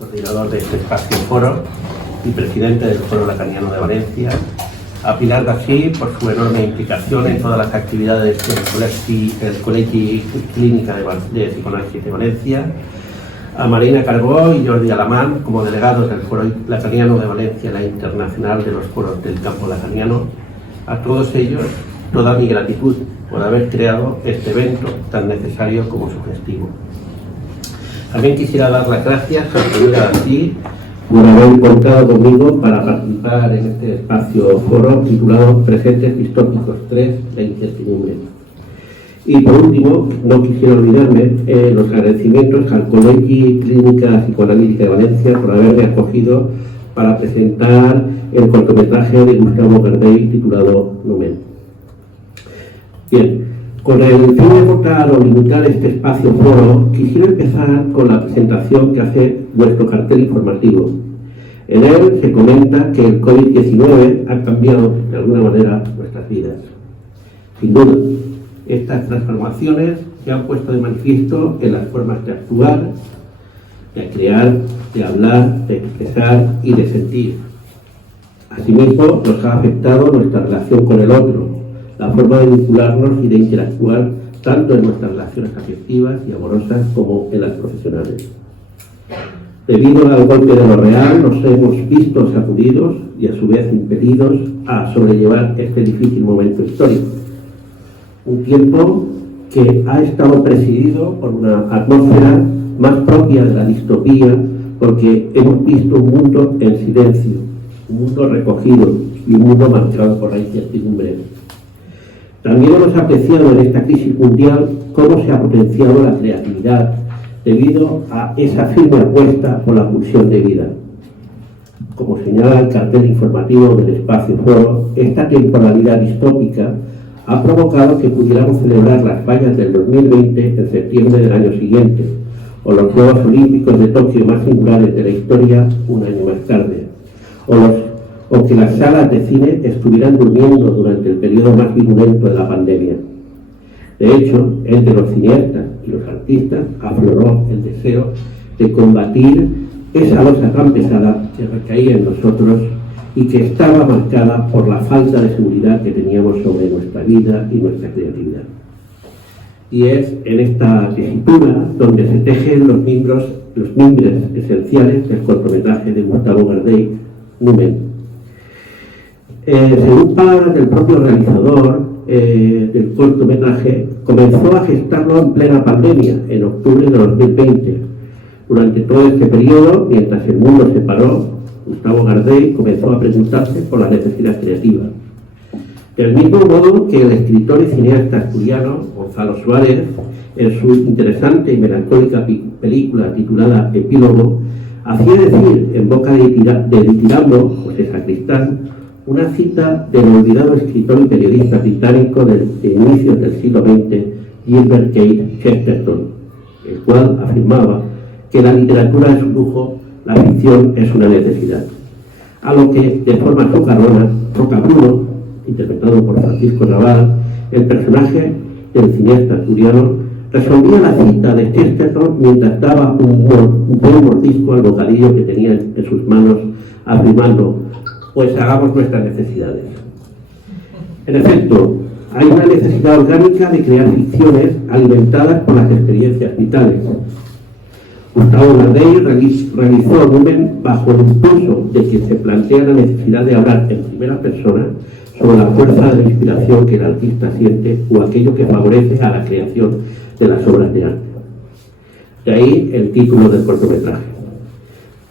coordinador de este espacio foro y presidente del Foro Lacaniano de Valencia, a Pilar García por su enorme implicación en todas las actividades del Col·legi Clínica de Psicoanálisis de Valencia, a Marina Carbó y Jordi Alamán como delegados del Foro Lacaniano de Valencia, la internacional de los foros del campo lacaniano. A todos ellos, toda mi gratitud por haber creado este evento tan necesario como sugestivo. También quisiera dar las gracias a la señora García por haber contado conmigo para participar en este espacio foro titulado Presentes Distópicos 3, la incertidumbre. Y por último, no quisiera olvidarme los agradecimientos al Col·legi Clínica Psicoanalítica de Valencia por haberme acogido para presentar el cortometraje de Gustavo Gardel titulado Numen. Bien, con el fin de cortar o limitar este espacio foro, quisiera empezar con la presentación que hace nuestro cartel informativo. En él se comenta que el COVID-19 ha cambiado de alguna manera nuestras vidas. Sin duda, estas transformaciones se han puesto de manifiesto en las formas de actuar, de crear, de hablar, de expresar y de sentir. Asimismo, nos ha afectado nuestra relación con el otro, la forma de vincularnos y de interactuar tanto en nuestras relaciones afectivas y amorosas como en las profesionales. Debido al golpe de lo real, nos hemos visto sacudidos y a su vez impedidos a sobrellevar este difícil momento histórico. Un tiempo que ha estado presidido por una atmósfera más propia de la distopía, porque hemos visto un mundo en silencio, un mundo recogido y un mundo marcado por la incertidumbre. También hemos apreciado en esta crisis mundial cómo se ha potenciado la creatividad debido a esa firme apuesta por la pulsión de vida. Como señala el cartel informativo del espacio foro, esta temporalidad distópica ha provocado que pudiéramos celebrar las fallas del 2020 en septiembre del año siguiente, o los Juegos Olímpicos de Tokio más singulares de la historia un año más tarde, o que las salas de cine estuvieran durmiendo durante el periodo más virulento de la pandemia. De hecho, entre los cineastas y los artistas afloró el deseo de combatir esa losa tan pesada que recaía en nosotros y que estaba marcada por la falta de seguridad que teníamos sobre nuestra vida y nuestra creatividad. Y es en esta tesitura donde se tejen los mimbres esenciales del cortometraje de Gustavo Gardel, Numen. Según palabras del propio realizador del cortometraje, comenzó a gestarlo en plena pandemia, en octubre de 2020. Durante todo este periodo, mientras el mundo se paró, Gustavo Gardel comenzó a preguntarse por la necesidad creativa. Del mismo modo que el escritor y cineasta asturiano Gonzalo Suárez, en su interesante y melancólica película titulada Epílogo, hacía decir en boca de Tiramo, José Sacristán, una cita del olvidado escritor y periodista británico de inicios del siglo XX, Gilbert K. Chesterton, el cual afirmaba que la literatura es un lujo, la ficción es una necesidad. A lo que, de forma Rocabruno, interpretado por Francisco Naval, el personaje del cineasta asturiano, resolvía la cita de Chesterton mientras daba un buen mordisco al bocadillo que tenía en sus manos, afirmando: pues hagamos nuestras necesidades. En efecto, hay una necesidad orgánica de crear ficciones alimentadas por las experiencias vitales. Gustavo Gardel realizó Numen bajo el impulso de que se plantea la necesidad de hablar en primera persona sobre la fuerza de la inspiración que el artista siente o aquello que favorece a la creación de las obras de arte. De ahí el título del cortometraje.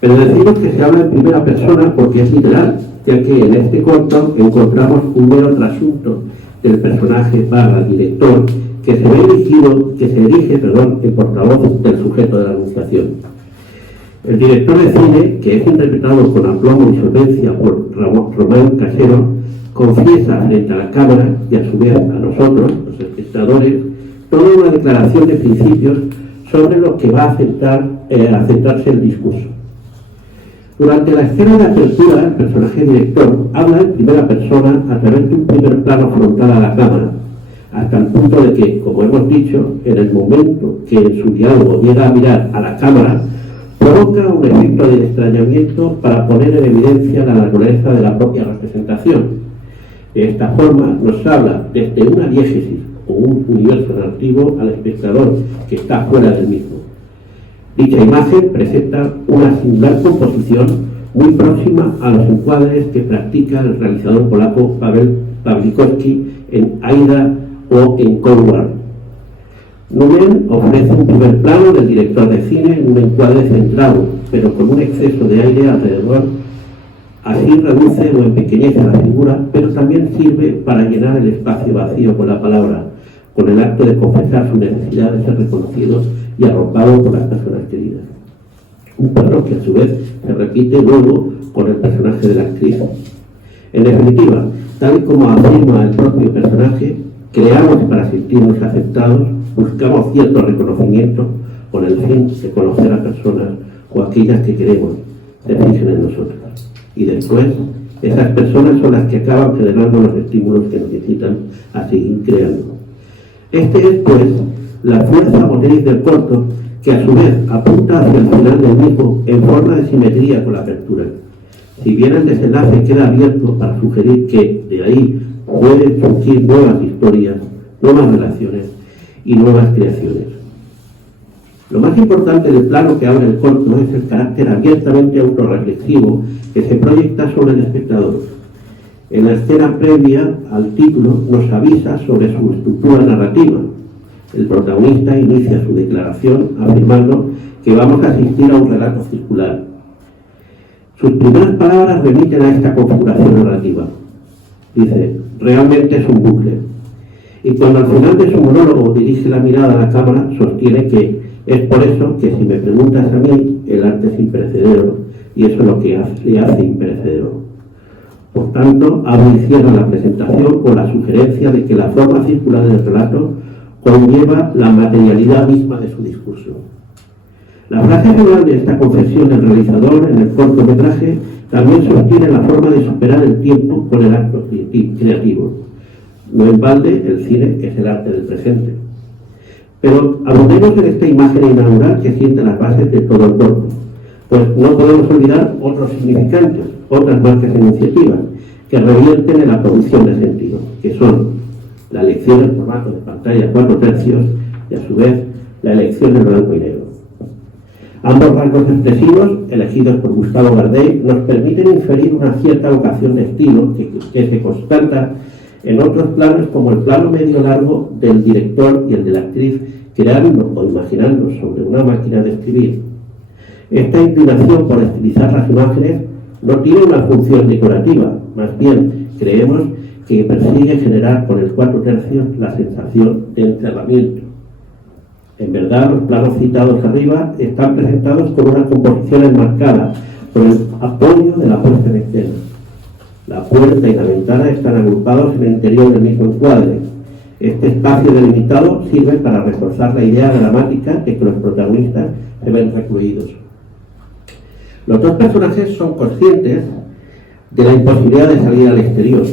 Pero decimos que se habla en primera persona porque es literal, ya que en este corto encontramos un mero trasunto del personaje barra director que se erige en portavoz del sujeto de la anunciación. El director de cine, que es interpretado con aplomo y solvencia por Román Casero, confiesa frente a la cámara y a su vez a nosotros, los espectadores, toda una declaración de principios sobre lo que va a centrarse el discurso. Durante la escena de apertura, el personaje director habla en primera persona a través de un primer plano frontal a la cámara, hasta el punto de que, como hemos dicho, en el momento que en su diálogo llega a mirar a la cámara, provoca un efecto de extrañamiento para poner en evidencia la naturaleza de la propia representación. De esta forma nos habla desde una diégesis o un universo narrativo al espectador que está fuera del mismo. Dicha imagen presenta una singular composición muy próxima a los encuadres que practica el realizador polaco Paweł Pawlikowski en Aida o en Cold War. Numen ofrece un primer plano del director de cine en un encuadre centrado, pero con un exceso de aire alrededor. Así reduce o empequeñece la figura, pero también sirve para llenar el espacio vacío con la palabra, con el acto de confesar su necesidad de ser reconocido y arropado por las personas queridas. Un patrón que a su vez se repite luego con el personaje de la actriz. En definitiva, tal y como afirma el propio personaje, creamos para sentirnos aceptados, buscamos cierto reconocimiento con el fin de conocer a personas o aquellas que queremos se fijen en nosotros. Y después, esas personas son las que acaban generando los estímulos que nos incitan a seguir creando. Este es, pues, la fuerza motriz del corto, que a su vez apunta hacia el final del mismo en forma de simetría con la apertura. Si bien el desenlace queda abierto para sugerir que de ahí pueden surgir nuevas historias, nuevas relaciones y nuevas creaciones. Lo más importante del plano que abre el corto es el carácter abiertamente autorreflexivo que se proyecta sobre el espectador. En la escena previa al título nos avisa sobre su estructura narrativa. El protagonista inicia su declaración afirmando que vamos a asistir a un relato circular. Sus primeras palabras remiten a esta configuración narrativa. Dice, realmente es un bucle. Y cuando al final de su monólogo dirige la mirada a la cámara, sostiene que es por eso que si me preguntas a mí, el arte es imperecedero, y eso es lo que le hace imperecedero. Por tanto, abre y cierra la presentación con la sugerencia de que la forma circular del relato conlleva la materialidad misma de su discurso. La frase final de esta confesión del realizador en el cortometraje también sostiene la forma de superar el tiempo con el acto creativo. No en balde, el cine es el arte del presente. Pero abundemos en esta imagen inaugural que siente las bases de todo el corto, pues no podemos olvidar otros significantes, otras marcas enunciativas que revierten en la producción de sentido, que son la elección del formato de pantalla 4/3 y a su vez la elección del blanco y negro. Ambos rasgos expresivos, elegidos por Gustavo Gardel, nos permiten inferir una cierta vocación de estilo que se constata en otros planos como el plano medio largo del director y el de la actriz creando o imaginando sobre una máquina de escribir. Esta inclinación por estilizar las imágenes no tiene una función decorativa, más bien creemos que persigue generar con el 4/3 la sensación de encerramiento. En verdad, los planos citados arriba están presentados con una composición enmarcada por el apoyo de la puesta en escena. La puerta y la ventana están agrupados en el interior del mismo encuadre. Este espacio delimitado sirve para reforzar la idea dramática de que los protagonistas se ven recluidos. Los dos personajes son conscientes de la imposibilidad de salir al exterior.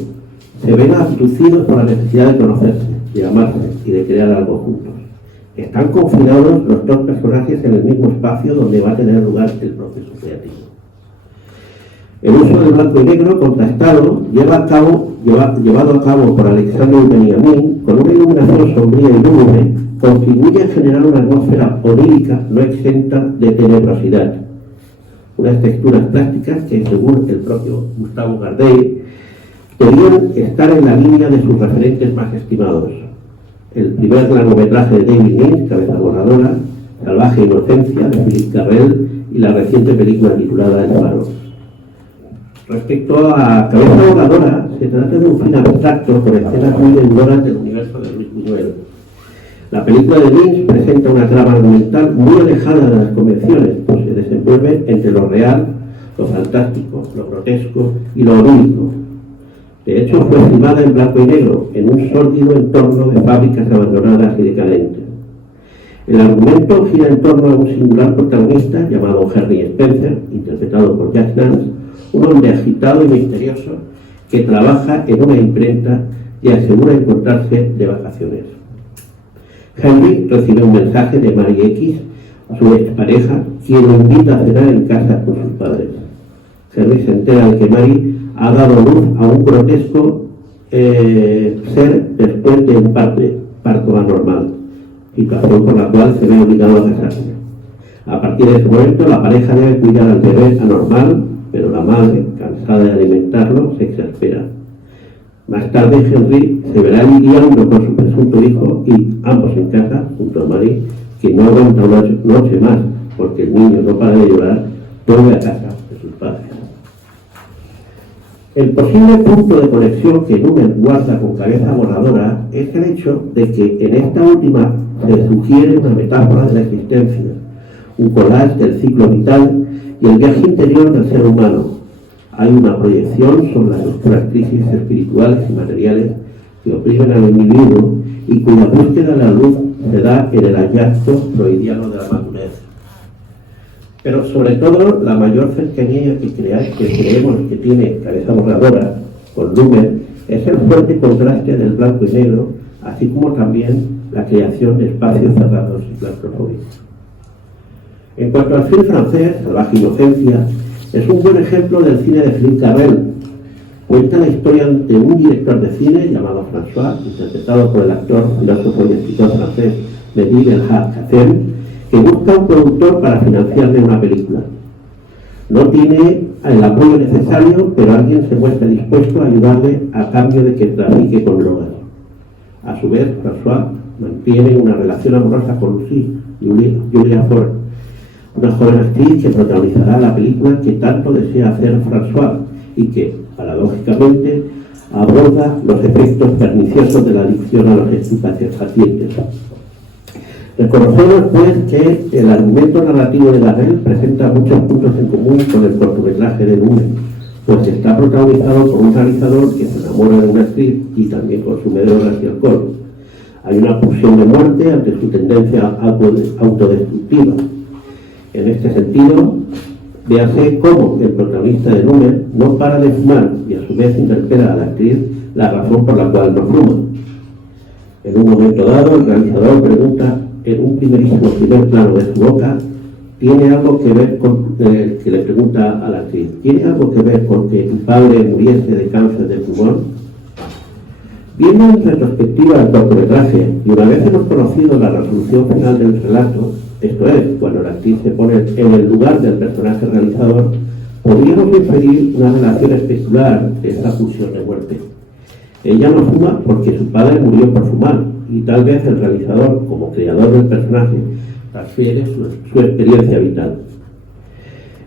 Se ven abducidos por la necesidad de conocerse, de amarse y de crear algo juntos. Están confinados los dos personajes en el mismo espacio donde va a tener lugar el proceso creativo. El uso del blanco y negro contrastado, llevado a cabo por Alexandre Benjamin, con una iluminación sombría y lúgubre, contribuye a generar una atmósfera onírica no exenta de tenebrosidad. Unas texturas plásticas que, según el propio Gustavo Gardel, debían estar en la línea de sus referentes más estimados. El primer largometraje de David Lynch, Cabeza Borradora, Salvaje Inocencia, de Philip Carrell, y la reciente película titulada El Faro. Respecto a Cabeza Borradora, se trata de un film abstracto con escenas muy vendoras del universo de Luis Buñuel. La película de Lynch presenta una trama argumental muy alejada de las convenciones, pues se desenvuelve entre lo real, lo fantástico, lo grotesco y lo onírico. De hecho, fue filmada en blanco y negro, en un sórdido entorno de fábricas abandonadas y decadentes. El argumento gira en torno a un singular protagonista llamado Henry Spencer, interpretado por Jack Nance, un hombre agitado y misterioso que trabaja en una imprenta y asegura encontrarse de vacaciones. Henry recibe un mensaje de Mary X, su expareja, quien lo invita a cenar en casa con sus padres. Henry se entera de que Mary ha dado luz a un grotesco ser después de un parto anormal, situación por la cual se ve obligado a casarse. A partir de ese momento, la pareja debe cuidar al bebé anormal, pero la madre, cansada de alimentarlo, se exaspera. Más tarde, Henry se verá lidiando con su presunto hijo y ambos en casa, junto a Mary, que no aguanta una noche más, porque el niño no para de llorar, vuelve a casa de sus padres. El posible punto de conexión que Newman guarda con Cabeza Voladora es el hecho de que en esta última se sugiere una metáfora de la existencia, un collage del ciclo vital y el viaje interior del ser humano. Hay una proyección sobre las oscuras crisis espirituales y materiales que oprimen al individuo y cuya búsqueda de la luz se da en el hallazgo freudiano de la madurez. Pero sobre todo, la mayor cercanía que creemos que tiene Cabeza Voladora con Newman es el fuerte contraste del blanco y negro, así como también la creación de espacios cerrados y claustrofóbicos. En cuanto al film francés, Salvaje Inocencia, es un buen ejemplo del cine de Philippe Garrel. Cuenta la historia de un director de cine llamado François, interpretado por el actor, filósofo y escritor francés Mehdi El Hassem, que busca un productor para financiarle una película. No tiene el apoyo necesario, pero alguien se muestra dispuesto a ayudarle a cambio de que trafique con drogas. A su vez, François mantiene una relación amorosa con Lucie, Julia Ford, una joven actriz que protagonizará la película que tanto desea hacer François y que, paradójicamente, aborda los efectos perniciosos de la adicción a los estupefacientes. Reconocemos, pues, que el argumento narrativo de Garrel presenta muchos puntos en común con el cortometraje de Newman, pues está protagonizado por un realizador que se enamora de una actriz y también consume drogas y alcohol. Hay una pulsión de muerte ante su tendencia autodestructiva. En este sentido, véase cómo el protagonista de Newman no para de fumar y a su vez interpela a la actriz la razón por la cual no fuma. En un momento dado, el realizador pregunta en un primer plano de su boca, ¿tiene algo que ver con que le pregunta a la actriz? ¿Tiene algo que ver con que tu padre muriese de cáncer de pulmón? Viendo en retrospectiva el cortometraje y una vez hemos conocido la resolución final del relato, esto es, cuando la actriz se pone en el lugar del personaje realizador, podríamos inferir una relación especular de esta pulsión de muerte. Ella no fuma porque su padre murió por fumar, y tal vez el realizador, como creador del personaje, transfiere su experiencia vital.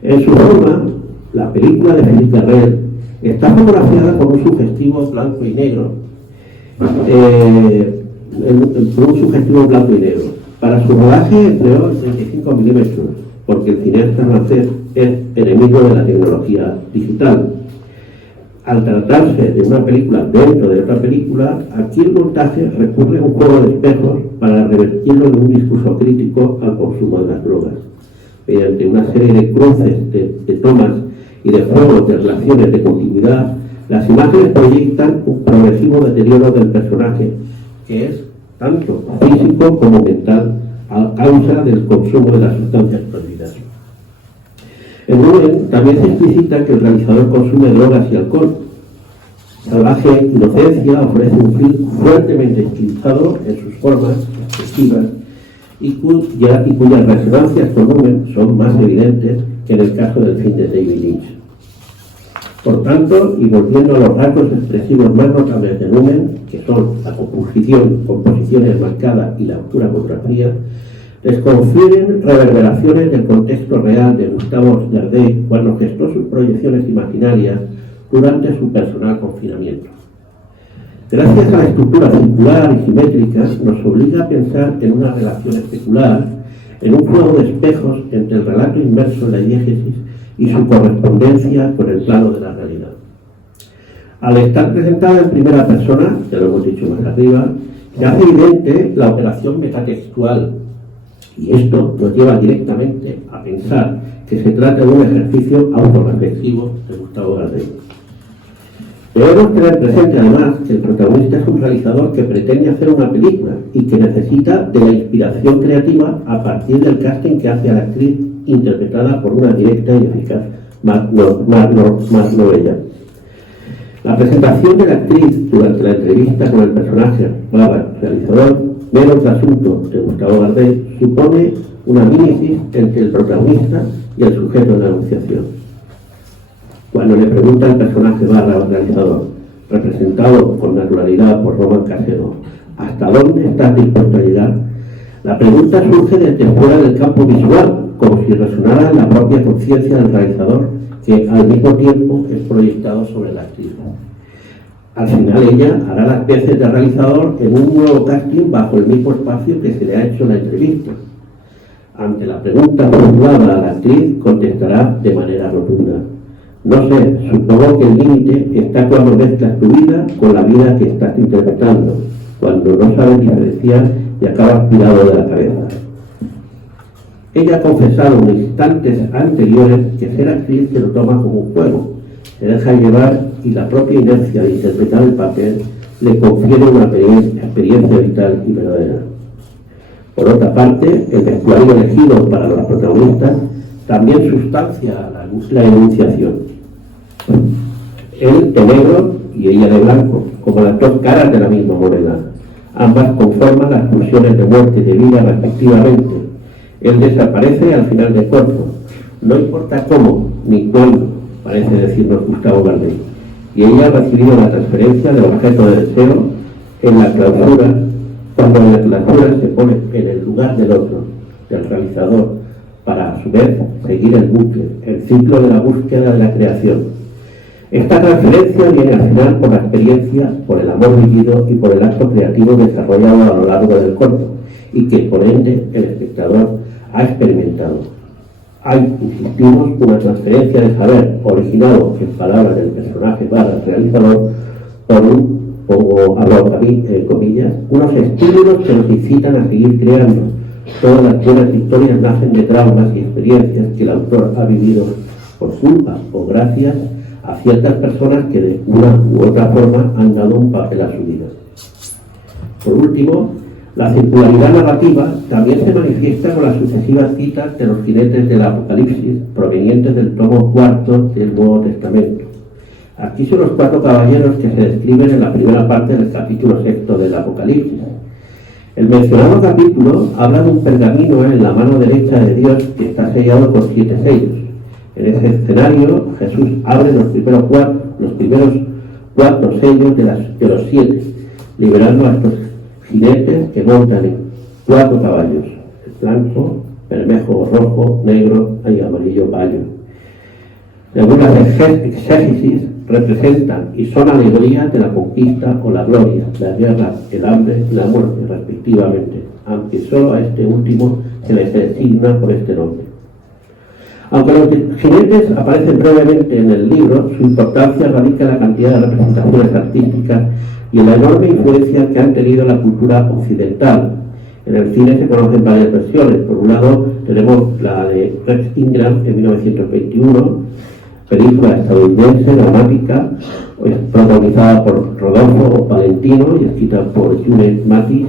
En su forma, la película de Philippe Garrel está fotografiada con un sugestivo blanco y negro, Para su rodaje empleó 35 milímetros, porque el cineasta francés es enemigo de la tecnología digital. Al tratarse de una película dentro de otra película, aquí el montaje recurre a un juego de espejos para revertirlo en un discurso crítico al consumo de las drogas. Mediante una serie de cruces de tomas y de juegos de relaciones de continuidad, las imágenes proyectan un progresivo deterioro del personaje, que es tanto físico como mental, a causa del consumo de las sustancias prohibidas. En Newman también se explicita que el realizador consume drogas y alcohol. Salvaje Inocencia ofrece un film fuertemente estilizado en sus formas expresivas y cuyas resonancias con Newman son más evidentes que en el caso del film de David Lynch. Por tanto, y volviendo a los rasgos expresivos más notables de Newman, que son la composición enmarcada y la fotografía, les confieren reverberaciones del contexto real de Gustave Doré cuando gestó sus proyecciones imaginarias durante su personal confinamiento. Gracias a la estructura circular y simétrica, nos obliga a pensar en una relación especular, en un juego de espejos entre el relato inmerso en la diégesis y su correspondencia con el plano de la realidad. Al estar presentada en primera persona, ya lo hemos dicho más arriba, se hace evidente la operación metatextual, y esto nos lleva directamente a pensar que se trata de un ejercicio autorreflexivo de Gustave Doré. Debemos tener presente además que el protagonista es un realizador que pretende hacer una película y que necesita de la inspiración creativa a partir del casting que hace a la actriz interpretada por una directa y eficaz Mar Novella. La presentación de la actriz durante la entrevista con el personaje realizador, menos de asunto de Gustavo Gardel, supone una mímesis entre el protagonista y el sujeto de la anunciación. Cuando le pregunta al personaje realizador, representado con naturalidad por Román Casero, ¿hasta dónde estás dispuesto a llegar?, la pregunta surge desde fuera del campo visual, como si resonara en la propia conciencia del realizador, que al mismo tiempo es proyectado sobre la actriz. Al final ella hará las veces de realizador en un nuevo casting bajo el mismo espacio que se le ha hecho en la entrevista. Ante la pregunta formulada a la actriz, contestará de manera rotunda: no sé, supongo que el límite está cuando mezclas tu vida con la vida que estás interpretando, cuando no sabes diferenciar y acabas tirado de la cabeza. Ella ha confesado en instantes anteriores que ser actriz se lo toma como un juego, se deja llevar y la propia inercia de interpretar el papel le confiere una experiencia vital y verdadera. Por otra parte, el vestuario elegido para los protagonistas también sustancia la enunciación. Él de negro y ella de blanco, como las dos caras de la misma moneda. Ambas conforman las pulsiones de muerte y de vida respectivamente. Él desaparece al final del cuerpo. No importa cómo ni cuándo, parece decirnos Gustavo Gardel. Y ella ha recibido la transferencia del objeto de deseo en la clausura, cuando en la clausura se pone en el lugar del otro, del realizador, para a su vez seguir el bucle, el ciclo de la búsqueda de la creación. Esta transferencia viene al final por la experiencia, por el amor vivido y por el acto creativo desarrollado a lo largo del corto, y que por ende el espectador ha experimentado. Hay, insistimos, una transferencia de saber originado en palabras del personaje para el realizador por como hablo comillas, unos estímulos que nos incitan a seguir creando. Todas las buenas historias nacen de traumas y experiencias que el autor ha vivido por culpa o gracias a ciertas personas que de una u otra forma han dado un papel a su vida. Por último, la circularidad narrativa también se manifiesta con las sucesivas citas de los jinetes del Apocalipsis provenientes del tomo cuarto del Nuevo Testamento. Aquí son los 4 caballeros que se describen en la primera parte del capítulo 6 del Apocalipsis. El mencionado capítulo habla de un pergamino en la mano derecha de Dios que está sellado con 7 sellos. En ese escenario, Jesús abre los primeros 4 sellos de los 7, liberando a estos jinetes que montan en 4 caballos: el blanco, bermejo, rojo, negro y amarillo bayo. Según las exégesis, representan y son alegorías de la conquista o la gloria, la guerra, el hambre y la muerte, respectivamente, aunque solo a este último se les designa por este nombre. Aunque los jinetes aparecen brevemente en el libro, su importancia radica en la cantidad de representaciones artísticas y en la enorme influencia que han tenido la cultura occidental. En el cine se conocen varias versiones. Por un lado tenemos la de Rex Ingram en 1921, película estadounidense, dramática, protagonizada por Rodolfo Valentino y escrita por Jules Matis,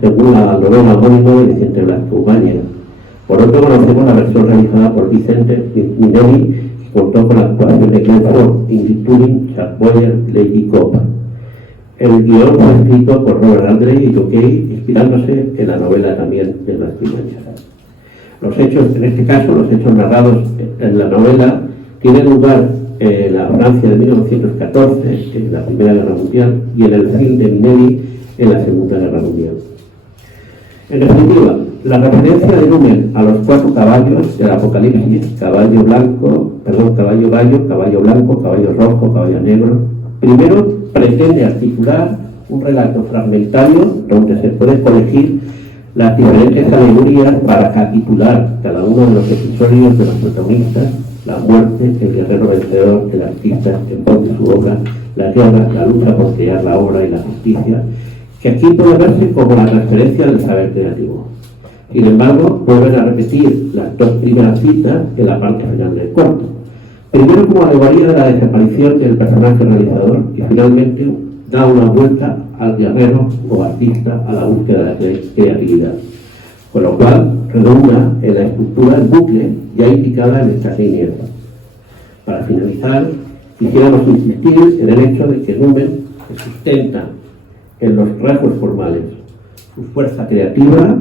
según la novela homónima de Vicente Blasco Umaña. Por otro, conocemos la versión realizada por Vicente Minelli, que contó con la actuación de Glenn Ford, Ingrid Turing, Chuck Boyer, Lady Cobb. El guión fue escrito por Robert Andre y Joe Kay, inspirándose en la novela también de Blasco Umaña. Los hechos, en este caso, los hechos narrados en la novela tienen lugar en la Francia de 1914, en la Primera Guerra Mundial, y en el film de Minelli en la Segunda Guerra Mundial. En definitiva, la referencia de Lumen a los 4 caballos del Apocalipsis, caballo bayo, caballo blanco, caballo rojo, caballo negro, primero pretende articular un relato fragmentario donde se puede colegir las diferentes alegorías para capitular cada uno de los episodios de los protagonistas: la muerte, el guerrero vencedor, el artista en pos de su obra, la guerra, la lucha por crear la obra y la justicia, que aquí puede verse como la transferencia del saber creativo. Sin embargo, vuelven a repetir las 2 primeras citas en la parte final del corto. Primero como alegoría de la desaparición del personaje realizador y finalmente da una vuelta al guerrero o artista a la búsqueda de la creatividad, con lo cual redunda en la estructura del bucle ya indicada en esta línea. Para finalizar, quisiéramos insistir en el hecho de que Numen se sustenta en los rasgos formales. Su fuerza creativa,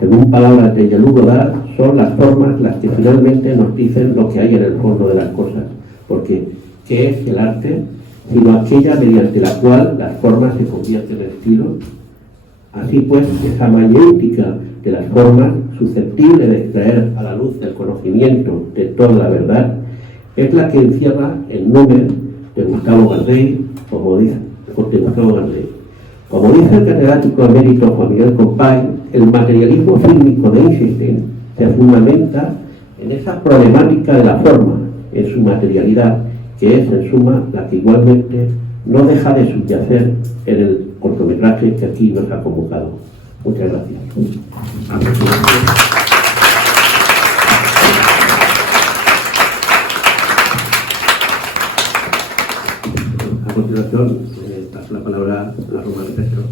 según palabras de Jean-Luc Godard, son las formas las que finalmente nos dicen lo que hay en el fondo de las cosas. Porque, ¿qué es el arte? Sino aquella mediante la cual las formas se convierten en estilos. Así pues, esa magnética de las formas, susceptible de extraer a la luz del conocimiento de toda la verdad, es la que encierra el Numen de Gustavo Gardel, como dice el catedrático emérito Juan Miguel Compay, el materialismo fílmico de Eisenstein se fundamenta en esa problemática de la forma, en su materialidad, que es en suma la que igualmente no deja de subyacer en el cortometraje que aquí nos ha convocado. Muchas gracias. A continuación, paso la palabra a Román Petro.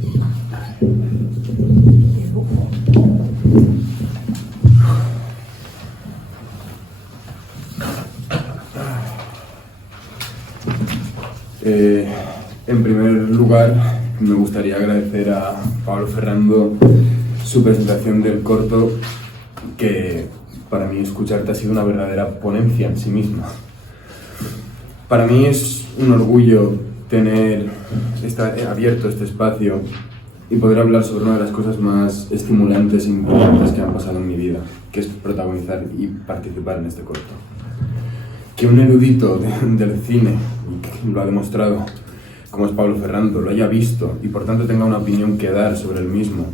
En primer lugar, me gustaría agradecer a Pablo Ferrando su presentación del corto, que para mí escucharte ha sido una verdadera ponencia en sí misma. Para mí es un orgullo tener abierto este espacio y poder hablar sobre una de las cosas más estimulantes e importantes que han pasado en mi vida, que es protagonizar y participar en este corto. Que un erudito del cine, y que lo ha demostrado, como es Pablo Ferrando, lo haya visto y por tanto tenga una opinión que dar sobre el mismo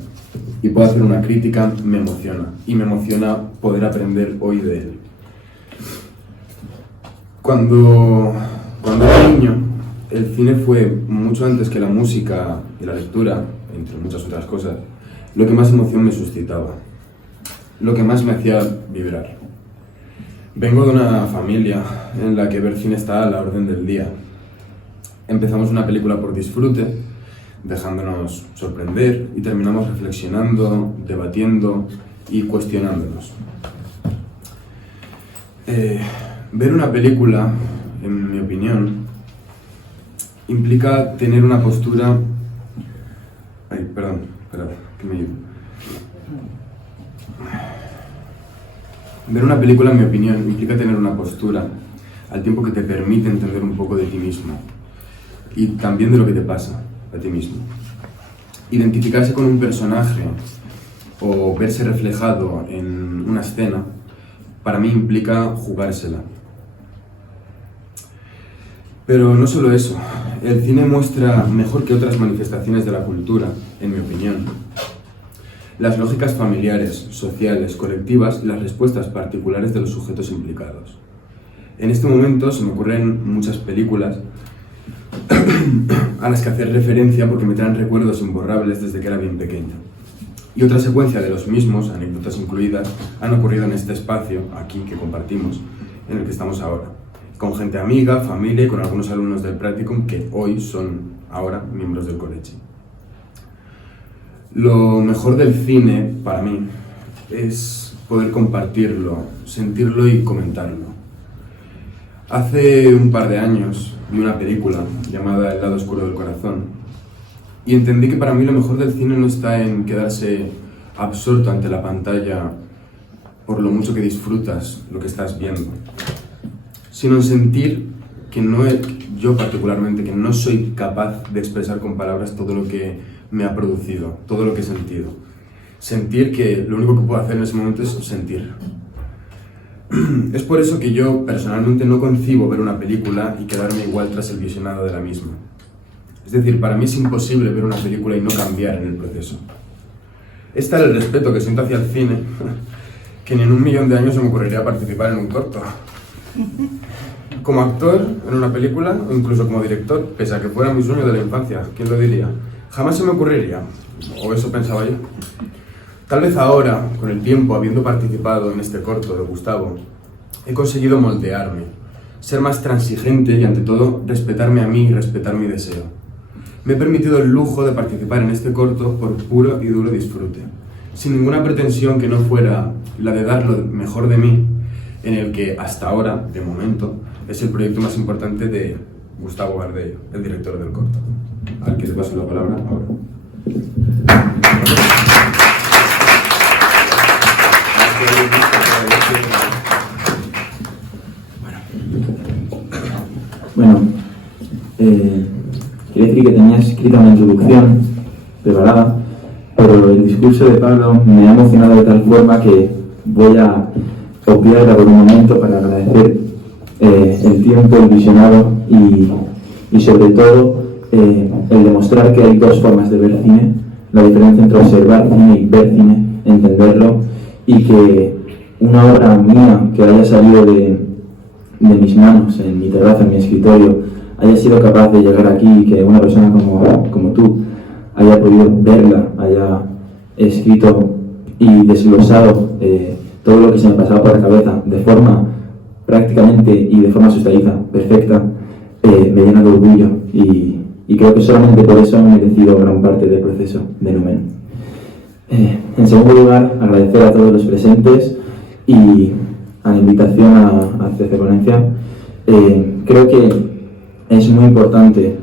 y pueda hacer una crítica, me emociona. Y me emociona poder aprender hoy de él. Cuando era niño, el cine fue, mucho antes que la música y la lectura, entre muchas otras cosas, lo que más emoción me suscitaba, lo que más me hacía vibrar. Vengo de una familia en la que ver cine está a la orden del día. Empezamos una película por disfrute, dejándonos sorprender, y terminamos reflexionando, debatiendo y cuestionándonos. Ver una película, en mi opinión, implica tener una postura... que me ayude. Ver una película, en mi opinión, implica tener una postura al tiempo que te permite entender un poco de ti mismo y también de lo que te pasa a ti mismo. Identificarse con un personaje o verse reflejado en una escena, para mí implica jugársela. Pero no solo eso, el cine muestra mejor que otras manifestaciones de la cultura, en mi opinión, las lógicas familiares, sociales, colectivas y las respuestas particulares de los sujetos implicados. En este momento se me ocurren muchas películas a las que hacer referencia porque me traen recuerdos imborrables desde que era bien pequeño. Y otra secuencia de los mismos, anécdotas incluidas, han ocurrido en este espacio, aquí, que compartimos, en el que estamos ahora, con gente amiga, familia y con algunos alumnos del Practicum que hoy son, ahora, miembros del colegio. Lo mejor del cine, para mí, es poder compartirlo, sentirlo y comentarlo. Hace un par de años vi una película llamada El lado oscuro del corazón y entendí que para mí lo mejor del cine no está en quedarse absorto ante la pantalla por lo mucho que disfrutas lo que estás viendo, sino en sentir que yo particularmente, que no soy capaz de expresar con palabras todo lo que me ha producido, todo lo que he sentido. Sentir que lo único que puedo hacer en ese momento es sentir. Es por eso que yo personalmente no concibo ver una película y quedarme igual tras el visionado de la misma. Es decir, para mí es imposible ver una película y no cambiar en el proceso. Es tal el respeto que siento hacia el cine que ni en 1.000.000 de años se me ocurriría participar en un corto. Como actor en una película o incluso como director, pese a que fuera mi sueño de la infancia, ¿quién lo diría? Jamás se me ocurriría, o eso pensaba yo. Tal vez ahora, con el tiempo, habiendo participado en este corto de Gustavo, he conseguido moldearme, ser más transigente y, ante todo, respetarme a mí y respetar mi deseo. Me he permitido el lujo de participar en este corto por puro y duro disfrute, sin ninguna pretensión que no fuera la de dar lo mejor de mí, en el que hasta ahora, de momento, es el proyecto más importante de Gustavo Gardello, el director del corto, al que le paso la palabra ahora. Bueno, quería decir que tenía escrita una introducción preparada, pero el discurso de Pablo me ha emocionado de tal forma que voy a obviarla por un momento para agradecer el tiempo, el visionado y sobre todo el demostrar que hay dos formas de ver cine, la diferencia entre observar cine y ver cine, entenderlo, y que una obra mía que haya salido de mis manos, en mi terraza, en mi escritorio, haya sido capaz de llegar aquí y que una persona como tú haya podido verla, haya escrito y desglosado todo lo que se me pasaba por la cabeza de forma prácticamente y de forma asustadiza, perfecta, me llena de orgullo y creo que solamente por eso he merecido gran parte del proceso de Numen. En segundo lugar, agradecer a todos los presentes y a la invitación a hacer esta ponencia. Creo que es muy importante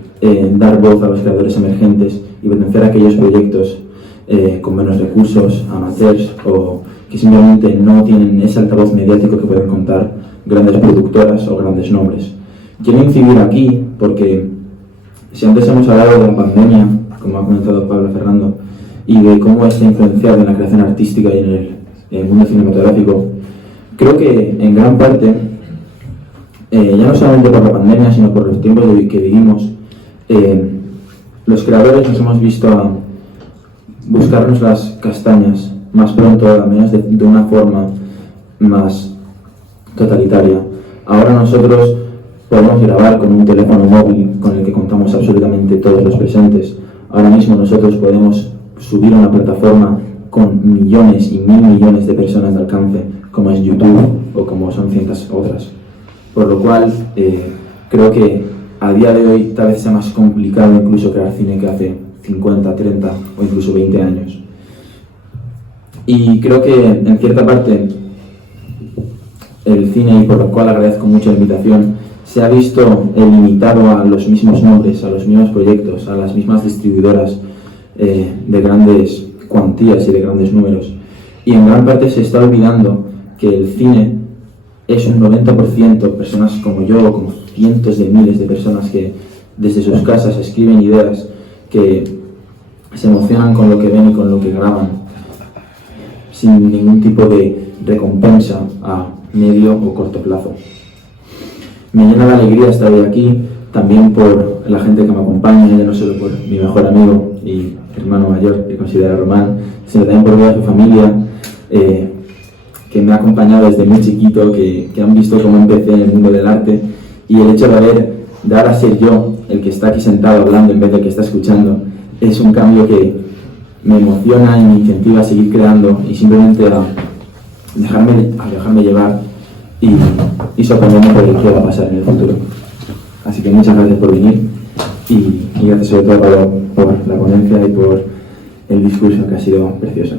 dar voz a los creadores emergentes y potenciar aquellos proyectos con menos recursos, amateurs o que simplemente no tienen ese altavoz mediático que pueden contar grandes productoras o grandes nombres. Quiero incidir aquí porque si antes hemos hablado de la pandemia, como ha comentado Pablo Fernando, y de cómo está influenciado en la creación artística y en el mundo cinematográfico, creo que en gran parte, ya no solamente por la pandemia, sino por los tiempos que vivimos, los creadores nos hemos visto a buscarnos las castañas más pronto, al menos de una forma más totalitaria. Ahora nosotros podemos grabar con un teléfono móvil con el que contamos absolutamente todos los presentes. Ahora mismo nosotros podemos subir a una plataforma con millones y mil millones de personas de alcance, como es YouTube o como son cientos otras. Por lo cual, creo que a día de hoy tal vez sea más complicado incluso crear cine que hace 50, 30 o incluso 20 años. Y creo que en cierta parte el cine, y por lo cual agradezco mucho la invitación, se ha visto limitado a los mismos nombres, a los mismos proyectos, a las mismas distribuidoras de grandes cuantías y de grandes números. Y en gran parte se está olvidando que el cine es un 90% personas como yo, como cientos de miles de personas que desde sus casas escriben ideas, que se emocionan con lo que ven y con lo que graban, sin ningún tipo de recompensa a medio o corto plazo. Me llena de alegría estar hoy aquí, también por la gente que me acompaña, ya no solo por mi mejor amigo y hermano mayor, que considero Román, sino también por toda su familia, que me ha acompañado desde muy chiquito, que han visto cómo empecé en el mundo del arte, y el hecho de ahora ser yo el que está aquí sentado hablando en vez de que está escuchando, es un cambio que me emociona y me incentiva a seguir creando y simplemente a dejarme llevar y sorprenderme por el que va a pasar en el futuro. Así que muchas gracias por venir y gracias sobre todo por la ponencia y por el discurso, que ha sido precioso.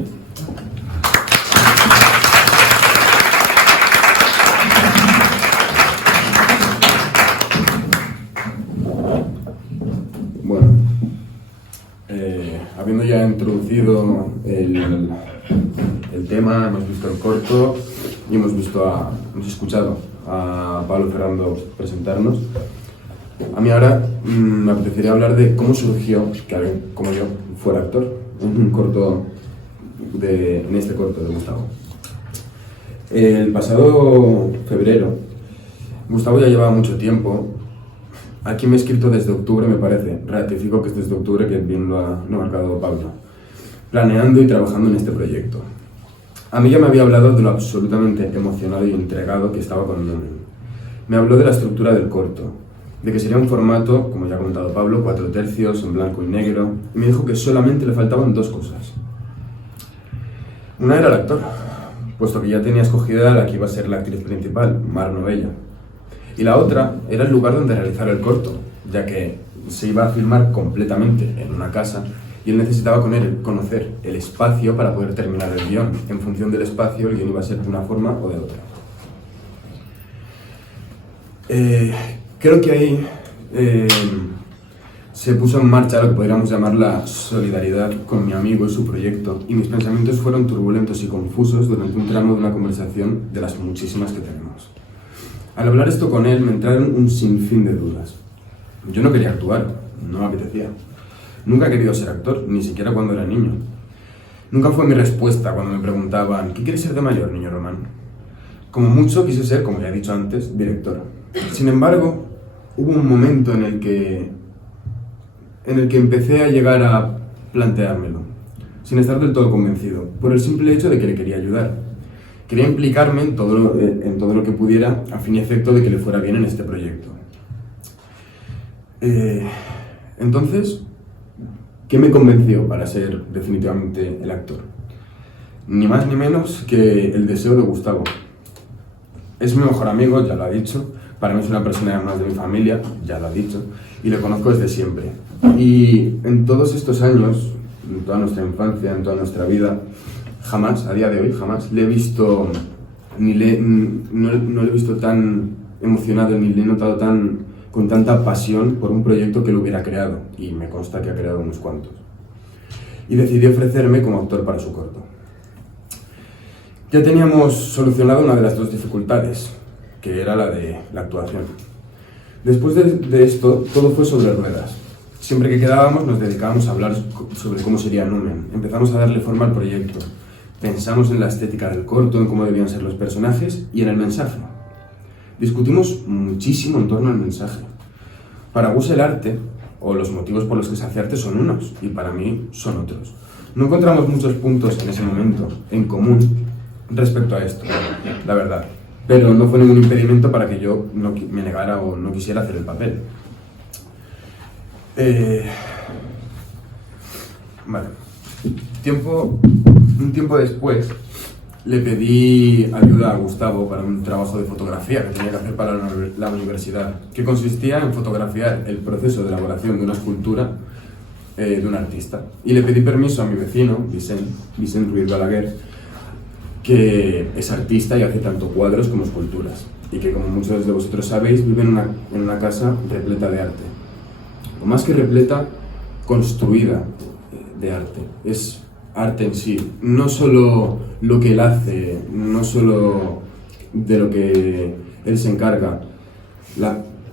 Bueno, habiendo ya introducido el tema, hemos visto el corto y hemos escuchado a Pablo y Fernando presentarnos. A mí ahora me apetecería hablar de cómo surgió que alguien como yo fuera actor en este corto de Gustavo. El pasado febrero, Gustavo ya llevaba mucho tiempo. Aquí me he escrito desde octubre, me parece. Ratifico que es desde octubre, que bien lo ha marcado Pablo. Planeando y trabajando en este proyecto. A mí ya me había hablado de lo absolutamente emocionado y entregado que estaba con Numen. Me habló de la estructura del corto, de que sería un formato, como ya ha comentado Pablo, 4/3, en blanco y negro, y me dijo que solamente le faltaban dos cosas. Una era el actor, puesto que ya tenía escogida la que iba a ser la actriz principal, Mar Novella. y la otra era el lugar donde realizar el corto, ya que se iba a filmar completamente en una casa y él necesitaba conocer el espacio para poder terminar el guión. En función del espacio, el guión iba a ser de una forma o de otra. Creo que ahí se puso en marcha lo que podríamos llamar la solidaridad con mi amigo y su proyecto, y mis pensamientos fueron turbulentos y confusos durante un tramo de una conversación de las muchísimas que tenemos. Al hablar esto con él me entraron un sinfín de dudas. Yo no quería actuar, no me apetecía. Nunca he querido ser actor, ni siquiera cuando era niño. Nunca fue mi respuesta cuando me preguntaban ¿qué quieres ser de mayor, niño Román? Como mucho quise ser, como ya he dicho antes, director. Sin embargo, hubo un momento en el que empecé a llegar a planteármelo, sin estar del todo convencido, por el simple hecho de que le quería ayudar. Quería implicarme en todo lo que pudiera, a fin y efecto de que le fuera bien en este proyecto. Entonces, ¿qué me convenció para ser definitivamente el actor? Ni más ni menos que el deseo de Gustavo. Es mi mejor amigo, ya lo ha dicho. Para mí es una persona más de mi familia, ya lo ha dicho. Y le conozco desde siempre. Y en todos estos años, en toda nuestra infancia, en toda nuestra vida, jamás, a día de hoy, jamás le he visto, no le he visto tan emocionado, ni le he notado con tanta pasión por un proyecto que él hubiera creado. Y me consta que ha creado unos cuantos. Y decidí ofrecerme como actor para su corto. Ya teníamos solucionado una de las dos dificultades, que era la de la actuación. Después de esto, todo fue sobre ruedas. Siempre que quedábamos nos dedicábamos a hablar sobre cómo sería Numen. Empezamos a darle forma al proyecto. Pensamos en la estética del corto, en cómo debían ser los personajes y en el mensaje. Discutimos muchísimo en torno al mensaje. Para Gus el arte, o los motivos por los que se hace arte son unos, y para mí son otros. No encontramos muchos puntos en ese momento en común respecto a esto, la verdad. Pero no fue ningún impedimento para que yo no me negara o no quisiera hacer el papel. Vale. Un tiempo después le pedí ayuda a Gustavo para un trabajo de fotografía que tenía que hacer para la universidad, que consistía en fotografiar el proceso de elaboración de una escultura de un artista. Y le pedí permiso a mi vecino, Vicent Ruiz Balaguer, que es artista y hace tanto cuadros como esculturas, y que, como muchos de vosotros sabéis, vive en una casa repleta de arte. O más que repleta, construida de arte. Es arte en sí, no solo lo que él hace, no solo de lo que él se encarga.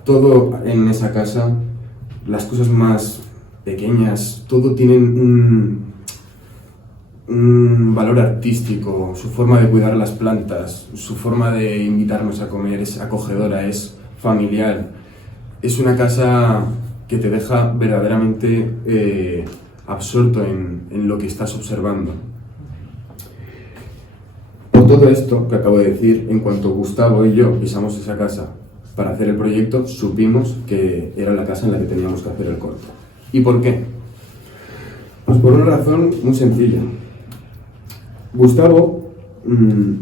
Todo en esa casa, las cosas más pequeñas, todo tienen un valor artístico. Su forma de cuidar las plantas, su forma de invitarnos a comer es acogedora, es familiar. Es una casa que te deja verdaderamente absorto en lo que estás observando. Por todo esto que acabo de decir, en cuanto Gustavo y yo pisamos esa casa para hacer el proyecto, supimos que era la casa en la que teníamos que hacer el corto. ¿Y por qué? Pues por una razón muy sencilla. Gustavo,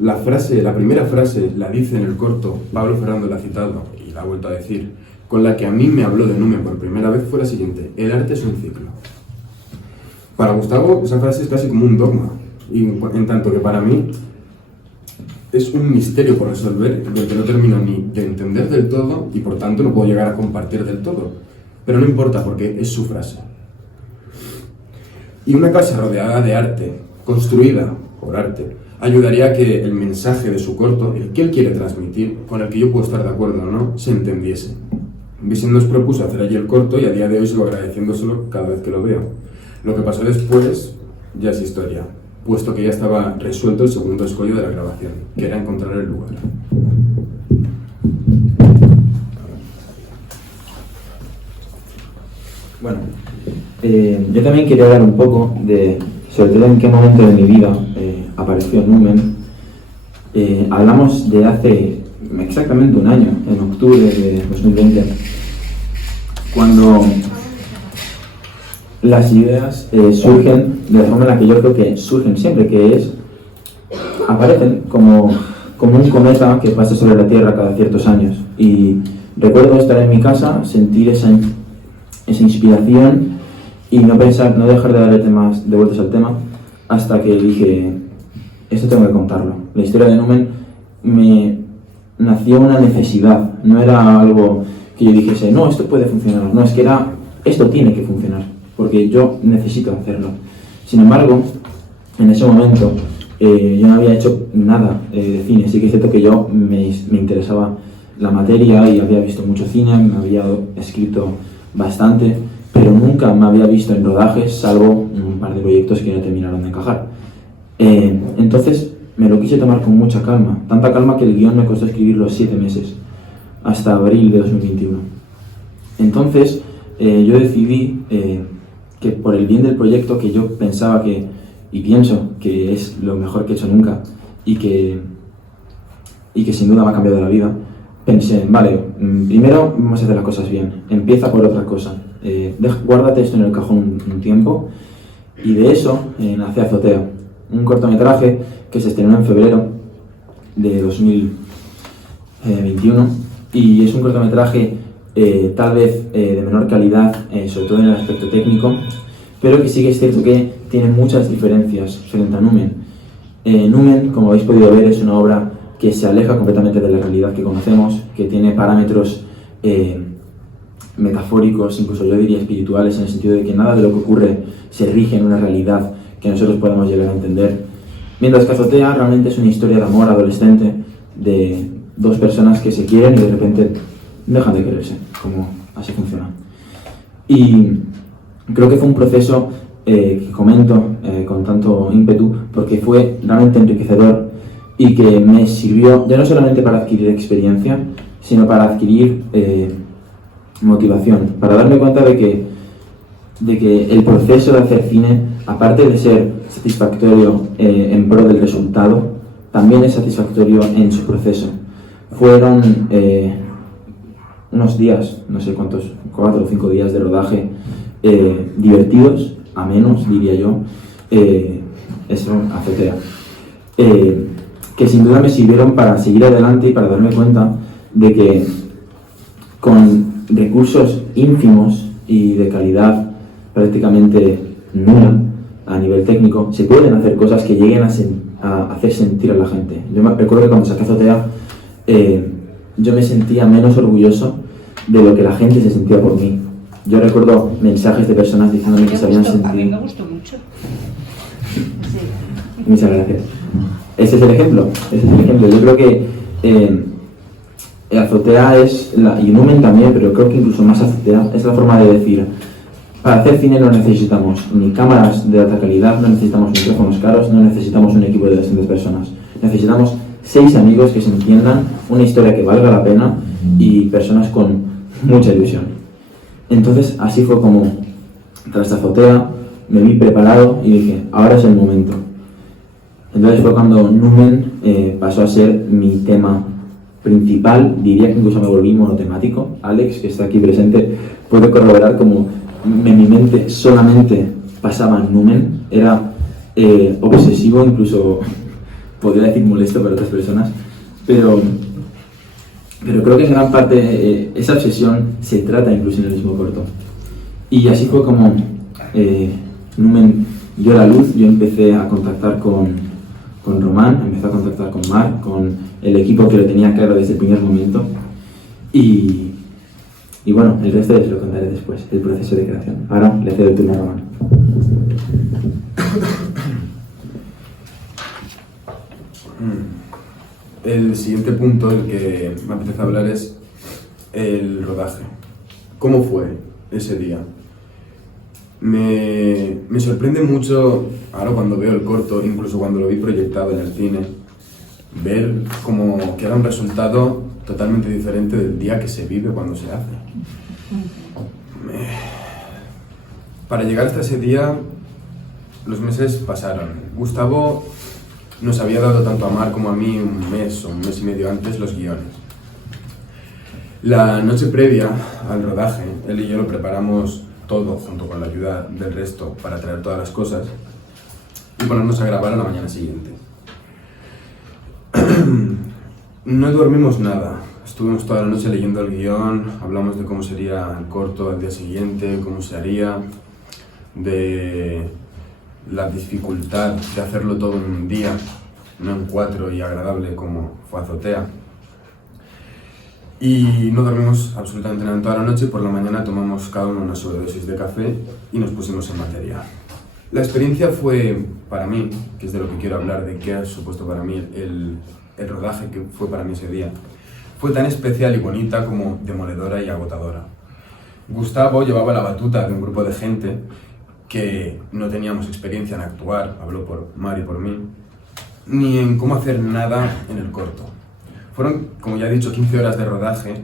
la primera frase la dice en el corto, Pablo Ferrando la ha citado y la ha vuelto a decir, con la que a mí me habló de Numen por primera vez, fue la siguiente: el arte es un ciclo. Para Gustavo esa frase es casi como un dogma, y en tanto que para mí es un misterio por resolver, del que no termino ni de entender del todo y por tanto no puedo llegar a compartir del todo. Pero no importa, porque es su frase. Y una casa rodeada de arte, construida por arte, ayudaría a que el mensaje de su corto, el que él quiere transmitir, con el que yo puedo estar de acuerdo o no, se entendiese. Vicent nos propuso hacer allí el corto y a día de hoy sigo agradeciéndoselo cada vez que lo veo. Lo que pasó después ya es historia, puesto que ya estaba resuelto el segundo escollo de la grabación, que era encontrar el lugar. Bueno, yo también quería hablar un poco sobre todo en qué momento de mi vida apareció Numen. Hablamos de hace exactamente un año, en octubre de 2020, cuando las ideas surgen de la forma en la que yo creo que surgen siempre, que es, aparecen como como un cometa que pasa sobre la Tierra cada ciertos años. Y recuerdo estar en mi casa, sentir esa inspiración y no dejar de darle de vueltas al tema, hasta que dije, esto tengo que contarlo. La historia de Numen me nació una necesidad, no era algo que yo dijese, no, esto puede funcionar, no, es que era, esto tiene que funcionar, porque yo necesito hacerlo. Sin embargo, en ese momento yo no había hecho nada de cine, sí que es cierto que yo me interesaba la materia y había visto mucho cine, me había escrito bastante, pero nunca me había visto en rodajes, salvo un par de proyectos que no terminaron de encajar. Entonces me lo quise tomar con mucha calma, tanta calma que el guión me costó escribirlo 7 meses, hasta abril de 2021. Entonces yo decidí que por el bien del proyecto, que yo pensaba que, y pienso que es lo mejor que he hecho nunca, y que sin duda me ha cambiado la vida, pensé, vale, primero vamos a hacer las cosas bien, empieza por otra cosa, guárdate esto en el cajón un tiempo, y de eso nace Azotea, un cortometraje que se estrenó en febrero de 2021, y es un cortometraje tal vez de menor calidad, sobre todo en el aspecto técnico, pero que sí que es cierto que tiene muchas diferencias frente a Numen. Numen, como habéis podido ver, es una obra que se aleja completamente de la realidad que conocemos, que tiene parámetros metafóricos, incluso yo diría espirituales, en el sentido de que nada de lo que ocurre se rige en una realidad que nosotros podamos llegar a entender. Mientras que Azotea realmente es una historia de amor adolescente de dos personas que se quieren y de repente dejan de quererse, como así funciona. Y creo que fue un proceso que comento con tanto ímpetu porque fue realmente enriquecedor y que me sirvió ya no solamente para adquirir experiencia, sino para adquirir motivación, para darme cuenta de que el proceso de hacer cine, aparte de ser satisfactorio en pro del resultado, también es satisfactorio en su proceso. Fueron unos días, no sé cuántos, 4 o 5 días de rodaje divertidos, amenos diría yo, eso, Azotea, que sin duda me sirvieron para seguir adelante y para darme cuenta de que con recursos ínfimos y de calidad prácticamente nula a nivel técnico, se pueden hacer cosas que lleguen a hacer sentir a la gente. Yo me recuerdo que cuando saqué Azotea, yo me sentía menos orgulloso de lo que la gente se sentía por mí. Yo recuerdo mensajes de personas diciéndome que se habían sentido... A mí me gustó mucho. Sí. Muchas gracias. Ese es el ejemplo. Yo creo que Azotea es, y Numen también, pero creo que incluso más Azotea, es la forma de decir, para hacer cine no necesitamos ni cámaras de alta calidad, no necesitamos micrófonos caros, no necesitamos un equipo de 200 personas. Necesitamos 6 amigos que se entiendan, una historia que valga la pena y personas con mucha ilusión. Entonces así fue como, tras Azotea, me vi preparado y dije, ahora es el momento. Entonces fue cuando Numen pasó a ser mi tema principal, diría que incluso me volví monotemático. Alex, que está aquí presente, puede corroborar como en mi mente solamente pasaba Numen, era obsesivo, incluso podría decir molesto para otras personas, pero creo que en gran parte esa obsesión se trata incluso en el mismo corto. Y así fue como Numen dio la luz. Yo empecé a contactar con Román, empecé a contactar con Marc, con el equipo que lo tenía claro desde el primer momento. Y bueno, el resto ya se lo contaré después, el proceso de creación. Ahora le cedo el turno a Román. El siguiente punto del que me apetece hablar es el rodaje. ¿Cómo fue ese día? Me sorprende mucho, ahora cuando veo el corto, incluso cuando lo vi proyectado en el cine, ver como que era un resultado totalmente diferente del día que se vive cuando se hace. Para llegar hasta ese día, los meses pasaron. Gustavo nos había dado tanto a Marc como a mí un mes o un mes y medio antes los guiones. La noche previa al rodaje, él y yo lo preparamos todo junto con la ayuda del resto para traer todas las cosas y ponernos a grabar a la mañana siguiente. No dormimos nada. Estuvimos toda la noche leyendo el guión, hablamos de cómo sería el corto al día siguiente, cómo se haría, de la dificultad de hacerlo todo en un día, no en 4 y agradable como fue Azotea. Y no dormimos absolutamente nada en toda la noche. Por la mañana tomamos cada uno una sobredosis de café y nos pusimos en materia. La experiencia fue para mí, que es de lo que quiero hablar, de qué ha supuesto para mí el rodaje que fue para mí ese día. Fue tan especial y bonita como demoledora y agotadora. Gustavo llevaba la batuta de un grupo de gente que no teníamos experiencia en actuar, habló por Mar y por mí, ni en cómo hacer nada en el corto. Fueron, como ya he dicho, 15 horas de rodaje,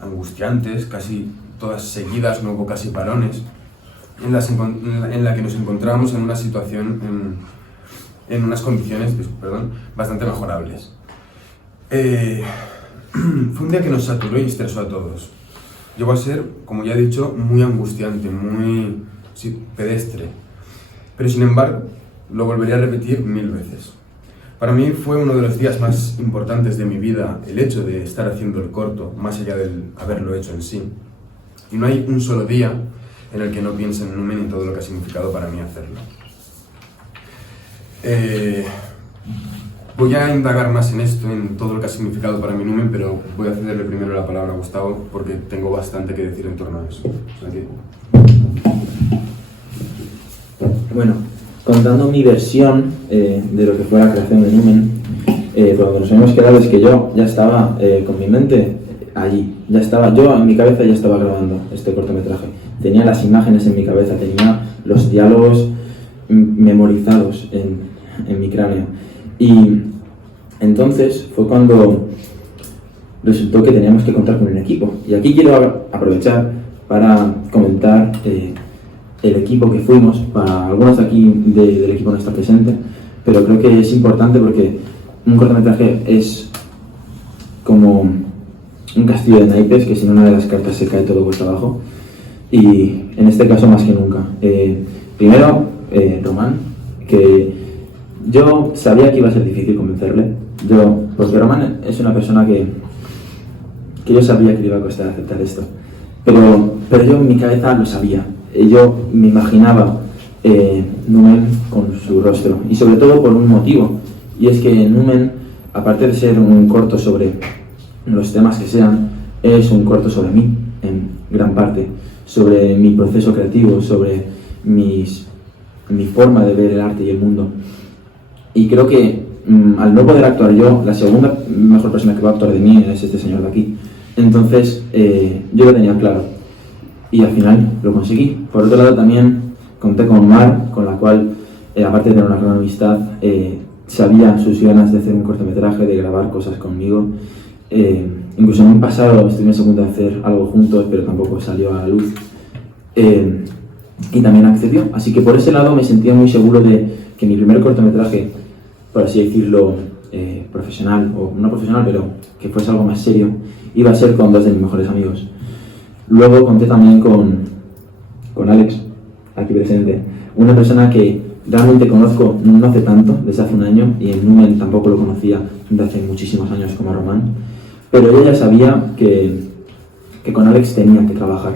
angustiantes, casi todas seguidas, no hubo casi parones, en la que nos encontramos en una situación, en unas condiciones, bastante mejorables. Fue un día que nos saturó y estresó a todos. Llegó a ser, como ya he dicho, muy angustiante, muy pedestre. Pero sin embargo, lo volvería a repetir 1000 veces. Para mí fue uno de los días más importantes de mi vida el hecho de estar haciendo el corto, más allá del haberlo hecho en sí. Y no hay un solo día en el que no piense en Numen y en todo lo que ha significado para mí hacerlo. Voy a indagar más en esto, en todo lo que ha significado para mí Numen, pero voy a cederle primero la palabra a Gustavo porque tengo bastante que decir en torno a eso. O sea que... Bueno, contando mi versión de lo que fue la creación de Numen, cuando nos hemos quedado es que yo ya estaba con mi mente allí, yo en mi cabeza ya estaba grabando este cortometraje, tenía las imágenes en mi cabeza, tenía los diálogos memorizados en mi cráneo, y entonces fue cuando resultó que teníamos que contar con un equipo, y aquí quiero aprovechar para comentar el equipo que fuimos. Para algunos de aquí del equipo no está presente, pero creo que es importante porque un cortometraje es como un castillo de naipes que sin una de las cartas se cae todo vuestro abajo, y en este caso más que nunca. Primero, Román, que yo sabía que iba a ser difícil convencerle, porque Román es una persona que yo sabía que le iba a costar aceptar esto, pero yo en mi cabeza lo sabía. Yo me imaginaba Numen con su rostro, y sobre todo por un motivo, y es que Numen, aparte de ser un corto sobre los temas que sean, es un corto sobre mí, en gran parte, sobre mi proceso creativo, sobre mi forma de ver el arte y el mundo. Y creo que al no poder actuar yo, la segunda mejor persona que va a actuar de mí es este señor de aquí. Entonces yo lo tenía claro. Y al final lo conseguí. Por otro lado también conté con Mar, con la cual, aparte de tener una gran amistad, sabía sus ganas de hacer un cortometraje, de grabar cosas conmigo. Incluso en un pasado estuvimos a punto de hacer algo juntos, pero tampoco salió a la luz. Y también accedió. Así que por ese lado me sentía muy seguro de que mi primer cortometraje, por así decirlo, profesional, o no profesional, pero que fuese algo más serio, iba a ser con 2 de mis mejores amigos. Luego conté también con Alex, aquí presente, una persona que realmente conozco no hace tanto, desde hace un año, y en Numen tampoco lo conocía desde hace muchísimos años como Román, pero yo ya sabía que con Alex tenía que trabajar,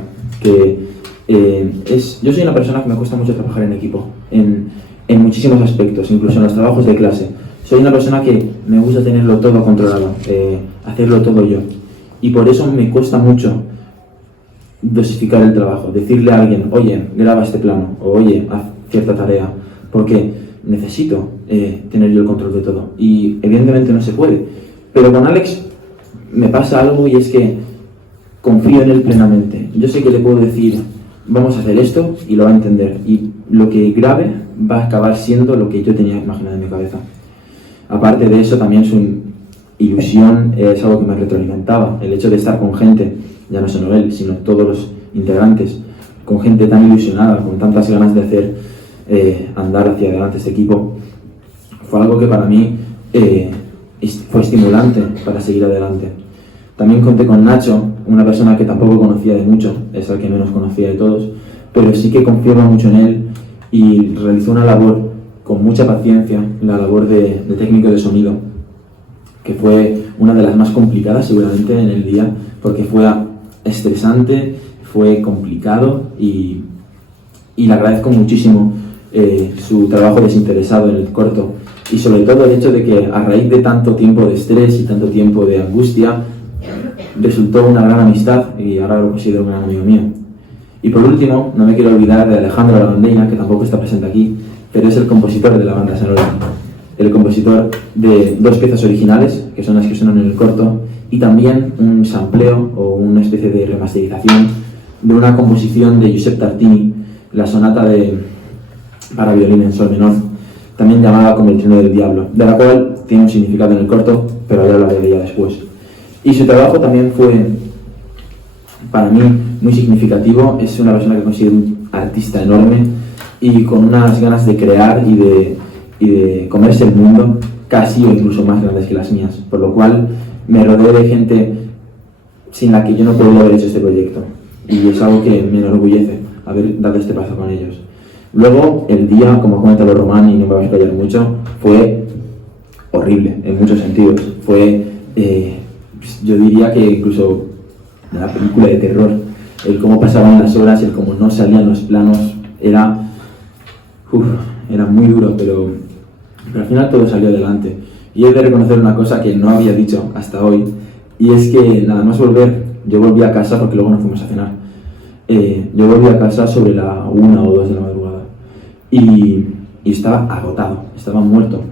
yo soy una persona que me cuesta mucho trabajar en equipo, en muchísimos aspectos, incluso en los trabajos de clase. Soy una persona que me gusta tenerlo todo controlado, hacerlo todo yo, y por eso me cuesta mucho dosificar el trabajo, decirle a alguien, oye, graba este plano, o oye, haz cierta tarea, porque necesito tener yo el control de todo, y evidentemente no se puede. Pero con Alex me pasa algo, y es que confío en él plenamente. Yo sé que le puedo decir, vamos a hacer esto, y lo va a entender, y lo que grabe va a acabar siendo lo que yo tenía imaginado en mi cabeza. Aparte de eso, también su ilusión es algo que me retroalimentaba, el hecho de estar con gente, ya no solo él, sino todos los integrantes, con gente tan ilusionada, con tantas ganas de hacer andar hacia adelante este equipo, fue algo que para mí fue estimulante para seguir adelante. También conté con Nacho, una persona que tampoco conocía de mucho, es el que menos conocía de todos, pero sí que confiaba mucho en él y realizó una labor con mucha paciencia, la labor de técnico de sonido, que fue una de las más complicadas seguramente en el día, porque fue estresante, fue complicado y le agradezco muchísimo su trabajo desinteresado en el corto, y sobre todo el hecho de que a raíz de tanto tiempo de estrés y tanto tiempo de angustia resultó una gran amistad y ahora lo considero un gran amigo mío. Y por último, no me quiero olvidar de Alejandro Lavandeira, que tampoco está presente aquí, pero es el compositor de la banda sonora, el compositor de 2 piezas originales, que son las que suenan en el corto, y también un sampleo o una especie de remasterización de una composición de Giuseppe Tartini, la sonata para violín en sol menor, también llamada como el trino del diablo, de la cual tiene un significado en el corto, pero ya hablaré de ella después. Y su trabajo también fue, para mí, muy significativo. Es una persona que considero un artista enorme y con unas ganas de crear y de comerse el mundo, casi o incluso más grandes que las mías, por lo cual me rodeé de gente sin la que yo no podría haber hecho este proyecto, y es algo que me enorgullece haber dado este paso con ellos. Luego, el día, como ha comentado Román, y no me voy a explayar mucho, fue horrible en muchos sentidos. Fue, yo diría que incluso una película de terror. El cómo pasaban las horas, el cómo no salían los planos, era muy duro, pero al final todo salió adelante. Y he de reconocer una cosa que no había dicho hasta hoy, y es que nada más volver, yo volví a casa porque luego nos fuimos a cenar. Yo volví a casa sobre la 1 o 2 de la madrugada y estaba agotado, estaba muerto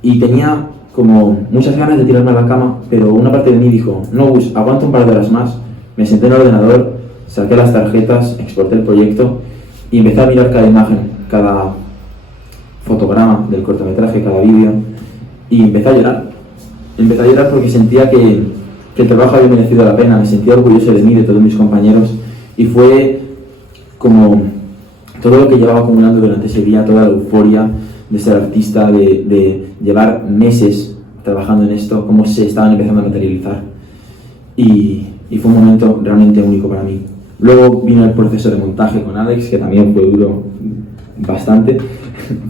y tenía como muchas ganas de tirarme a la cama, pero una parte de mí dijo: no, Gus, aguanta un par de horas más. Me senté en el ordenador, saqué las tarjetas, exporté el proyecto y empecé a mirar cada imagen, cada fotograma del cortometraje, cada vídeo, y empecé a llorar. Empecé a llorar porque sentía que el trabajo había merecido la pena, me sentía orgulloso de mí, de todos mis compañeros, y fue como todo lo que llevaba acumulando durante ese día, toda la euforia de ser artista, de llevar meses trabajando en esto, cómo se estaban empezando a materializar. Y fue un momento realmente único para mí. Luego vino el proceso de montaje con Alex, que también fue duro bastante,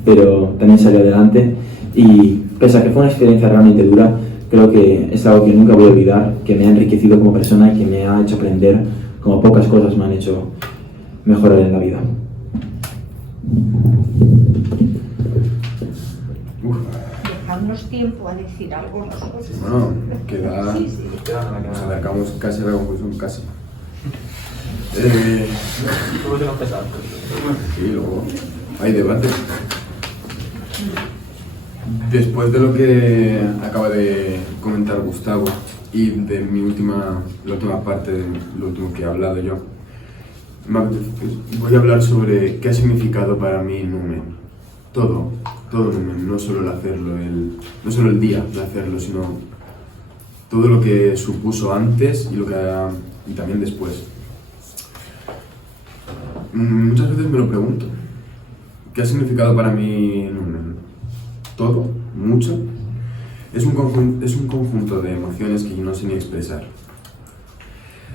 pero también salió adelante. Y pese a que fue una experiencia realmente dura, creo que es algo que nunca voy a olvidar, que me ha enriquecido como persona y que me ha hecho aprender como pocas cosas me han hecho mejorar en la vida. Dejadnos tiempo a decir algo nosotros. Bueno, queda... Sí, sí. Nos acercamos casi a la conclusión, casi. Sí, luego hay debate. Después de lo que acaba de comentar Gustavo y de la última parte de lo último que he hablado yo, voy a hablar sobre qué ha significado para mí Numen. Todo Numen, no solo el hacerlo, no solo el día de hacerlo, sino todo lo que supuso antes y también después. Muchas veces me lo pregunto. ¿Qué ha significado para mí Numen? Todo, mucho. Es un conjunto de emociones que yo no sé ni expresar.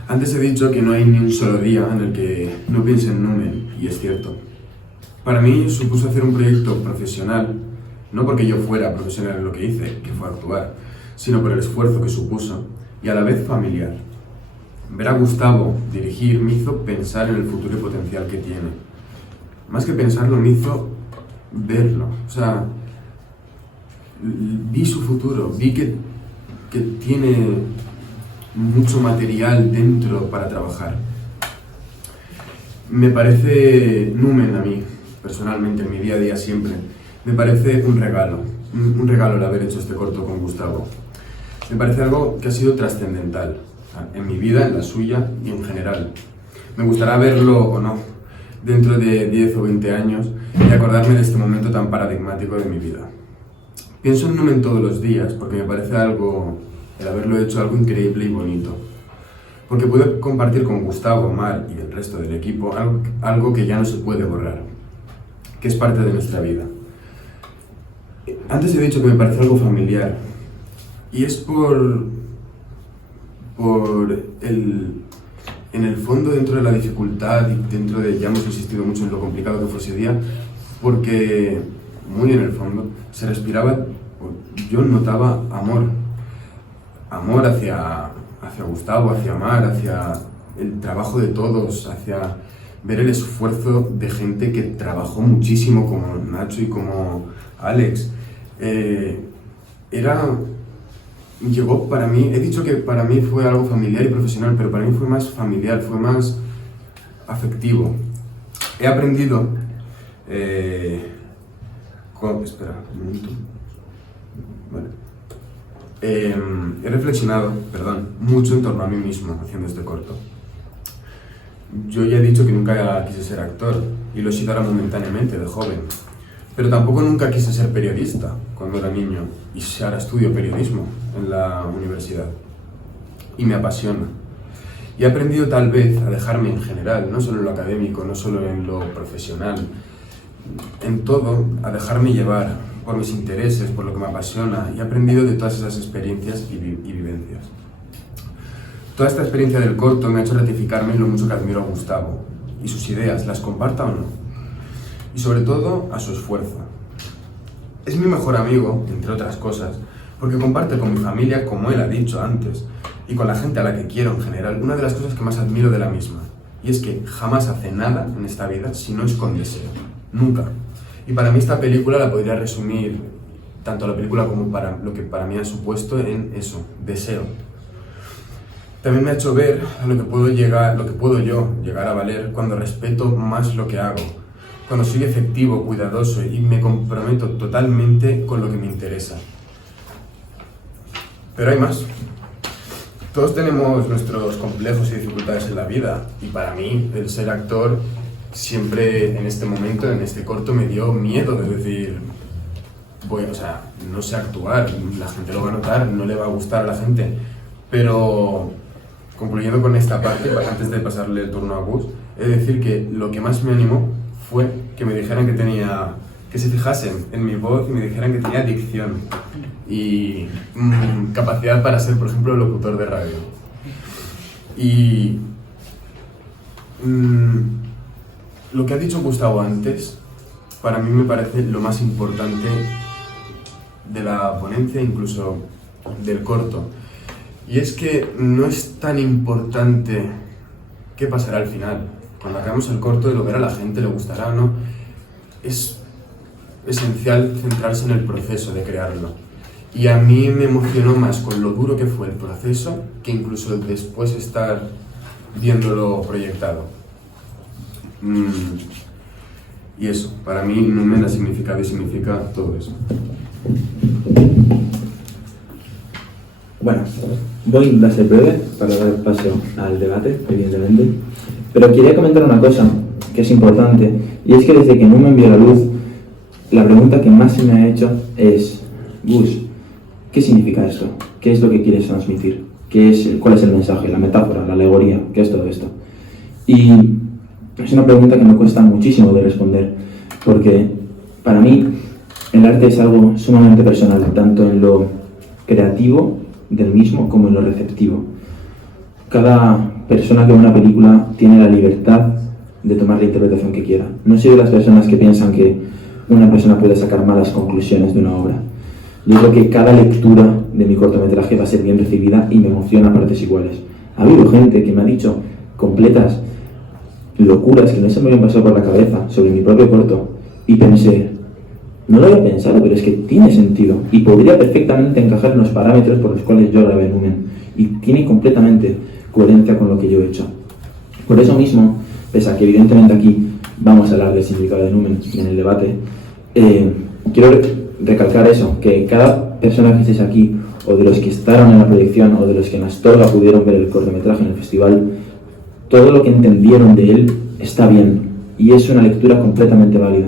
Antes he dicho que no hay ni un solo día en el que no piense en Numen, y es cierto. Para mí supuso hacer un proyecto profesional, no porque yo fuera profesional en lo que hice, que fue actuar, sino por el esfuerzo que supuso, y a la vez familiar. Ver a Gustavo dirigir me hizo pensar en el futuro y potencial que tiene. Más que pensarlo, me hizo verlo. O sea, vi su futuro, vi que tiene mucho material dentro para trabajar. Me parece Numen a mí, personalmente, en mi día a día siempre, me parece un regalo el haber hecho este corto con Gustavo. Me parece algo que ha sido trascendental en mi vida, en la suya y en general. Me gustará verlo o no dentro de 10 o 20 años y acordarme de este momento tan paradigmático de mi vida. Pienso en Numen todos los días porque me parece el haberlo hecho algo increíble y bonito. Porque puedo compartir con Gustavo, Mar y el resto del equipo algo que ya no se puede borrar, que es parte de nuestra vida. Antes he dicho que me parece algo familiar, y es en el fondo, dentro de la dificultad y dentro de, ya hemos insistido mucho en lo complicado que fue ese día, porque muy en el fondo se respiraba, yo notaba amor hacia Gustavo, hacia Mar, hacia el trabajo de todos, hacia ver el esfuerzo de gente que trabajó muchísimo, como Nacho y como Alex. Llegó para mí, he dicho que para mí fue algo familiar y profesional, pero para mí fue más familiar, fue más afectivo. He aprendido, espera un minuto. Vale. He reflexionado, mucho en torno a mí mismo haciendo este corto. Yo ya he dicho que nunca quise ser actor, y lo he sido ahora momentáneamente, de joven. Pero tampoco nunca quise ser periodista cuando era niño, y ahora estudio periodismo en la universidad. Y me apasiona. Y he aprendido tal vez a dejarme en general, no solo en lo académico, no solo en lo profesional, en todo, a dejarme llevar por mis intereses, por lo que me apasiona, y he aprendido de todas esas experiencias y vivencias. Toda esta experiencia del corto me ha hecho ratificarme en lo mucho que admiro a Gustavo, y sus ideas, las comparta o no, y sobre todo a su esfuerzo. Es mi mejor amigo, entre otras cosas, porque comparte con mi familia, como él ha dicho antes, y con la gente a la que quiero en general, una de las cosas que más admiro de la misma, y es que jamás hace nada en esta vida si no es con deseo, nunca. Y para mí esta película la podría resumir, tanto la película como para lo que para mí ha supuesto, en eso, deseo. También me ha hecho ver a lo que puedo yo llegar a valer cuando respeto más lo que hago, cuando soy efectivo, cuidadoso y me comprometo totalmente con lo que me interesa. Pero hay más. Todos tenemos nuestros complejos y dificultades en la vida, y para mí el ser actor siempre en este momento, en este corto, me dio miedo de decir, no sé actuar, la gente lo va a notar, no le va a gustar a la gente, pero concluyendo con esta parte, antes de pasarle el turno a Gus, he de decir que lo que más me animó fue que me dijeran que se fijasen en mi voz y me dijeran que tenía dicción y capacidad para ser, por ejemplo, locutor de radio. Y lo que ha dicho Gustavo antes, para mí me parece lo más importante de la ponencia, incluso del corto. Y es que no es tan importante qué pasará al final. Cuando acabemos el corto, de lo verá la gente, le gustará o no, es esencial centrarse en el proceso de crearlo. Y a mí me emocionó más con lo duro que fue el proceso que incluso después estar viéndolo proyectado. Y eso, para mí Numen ha significado y significa todo eso. Bueno, voy a ser breve para dar paso al debate, evidentemente, pero quería comentar una cosa que es importante, y es que desde que Numen vio la luz, la pregunta que más se me ha hecho es: Gus, ¿qué significa esto? ¿Qué es lo que quieres transmitir? ¿Cuál es el mensaje, la metáfora, la alegoría? ¿Qué es todo esto? Y es una pregunta que me cuesta muchísimo de responder, porque para mí el arte es algo sumamente personal, tanto en lo creativo del mismo como en lo receptivo. Cada persona que ve una película tiene la libertad de tomar la interpretación que quiera. No soy de las personas que piensan que una persona puede sacar malas conclusiones de una obra. Yo creo que cada lectura de mi cortometraje va a ser bien recibida y me emociona a partes iguales. Ha habido gente que me ha dicho completas locuras que no se me habían pasado por la cabeza sobre mi propio corto, y pensé, no lo había pensado, pero es que tiene sentido y podría perfectamente encajar en los parámetros por los cuales yo grabé Numen, y tiene completamente coherencia con lo que yo he hecho. Por eso mismo, pese a que evidentemente aquí vamos a hablar del significado de Numen en el debate, quiero recalcar eso, que cada persona que estéis aquí, o de los que estaron en la proyección, o de los que en Astorga pudieron ver el cortometraje en el festival, todo lo que entendieron de él está bien, y es una lectura completamente válida.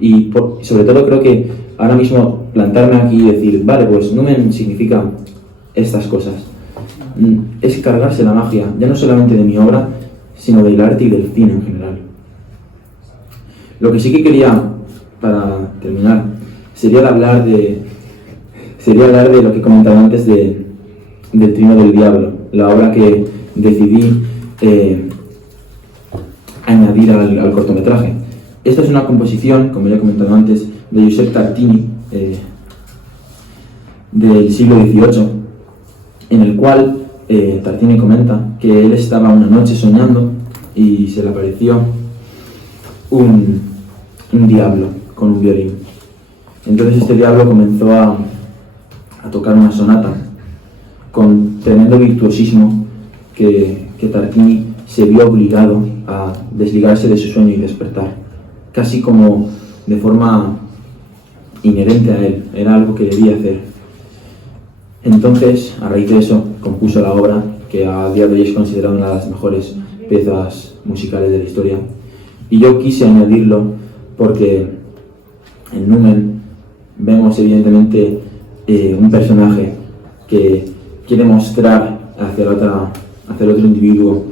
Y sobre todo creo que ahora mismo plantarme aquí y decir, vale, pues Numen significa estas cosas, es cargarse la magia, ya no solamente de mi obra, sino del arte y del cine en general. Lo que sí que quería, para terminar, sería hablar de lo que he comentado antes del Trino del Diablo, la obra que decidí añadir al cortometraje. Esta es una composición, como ya he comentado antes, de Giuseppe Tartini, del siglo XVIII, en el cual Tartini comenta que él estaba una noche soñando y se le apareció un diablo con un violín. Entonces este diablo comenzó a tocar una sonata con tremendo virtuosismo que Tartini se vio obligado a desligarse de su sueño y despertar, casi como de forma inherente a él, era algo que debía hacer. Entonces, a raíz de eso, compuso la obra que a día de hoy es considerada una de las mejores piezas musicales de la historia. Y yo quise añadirlo porque en Numen vemos evidentemente un personaje que quiere mostrar hacia el otro individuo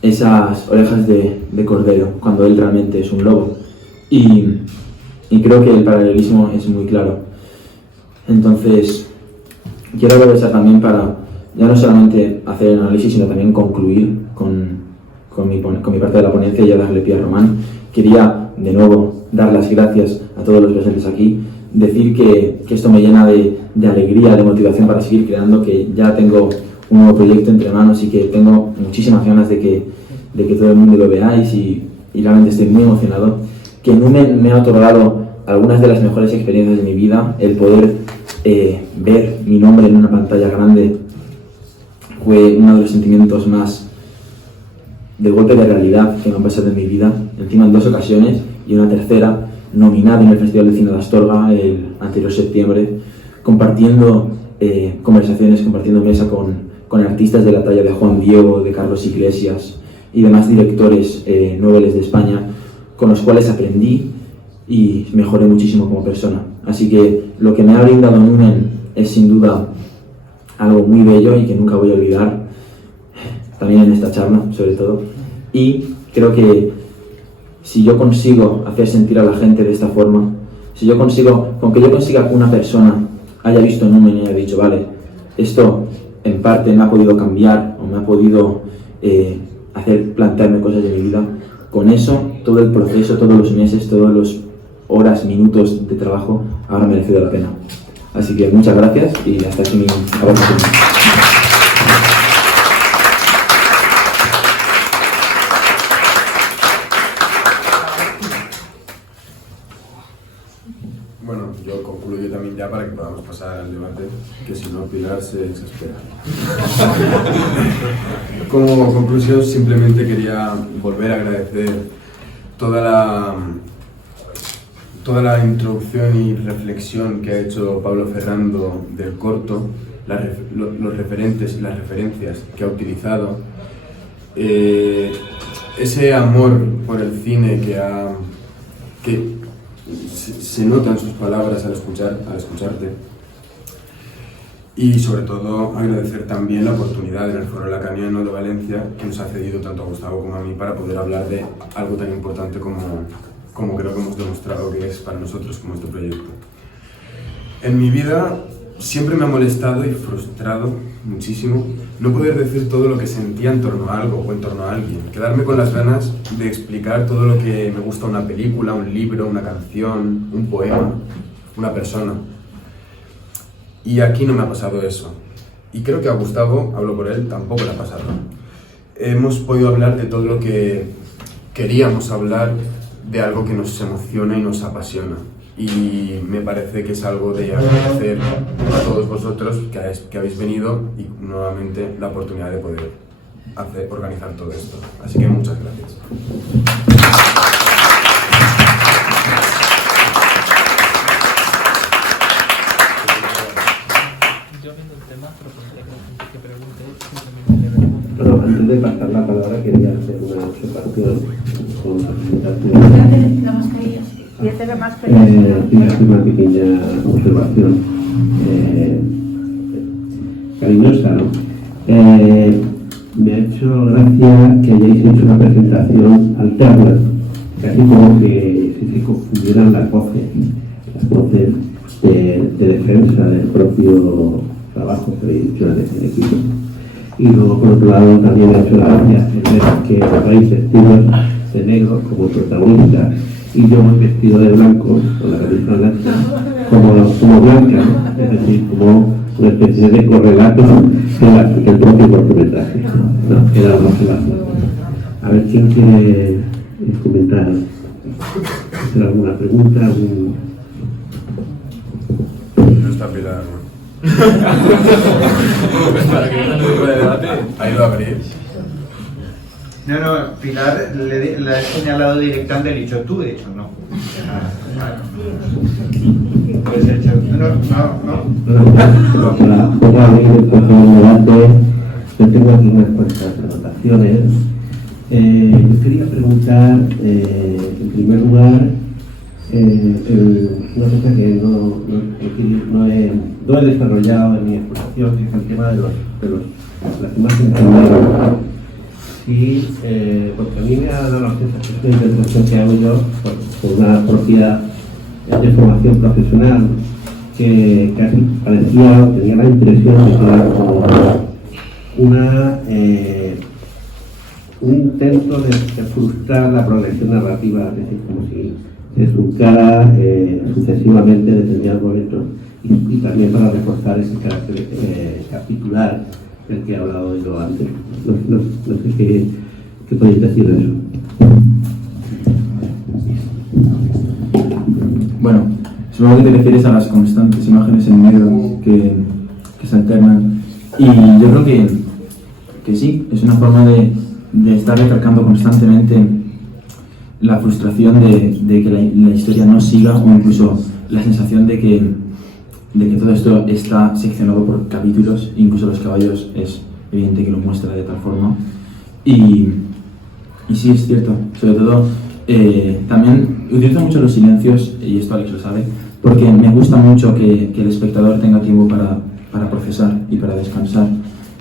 esas orejas de cordero, cuando él realmente es un lobo. Y creo que el paralelismo es muy claro. Entonces, quiero aprovechar también para ya no solamente hacer el análisis, sino también concluir con mi parte de la ponencia y ya darle pie a Román. Quería de nuevo dar las gracias a todos los presentes aquí, decir que esto me llena de alegría, de motivación para seguir creando, que ya tengo un nuevo proyecto entre manos y que tengo muchísimas ganas de que todo el mundo lo veáis y realmente estoy muy emocionado. Que Numen me ha otorgado algunas de las mejores experiencias de mi vida, el poder ver mi nombre en una pantalla grande fue uno de los sentimientos más de golpe de realidad que me han pasado en mi vida, encima en 2 ocasiones y una tercera nominado en el Festival de Cine de Astorga el anterior septiembre, compartiendo conversaciones, compartiendo mesa con artistas de la talla de Juan Diego, de Carlos Iglesias y demás directores noveles de España, con los cuales aprendí y mejoré muchísimo como persona. Así que lo que me ha brindado Numen es sin duda algo muy bello y que nunca voy a olvidar, también en esta charla sobre todo. Y creo que si yo consigo hacer sentir a la gente de esta forma, con que yo consiga que una persona haya visto Numen y haya dicho, vale, esto en parte me ha podido cambiar o me ha podido hacer plantearme cosas de mi vida, con eso todo el proceso, todos los meses, todas las horas, minutos de trabajo habrá merecido la pena. Así que muchas gracias y hasta aquí mi aportación. Bueno, yo concluyo también ya para que podamos pasar al debate, que si no Pilar se exaspera. Como conclusión simplemente quería volver a agradecer toda la introducción y reflexión que ha hecho Pablo Ferrando del corto, los referentes y las referencias que ha utilizado, ese amor por el cine que se nota en sus palabras al escucharte, y sobre todo agradecer también la oportunidad en el Foro Lacaniano de Valencia que nos ha cedido tanto a Gustavo como a mí para poder hablar de algo tan importante como creo que hemos demostrado que es para nosotros como este proyecto. En mi vida siempre me ha molestado y frustrado muchísimo no poder decir todo lo que sentía en torno a algo o en torno a alguien, quedarme con las ganas de explicar todo lo que me gusta una película, un libro, una canción, un poema, una persona. Y aquí no me ha pasado eso. Y creo que a Gustavo, hablo por él, tampoco le ha pasado. Hemos podido hablar de todo lo que queríamos hablar, de algo que nos emociona y nos apasiona. Y me parece que es algo de agradecer a todos vosotros que habéis venido y nuevamente la oportunidad de poder organizar todo esto. Así que muchas gracias. Bueno, antes de pasar la palabra quería hacer una observación con la presentación. Una pequeña observación cariñosa, ¿no? Me ha hecho gracia que hayáis hecho una presentación alterna, casi como que se confundieran las voces de defensa del propio trabajo que habéis hecho en el equipo. Y luego, por otro lado, también me ha hecho gracia que vais vestidos de negro como protagonistas y yo voy vestido de blanco con la camisa blanca como Blanca, ¿no? Es decir, como una especie de correlato que el propio cortometraje, ¿no? Era una observación. A ver, ¿quién quiere comentar? ¿Hacer alguna pregunta? No está Pilar, ¿no? Para que no haya un grupo de debate, ahí lo abrí. No, Pilar le ha señalado directamente, le he dicho tú, de hecho, no. Puede ser hecho. No. Para abrir el próximo debate, yo tengo aquí unas cuantas anotaciones. Yo quería preguntar, en primer lugar, una cosa que no he desarrollado en mi exposición, que es el tema de las imágenes de negro. Sí, porque a mí me ha dado la sensación de interpretación que hago yo por una propia de formación profesional que casi parecía, tenía la impresión de que era como un intento de frustrar la progresión narrativa, es decir, como si se surcara sucesivamente determinados momentos y también para reforzar ese carácter capitular del que he hablado yo antes. No sé qué podéis decir de eso. Bueno, supongo que te refieres a las constantes imágenes en negro que se alternan. Y yo creo que sí, es una forma de estar recalcando constantemente la frustración de que la historia no siga, o incluso la sensación de que todo esto está seccionado por capítulos. Incluso los caballos es evidente que lo muestra de tal forma. Y sí, es cierto, sobre todo también utilizo mucho los silencios, y esto Alex lo sabe, porque me gusta mucho que el espectador tenga tiempo para procesar y para descansar.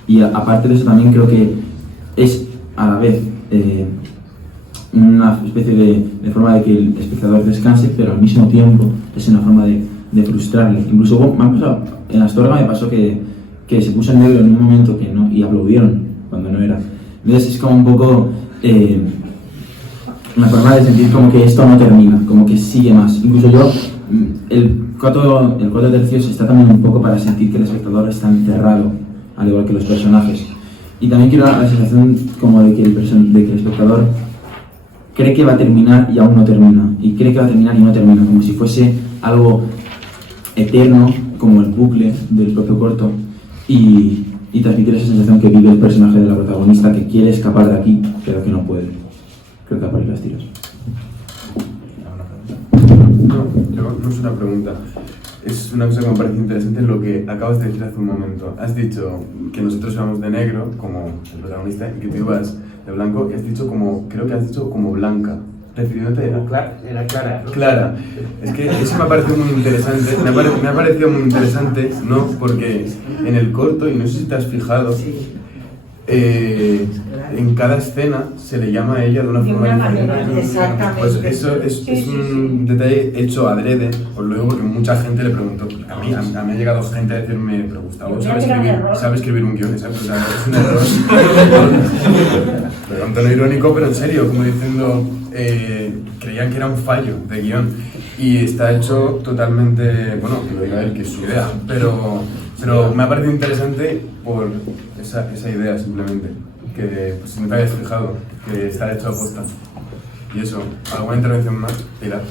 Y aparte de eso también creo que es a la vez una especie de forma de que el espectador descanse, pero al mismo tiempo es una forma de frustrarle. Incluso me ha pasado, en Astorga me pasó que se puso en negro en un momento que no, y aplaudieron cuando no era. Entonces es como un poco una forma de sentir como que esto no termina, como que sigue más. Incluso yo, el cuatro tercios está también un poco para sentir que el espectador está encerrado, al igual que los personajes. Y también quiero la sensación como de que el espectador cree que va a terminar y aún no termina, y cree que va a terminar y no termina, como si fuese algo eterno, como el bucle del propio corto, y transmitir esa sensación que vive el personaje de la protagonista, que quiere escapar de aquí, pero que no puede. Creo que a por ahí las tiros. No es una pregunta. Es una cosa que me parece interesante lo que acabas de decir hace un momento. Has dicho que nosotros íbamos de negro, como el protagonista, y que tú ibas de blanco, y has dicho creo que has dicho como blanca, refiriéndote a Clara. Clara. Es que eso me ha parecido muy interesante. Me ha parecido muy interesante, ¿no? Porque en el corto, y no sé si te has fijado, en cada escena se le llama a ella de una forma diferente. Exactamente. Pues eso es un detalle hecho adrede, os lo digo porque mucha gente le preguntó. A mí ha llegado gente a decirme, pero Gustavo, ¿sabe escribir un guión? ¿Sabes? O sea, es un error. Pero en tono irónico, pero en serio, como diciendo, creían que era un fallo de guión. Y está hecho totalmente, bueno, que lo diga él, que es su idea, pero me ha parecido interesante por esa idea simplemente, que pues, si no te habías fijado, que está hecho a posta. Y eso, ¿alguna intervención más, Pilar?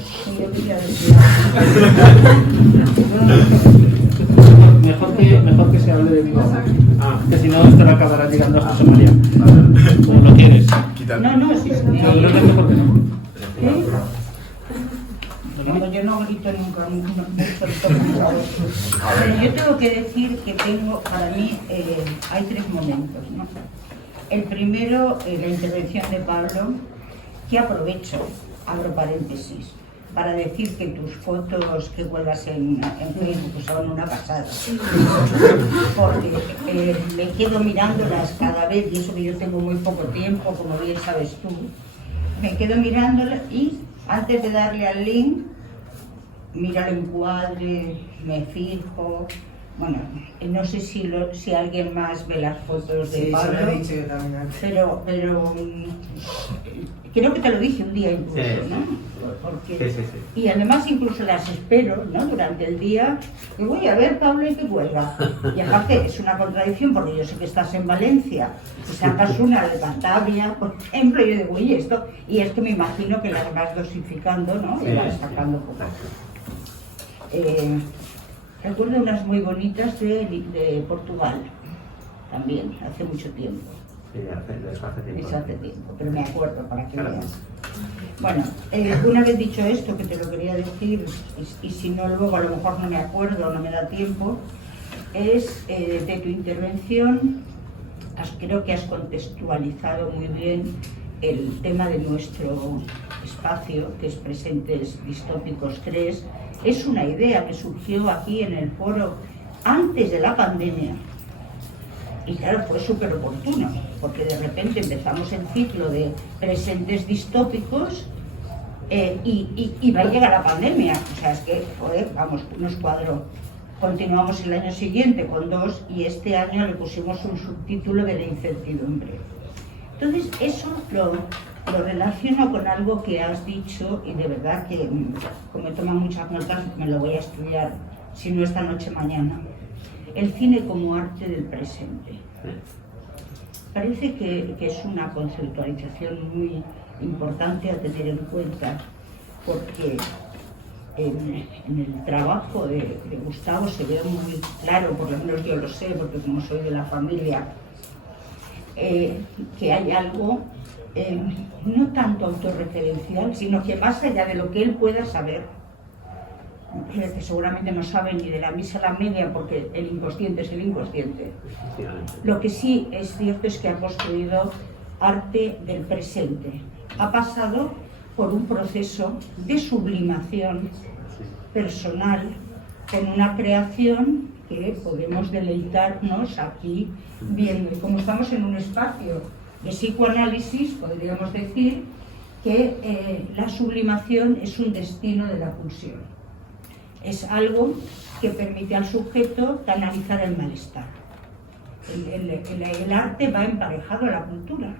Mejor que se hable de mí. Que si no, esto no acabará llegando a José María. ¿Cómo lo quieres? Quitar. No, sí. Yo creo que mejor que no. No, yo no grito nunca. Pero yo tengo que decir que para mí, hay tres momentos, ¿no? El primero, la intervención de Pablo, que aprovecho, abro paréntesis, para decir que tus fotos que cuelgas en Facebook son una pasada. Porque me quedo mirándolas cada vez, y eso que yo tengo muy poco tiempo, como bien sabes tú. Me quedo mirándolas y antes de darle al link, miro el encuadre, me fijo, bueno, no sé si alguien más ve las fotos de Pablo, se lo he dicho yo también. pero creo que te lo dije un día incluso, Sí, ¿no? Porque, Sí. y además incluso las espero, ¿no? Durante el día, y voy a ver, Pablo, y que cuelga. Y aparte es una contradicción porque yo sé que estás en Valencia y sacas una de Cantabria, por ejemplo, y yo digo, oye, esto, y es que me imagino que las vas dosificando, ¿no? Y vas sacando poco. Recuerdo unas muy bonitas de Portugal, también, hace mucho tiempo. Sí, hace tiempo. Eso hace tiempo, pero me acuerdo para que Claro. veas. Bueno, una vez dicho esto, que te lo quería decir, y si no luego a lo mejor no me acuerdo, no me da tiempo, es de tu intervención, creo que has contextualizado muy bien el tema de nuestro espacio, que es Presentes Distópicos 3. Es una idea que surgió aquí en el foro antes de la pandemia. Y claro, fue súper oportuno, porque de repente empezamos el ciclo de presentes distópicos y va a llegar la pandemia. O sea, es que, joder, vamos, nos cuadró. Continuamos el año siguiente con 2 y este año le pusimos un subtítulo de la incertidumbre. Entonces, eso lo relaciono con algo que has dicho y de verdad que, como he tomado muchas notas, me lo voy a estudiar, si no esta noche, mañana. El cine como arte del presente. Parece que es una conceptualización muy importante a tener en cuenta, porque en el trabajo de Gustavo se ve muy claro, por lo menos yo lo sé, porque como soy de la familia, que hay algo no tanto autorreferencial, sino que más allá de lo que él pueda saber, que seguramente no sabe ni de la misa a la media porque el inconsciente es el inconsciente. Lo que sí es cierto es que ha construido arte del presente. Ha pasado por un proceso de sublimación personal con una creación que podemos deleitarnos aquí viendo. Y como estamos en un espacio de psicoanálisis, podríamos decir que la sublimación es un destino de la pulsión. Es algo que permite al sujeto canalizar el malestar. El arte va emparejado a la cultura.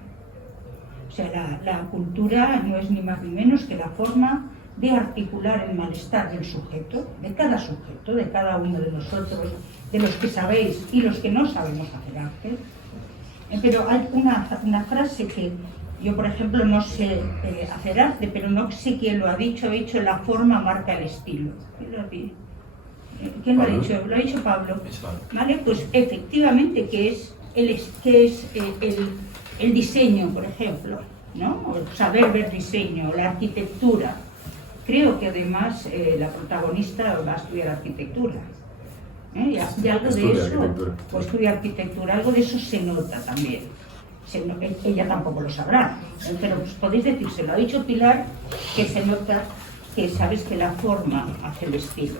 O sea, la cultura no es ni más ni menos que la forma de articular el malestar del sujeto, de cada uno de nosotros, de los que sabéis y los que no sabemos hacer arte. Pero hay una frase que yo, por ejemplo, no sé hacer arte, pero no sé quién lo ha dicho la forma marca el estilo. ¿Quién lo ha dicho? Lo ha dicho Pablo. ¿Vale? Pues efectivamente, que es el diseño, por ejemplo, ¿no? O saber ver diseño, la arquitectura. Creo que además la protagonista va a estudiar arquitectura. Y algo de eso, pues estudia arquitectura, algo de eso se nota también. Ella tampoco lo sabrá, pero pues podéis decírselo. Ha dicho Pilar que se nota que sabes que la forma hace el estilo.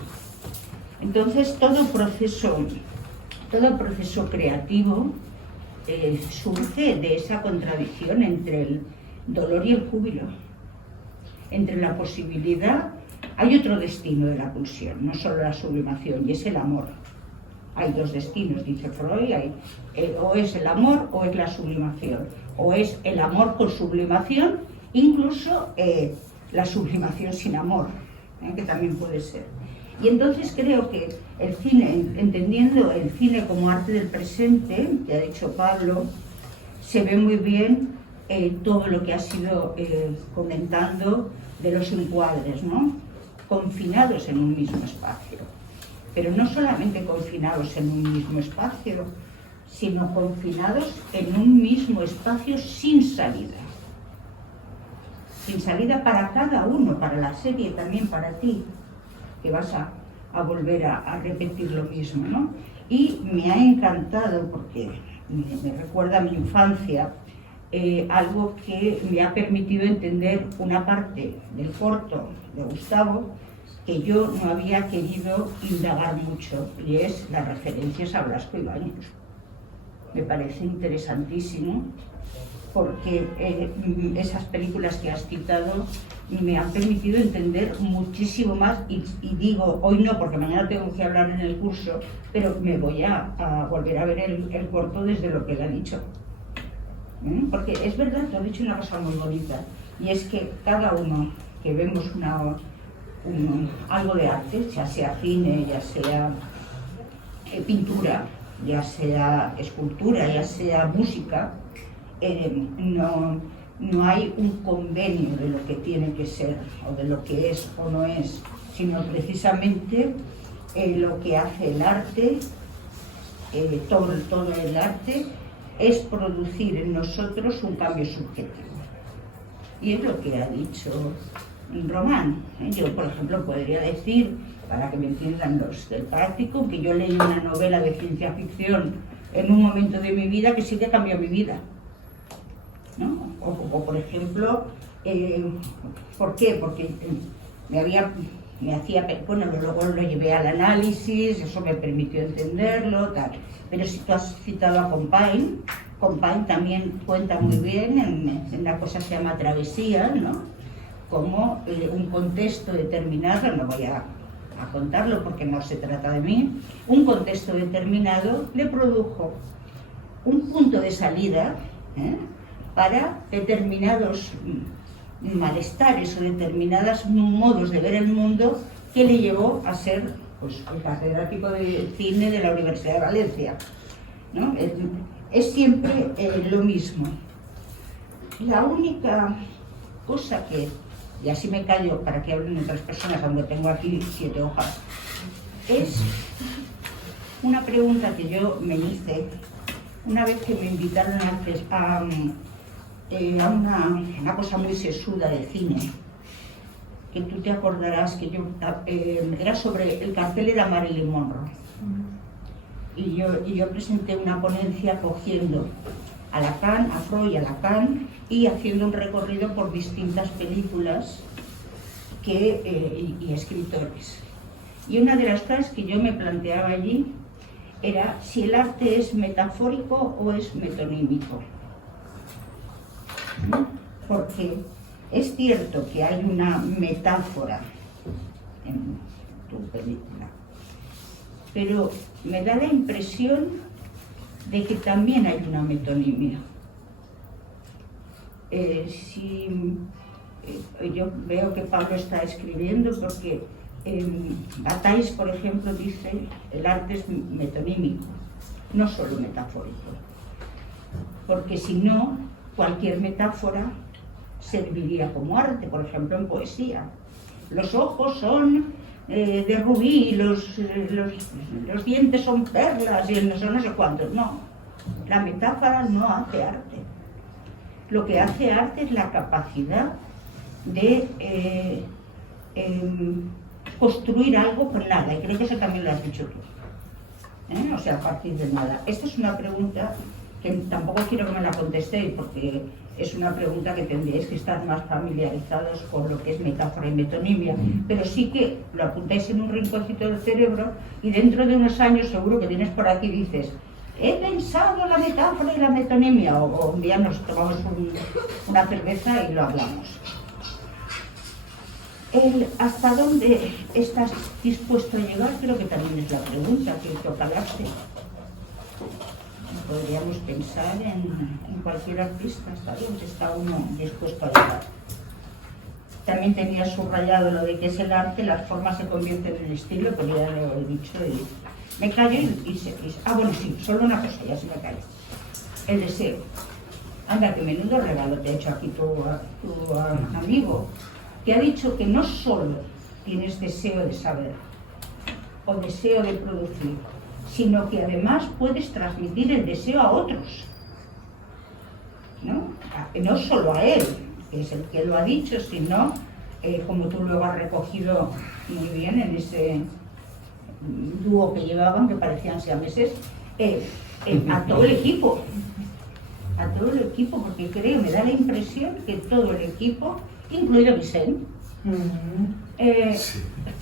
Entonces todo proceso creativo surge de esa contradicción entre el dolor y el júbilo, entre la posibilidad. Hay otro destino de la pulsión, no solo la sublimación, y es el amor. Hay 2 destinos, dice Freud, o es el amor o es la sublimación, o es el amor con sublimación, incluso la sublimación sin amor, que también puede ser. Y entonces creo que el cine, entendiendo el cine como arte del presente, que ha dicho Pablo, se ve muy bien todo lo que ha sido comentando de los encuadres, ¿no? Confinados en un mismo espacio. Pero no solamente confinados en un mismo espacio, sino confinados en un mismo espacio sin salida. Sin salida para cada uno, para la serie, también para ti, que vas a volver a repetir lo mismo, ¿no? Y me ha encantado, porque me recuerda a mi infancia, algo que me ha permitido entender una parte del corto de Gustavo que yo no había querido indagar mucho, y es las referencias a Blasco Ibáñez. Me parece interesantísimo porque esas películas que has citado me han permitido entender muchísimo más y digo, hoy no, porque mañana tengo que hablar en el curso, pero me voy a volver a ver el corto desde lo que él ha dicho. Porque es verdad, tú has dicho una cosa muy bonita, y es que cada uno que vemos algo de arte, ya sea cine, ya sea pintura, ya sea escultura, ya sea música, no hay un convenio de lo que tiene que ser o de lo que es o no es, sino precisamente lo que hace el arte, todo el arte, es producir en nosotros un cambio subjetivo. Y es lo que ha dicho Román. Yo, por ejemplo, podría decir, para que me entiendan los del práctico, que yo leí una novela de ciencia ficción en un momento de mi vida que sí que cambió mi vida, ¿no? O por ejemplo, ¿por qué? Porque bueno, luego lo llevé al análisis, eso me permitió entenderlo, tal. Pero si tú has citado a Compain también cuenta muy bien en una cosa que se llama travesía, ¿no? Como un contexto determinado, no voy a contarlo porque no se trata de mí, un contexto determinado le produjo un punto de salida para determinados malestares o determinados modos de ver el mundo que le llevó a ser, pues, el catedrático de cine de la Universidad de Valencia, ¿no? Es siempre lo mismo. La única cosa que, y así me callo para que hablen otras personas, aunque tengo aquí 7 hojas, es una pregunta que yo me hice una vez que me invitaron a una cosa muy sesuda de cine, que tú te acordarás que yo era sobre el cartel de la Marilyn Monroe, y yo presenté una ponencia cogiendo a Lacan, a Freud y a Lacan, y haciendo un recorrido por distintas películas y escritores. Y una de las cosas que yo me planteaba allí era si el arte es metafórico o es metonímico. Porque es cierto que hay una metáfora en tu película, pero me da la impresión de que también hay una metonimia. Yo veo que Pablo está escribiendo porque Bataille, por ejemplo, dice el arte es metonímico, no solo metafórico, porque si no, cualquier metáfora serviría como arte, por ejemplo en poesía. Los ojos son de rubí, los dientes son perlas y no sé cuántos. No, la metáfora no hace arte. Lo que hace arte es la capacidad de construir algo con nada, y creo que eso también lo has dicho tú, o sea, a partir de nada. Esta es una pregunta que tampoco quiero que me la contestéis, porque es una pregunta que tendríais que estar más familiarizados con lo que es metáfora y metonimia, pero sí que lo apuntáis en un rinconcito del cerebro y dentro de unos años seguro que tienes por aquí y dices, he pensado la metáfora y la metonimia, o un día nos tomamos una cerveza y lo hablamos. ¿Hasta dónde estás dispuesto a llegar? Creo que también es la pregunta que toca al arte. Podríamos pensar en cualquier artista, ¿hasta dónde está uno dispuesto a llegar? También tenía subrayado lo de que es el arte, las formas se convierten en estilo, pero ya lo he dicho y me callo bueno, sí, solo una cosa, ya se me callo. El deseo. Anda, que menudo regalo te ha hecho aquí tu amigo. Te ha dicho que no solo tienes deseo de saber o deseo de producir, sino que además puedes transmitir el deseo a otros, no solo a él, que es el que lo ha dicho, sino, como tú luego has recogido muy bien en ese dúo que llevaban, que parecían siameses, a todo el equipo, porque creo, me da la impresión que todo el equipo, incluido Vicente,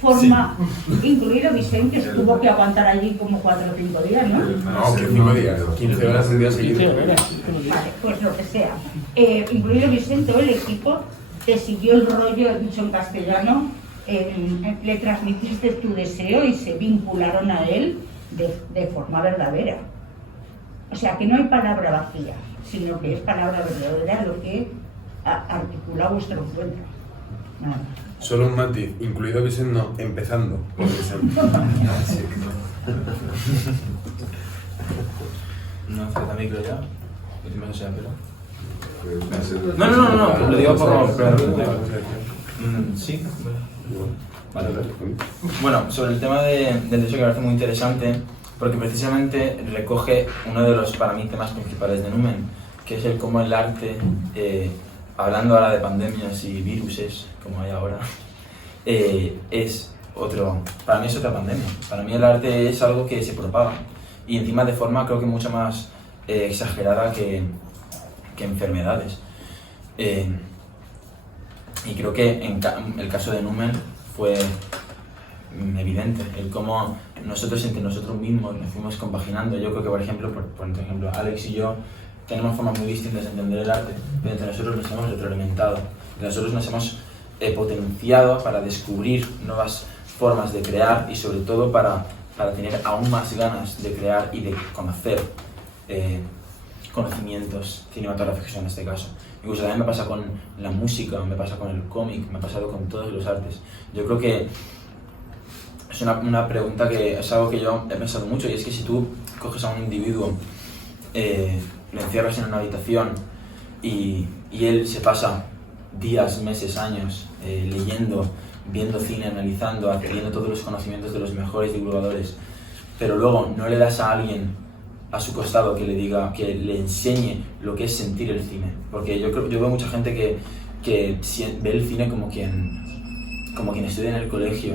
forma, incluido Vicente, que tuvo que aguantar allí como 4 o 5 días, ¿no? No, que 5 días, 15 horas un día seguido. Vale, pues lo que sea. Incluido Vicente o el equipo, te siguió el rollo, dicho en castellano, le transmitiste tu deseo y se vincularon a él de forma verdadera. O sea, que no hay palabra vacía, sino que es palabra verdadera lo que articula vuestro encuentro. Nada. Solo un matiz, incluido Vicente, no, empezando por Vicente. No hace falta micro ya. No sea, pero... No, lo digo por... Sí. Vale. Bueno, sobre el tema del deseo, que me parece muy interesante, porque precisamente recoge uno de los, para mí, temas principales de Numen, que es el cómo el arte, hablando ahora de pandemias y viruses, como hay ahora, es otro, para mí es otra pandemia. Para mí el arte es algo que se propaga, y encima de forma creo que mucho más exagerada que enfermedades. Y creo que en el caso de Numen fue evidente el cómo nosotros entre nosotros mismos nos fuimos compaginando. Yo creo que, por ejemplo, Alex y yo tenemos formas muy distintas de entender el arte, pero entre nosotros nos hemos retroalimentado. Nosotros nos hemos potenciado para descubrir nuevas formas de crear y sobre todo para tener aún más ganas de crear y de conocer conocimientos cinematográficos en este caso. Incluso también me pasa con la música, me pasa con el cómic, me ha pasado con todos los artes. Yo creo que es una pregunta que es algo que yo he pensado mucho, y es que si tú coges a un individuo, lo encierras en una habitación y él se pasa días, meses, años leyendo, viendo cine, analizando, adquiriendo todos los conocimientos de los mejores divulgadores, pero luego no le das a alguien a su costado que le diga, que le enseñe lo que es sentir el cine, porque yo veo mucha gente que ve el cine como quien estudia en el colegio.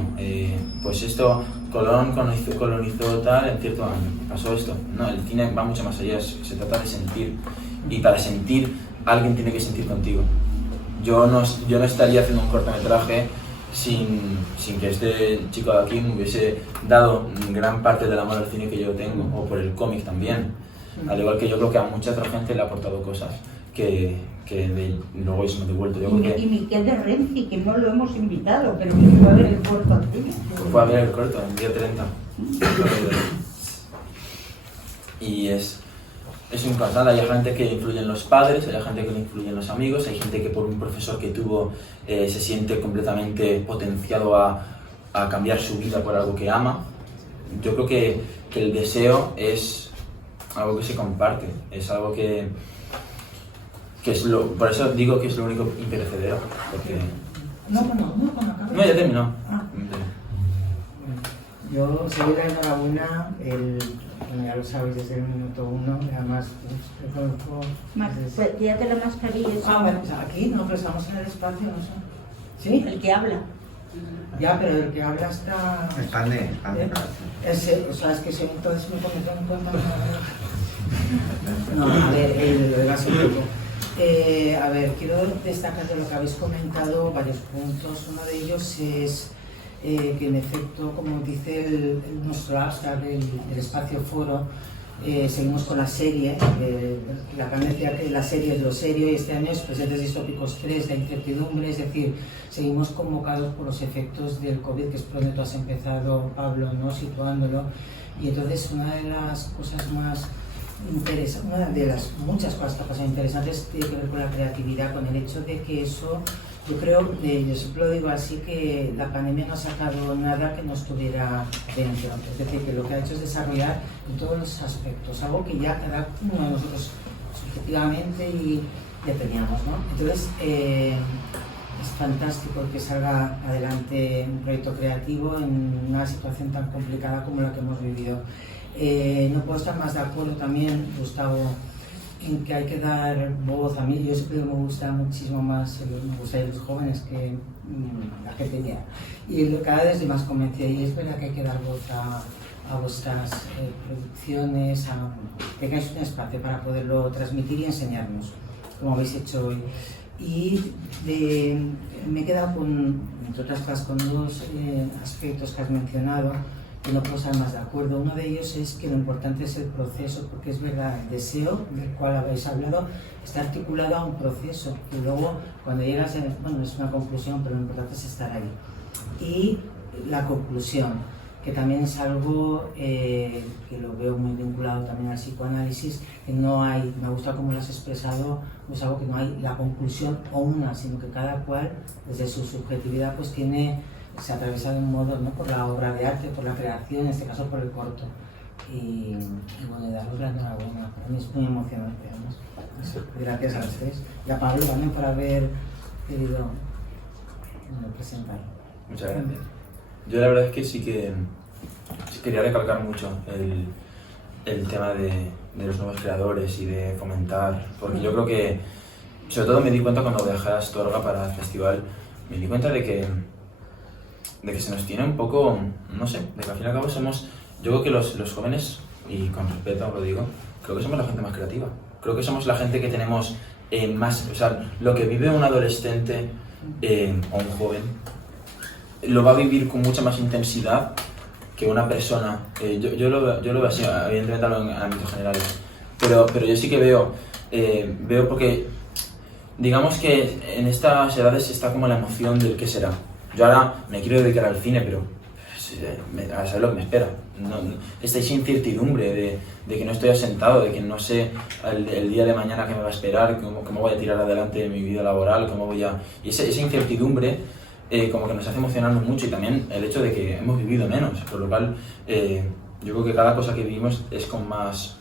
Pues esto, Colón colonizó tal en cierto año, pasó esto. No, el cine va mucho más allá, se trata de sentir, y para sentir alguien tiene que sentir contigo. Yo no estaría haciendo un cortometraje sin que este chico de aquí me hubiese dado gran parte del amor al cine que yo tengo, o por el cómic también. Al igual que yo creo que a mucha otra gente le ha aportado cosas que luego hemos devuelto. Y Miquel de Renzi, que no lo hemos invitado, pero que fue a ver el corto al cine. Fue a ver el corto, el día 30. Y es importante. Hay gente que influye en los padres, hay gente que influye en los amigos, hay gente que por un profesor que tuvo se siente completamente potenciado a cambiar su vida por algo que ama. Yo creo que el deseo es algo que se comparte, es algo que por eso digo que es lo único imperecedero. Porque... No, ya terminó. Yo os doy la enhorabuena, bueno, ya lo sabéis desde el minuto 1, además lo conozco... Pues quédate la mascarilla. Bueno, pues aquí, no, pero estamos en el espacio, no sé. ¿Sí? El que habla. Ya, pero el que habla está... Expande. O sea, es que si entonces me pongo en cuenta... No, a ver, lo de base un poco. A ver, quiero destacar de lo que habéis comentado varios puntos. Uno de ellos es que en efecto, como dice nuestro hashtag, el espacio foro, seguimos con la serie. La tendencia que la serie es lo serio, y este año es Presentes Distópicos 3, la incertidumbre, es decir, seguimos convocados por los efectos del COVID, que es por donde tú has empezado, Pablo, ¿no? Situándolo. Y entonces una de las cosas más interesantes, una de las muchas cosas que pasan interesantes, tiene que ver con la creatividad, con el hecho de que eso, yo creo, yo siempre lo digo así, que la pandemia no ha sacado nada que no estuviera dentro. Es decir, que lo que ha hecho es desarrollar en todos los aspectos, algo que ya cada uno de nosotros subjetivamente y ya teníamos, ¿no? Entonces, es fantástico que salga adelante un proyecto creativo en una situación tan complicada como la que hemos vivido. No puedo estar más de acuerdo también, Gustavo, en que hay que dar voz. A mí, yo siempre me gusta muchísimo más, me gustan los jóvenes que la gente tenía. Y cada vez estoy más convencida, y es verdad que hay que dar voz a vuestras producciones, a que tengáis un espacio para poderlo transmitir y enseñarnos, como habéis hecho hoy. Y me he quedado con, entre otras cosas, con dos aspectos que has mencionado, que no puedo estar más de acuerdo. Uno de ellos es que lo importante es el proceso, porque es verdad, el deseo del cual habéis hablado está articulado a un proceso, y luego cuando llegas, bueno, es una conclusión, pero lo importante es estar ahí. Y la conclusión, que también es algo que lo veo muy vinculado también al psicoanálisis, que no hay, me gusta cómo lo has expresado, es algo que no hay la conclusión o una, sino que cada cual, desde su subjetividad, pues se atraviesa de un modo, ¿no? Por la obra de arte, por la creación, en este caso por el corto. Y bueno, daros la enhorabuena, para mí es muy emocionante, además. Gracias a ustedes y a Pablo también por haber querido presentarlo. Muchas gracias. Yo la verdad es que sí quería recalcar mucho el tema de los nuevos creadores y de fomentar, porque yo creo que, sobre todo me di cuenta cuando viajé a Astorga para el festival, me di cuenta de que se nos tiene un poco, no sé, de que al fin y al cabo somos, yo creo que los jóvenes, y con respeto lo digo, creo que somos la gente más creativa, creo que somos la gente que tenemos más, o sea, lo que vive un adolescente o un joven, lo va a vivir con mucha más intensidad que una persona. Yo lo veo así, evidentemente hablo en ámbitos generales, pero yo sí que veo porque digamos que en estas edades está como la emoción del qué será. Yo ahora me quiero dedicar al cine, pero a saber lo que me espera. Esta incertidumbre de que no estoy asentado, de que no sé el día de mañana qué me va a esperar, cómo voy a tirar adelante mi vida laboral, y esa incertidumbre como que nos hace emocionarnos mucho, y también el hecho de que hemos vivido menos, por lo cual yo creo que cada cosa que vivimos es con más,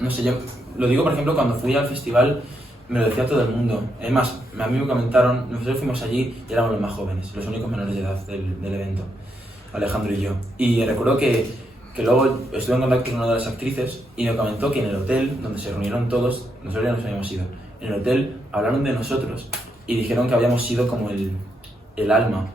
no sé, yo lo digo por ejemplo cuando fui al festival, me lo decía todo el mundo, es más, a mí me comentaron, nosotros fuimos allí y éramos los más jóvenes, los únicos menores de edad del evento, Alejandro y yo, y recuerdo que luego estuve en contacto con una de las actrices y me comentó que en el hotel donde se reunieron todos, nosotros ya nos habíamos ido, en el hotel hablaron de nosotros y dijeron que habíamos sido como el alma,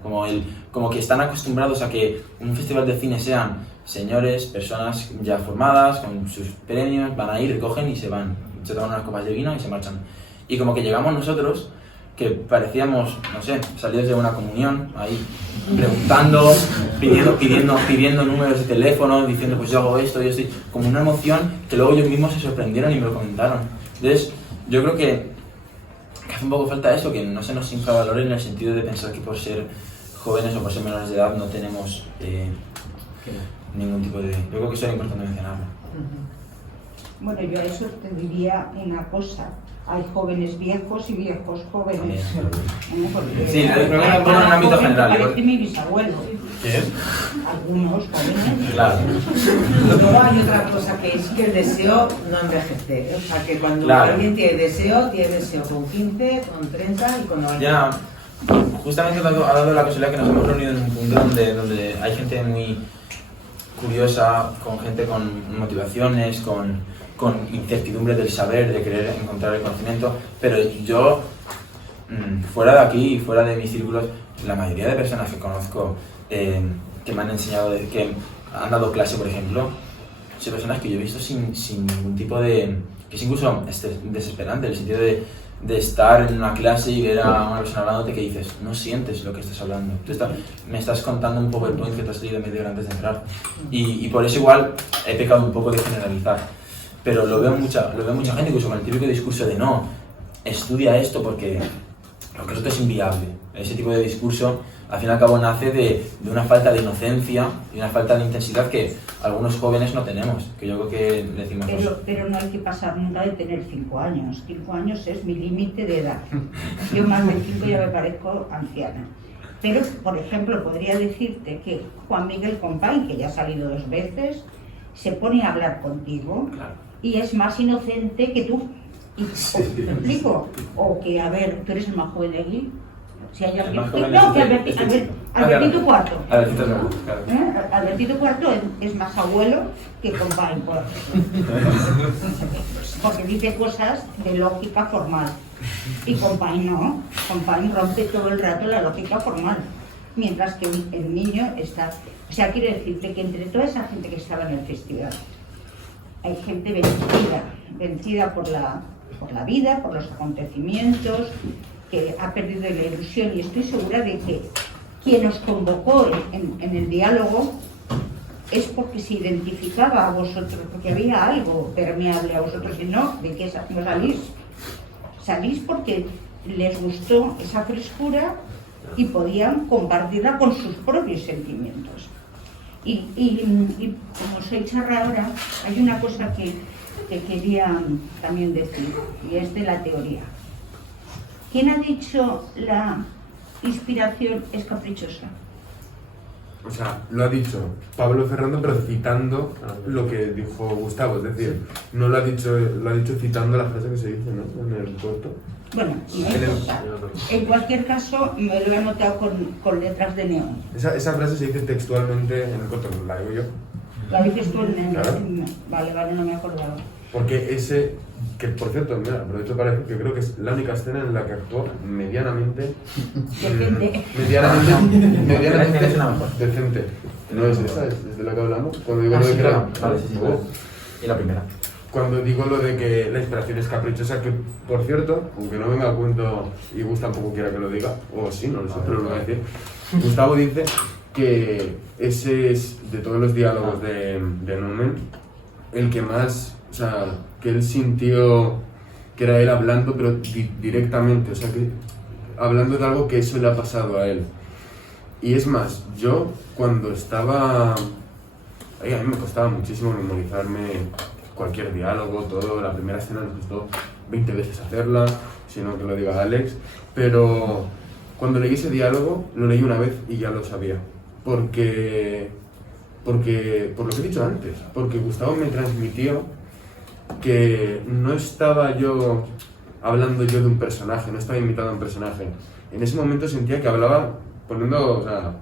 como que están acostumbrados a que en un festival de cine sean señores, personas ya formadas, con sus premios, van a ir, recogen y se van, se toman unas copas de vino y se marchan. Y como que llegamos nosotros, que parecíamos, no sé, salidos de una comunión, ahí preguntando, pidiendo números de teléfono, diciendo pues yo hago esto, yo estoy, como una emoción que luego ellos mismos se sorprendieron y me lo comentaron. Entonces, yo creo que hace un poco falta esto, que no se nos infravalore en el sentido de pensar que por ser jóvenes o por ser menores de edad no tenemos ningún tipo de... Yo creo que eso es importante mencionarlo. Bueno, yo a eso te diría una cosa. Hay jóvenes viejos y viejos jóvenes. Sí, pero en un ámbito general. Parece mi bisabuelo. ¿Qué? Algunos jóvenes. Claro. Luego hay otra cosa que es que el deseo no envejece. O sea, que cuando alguien tiene deseo con 15, con 30 y con 90. Ya, justamente ha dado la casualidad que nos hemos reunido en un punto donde hay gente muy curiosa, con gente con motivaciones, con incertidumbre del saber, de querer encontrar el conocimiento, pero yo, fuera de aquí, fuera de mis círculos, la mayoría de personas que conozco que me han enseñado, que han dado clase, por ejemplo, son personas que yo he visto sin ningún tipo de... que es incluso desesperante, en el sentido de estar en una clase y ver a una persona hablándote que dices, no sientes lo que estás hablando. Me estás contando un poco el point que te has leído media hora antes de entrar. Y por eso igual he pecado un poco de generalizar. Pero lo veo mucha gente, incluso con el típico discurso de no, estudia esto porque lo que es es inviable. Ese tipo de discurso, al fin y al cabo, nace de una falta de inocencia y una falta de intensidad que algunos jóvenes no tenemos, que yo creo que decimos... Pero no hay que pasar nunca de tener 5 años. 5 años es mi límite de edad. Yo más de 5 ya me parezco anciana. Pero, por ejemplo, podría decirte que Juan Miguel Company, que ya ha salido 2 veces, se pone a hablar contigo, claro, y es más inocente que tú. ¿Te explico? O que, a ver, tú eres el más joven de aquí. Si hay alguien... No, que Albertito Cuarto. Albertito Cuarto es más abuelo que Company, por ejemplo. Porque dice cosas de lógica formal. Y Company no. Company rompe todo el rato la lógica formal. Mientras que el niño está... O sea, quiero decirte que entre toda esa gente que estaba en el festival, hay gente vencida por la por la vida, por los acontecimientos, que ha perdido la ilusión, y estoy segura de que quien os convocó en el diálogo es porque se identificaba a vosotros, porque había algo permeable a vosotros, y no, ¿de qué no salís? Salís porque les gustó esa frescura y podían compartirla con sus propios sentimientos. Y como soy charradora, hay una cosa que quería también decir, y es de la teoría. ¿Quién ha dicho la inspiración es caprichosa? O sea, lo ha dicho Pablo Ferrando, pero citando lo que dijo Gustavo, es decir, no lo ha dicho citando la frase que se dice, ¿no? En el corto. Bueno, en cualquier caso, me lo he anotado con letras de neón. Esa frase se dice textualmente en el corto, la digo yo. ¿La dices tú en Claro. Vale, no me acordaba. Porque que por cierto, mira, aprovecho para decir que creo que es la única escena en la que actuó medianamente decente. No es esa, es de la que hablamos. Cuando digo lo de que claro. Vale, sí, claro. Y la primera. Cuando digo lo de que la inspiración es caprichosa, que por cierto, aunque no venga a cuento y Gus tampoco quiera que lo diga, o sí, no lo sé, pero lo voy a decir, Gustavo dice que ese es, de todos los diálogos de Numen, el que más, o sea, que él sintió que era él hablando, pero directamente, o sea, que hablando de algo que eso le ha pasado a él. Y es más, yo cuando estaba... a mí me costaba muchísimo memorizarme cualquier diálogo, todo. La primera escena nos costó 20 veces hacerla, si no que lo diga Alex. Pero cuando leí ese diálogo, lo leí una vez y ya lo sabía. Porque por lo que he dicho antes, porque Gustavo me transmitió que no estaba yo hablando yo de un personaje, no estaba imitando a un personaje. En ese momento sentía que hablaba poniendo, o sea,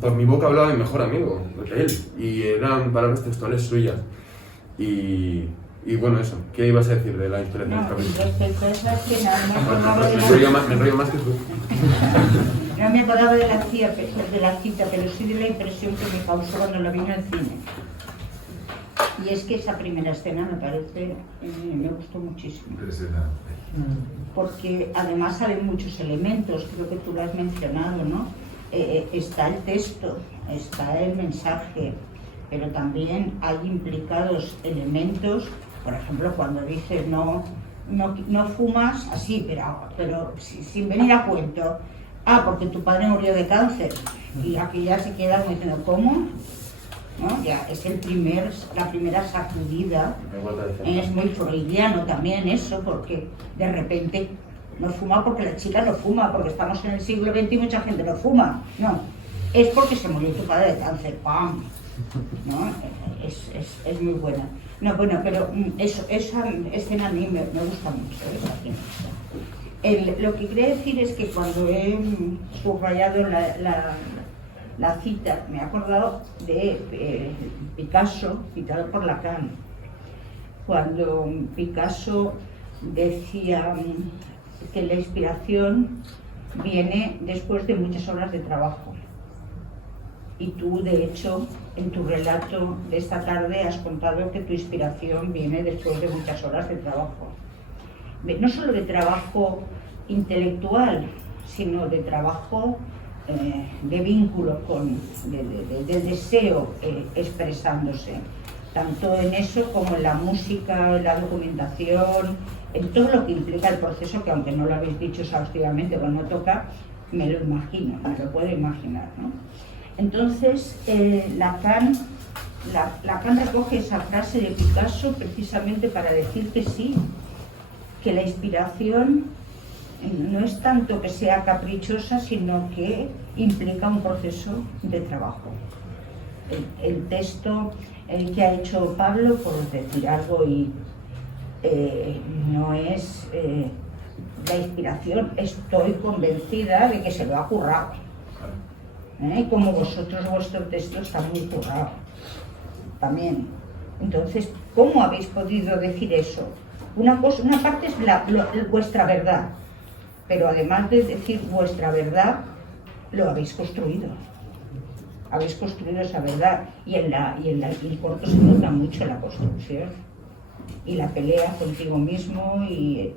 por mi boca hablaba mi mejor amigo, de él, y eran palabras textuales suyas. Y bueno, eso, ¿qué ibas a decir de la inspiración? No, respecto a esa escena, no me acordaba de Me enrollo más que tú. No me acordaba de la cita, pero sí de la impresión que me causó cuando la vi en el cine. Y es que esa primera escena me parece, me gustó muchísimo. Porque además salen muchos elementos, creo que tú lo has mencionado, ¿no? Está el texto, está el mensaje, pero también hay implicados elementos, por ejemplo, cuando dices no fumas, así, pero sin venir a cuento. Porque tu padre murió de cáncer. Y aquí ya se queda diciendo, ¿cómo? ¿No? Ya es la primera sacudida. Es muy freudiano también eso, porque de repente no fuma porque la chica no fuma, porque estamos en el siglo XX y mucha gente no fuma. No, es porque se murió tu padre de cáncer. ¡Pam! ¿No? Es muy buena. No, bueno, pero esa escena a mí me gusta mucho. Lo que quería decir es que cuando he subrayado la cita, me he acordado de Picasso, citado por Lacan, cuando Picasso decía que la inspiración viene después de muchas horas de trabajo. Y tú, de hecho, en tu relato de esta tarde has contado que tu inspiración viene después de muchas horas de trabajo. No solo de trabajo intelectual, sino de trabajo de vínculo, de deseo expresándose, tanto en eso como en la música, en la documentación, en todo lo que implica el proceso, que aunque no lo habéis dicho exhaustivamente cuando toca, me lo imagino, me lo puedo imaginar, ¿no? Entonces, Lacan recoge esa frase de Picasso precisamente para decir que sí, que la inspiración no es tanto que sea caprichosa, sino que implica un proceso de trabajo. El texto que ha hecho Pablo, por decir algo, no es la inspiración, estoy convencida de que se lo ha currado. Como vosotros, vuestro texto está muy currado también. Entonces, ¿cómo habéis podido decir eso? Una parte es vuestra verdad, pero además de decir vuestra verdad, lo habéis construido. Habéis construido esa verdad y en el corto se nota mucho la construcción. y la pelea contigo mismo y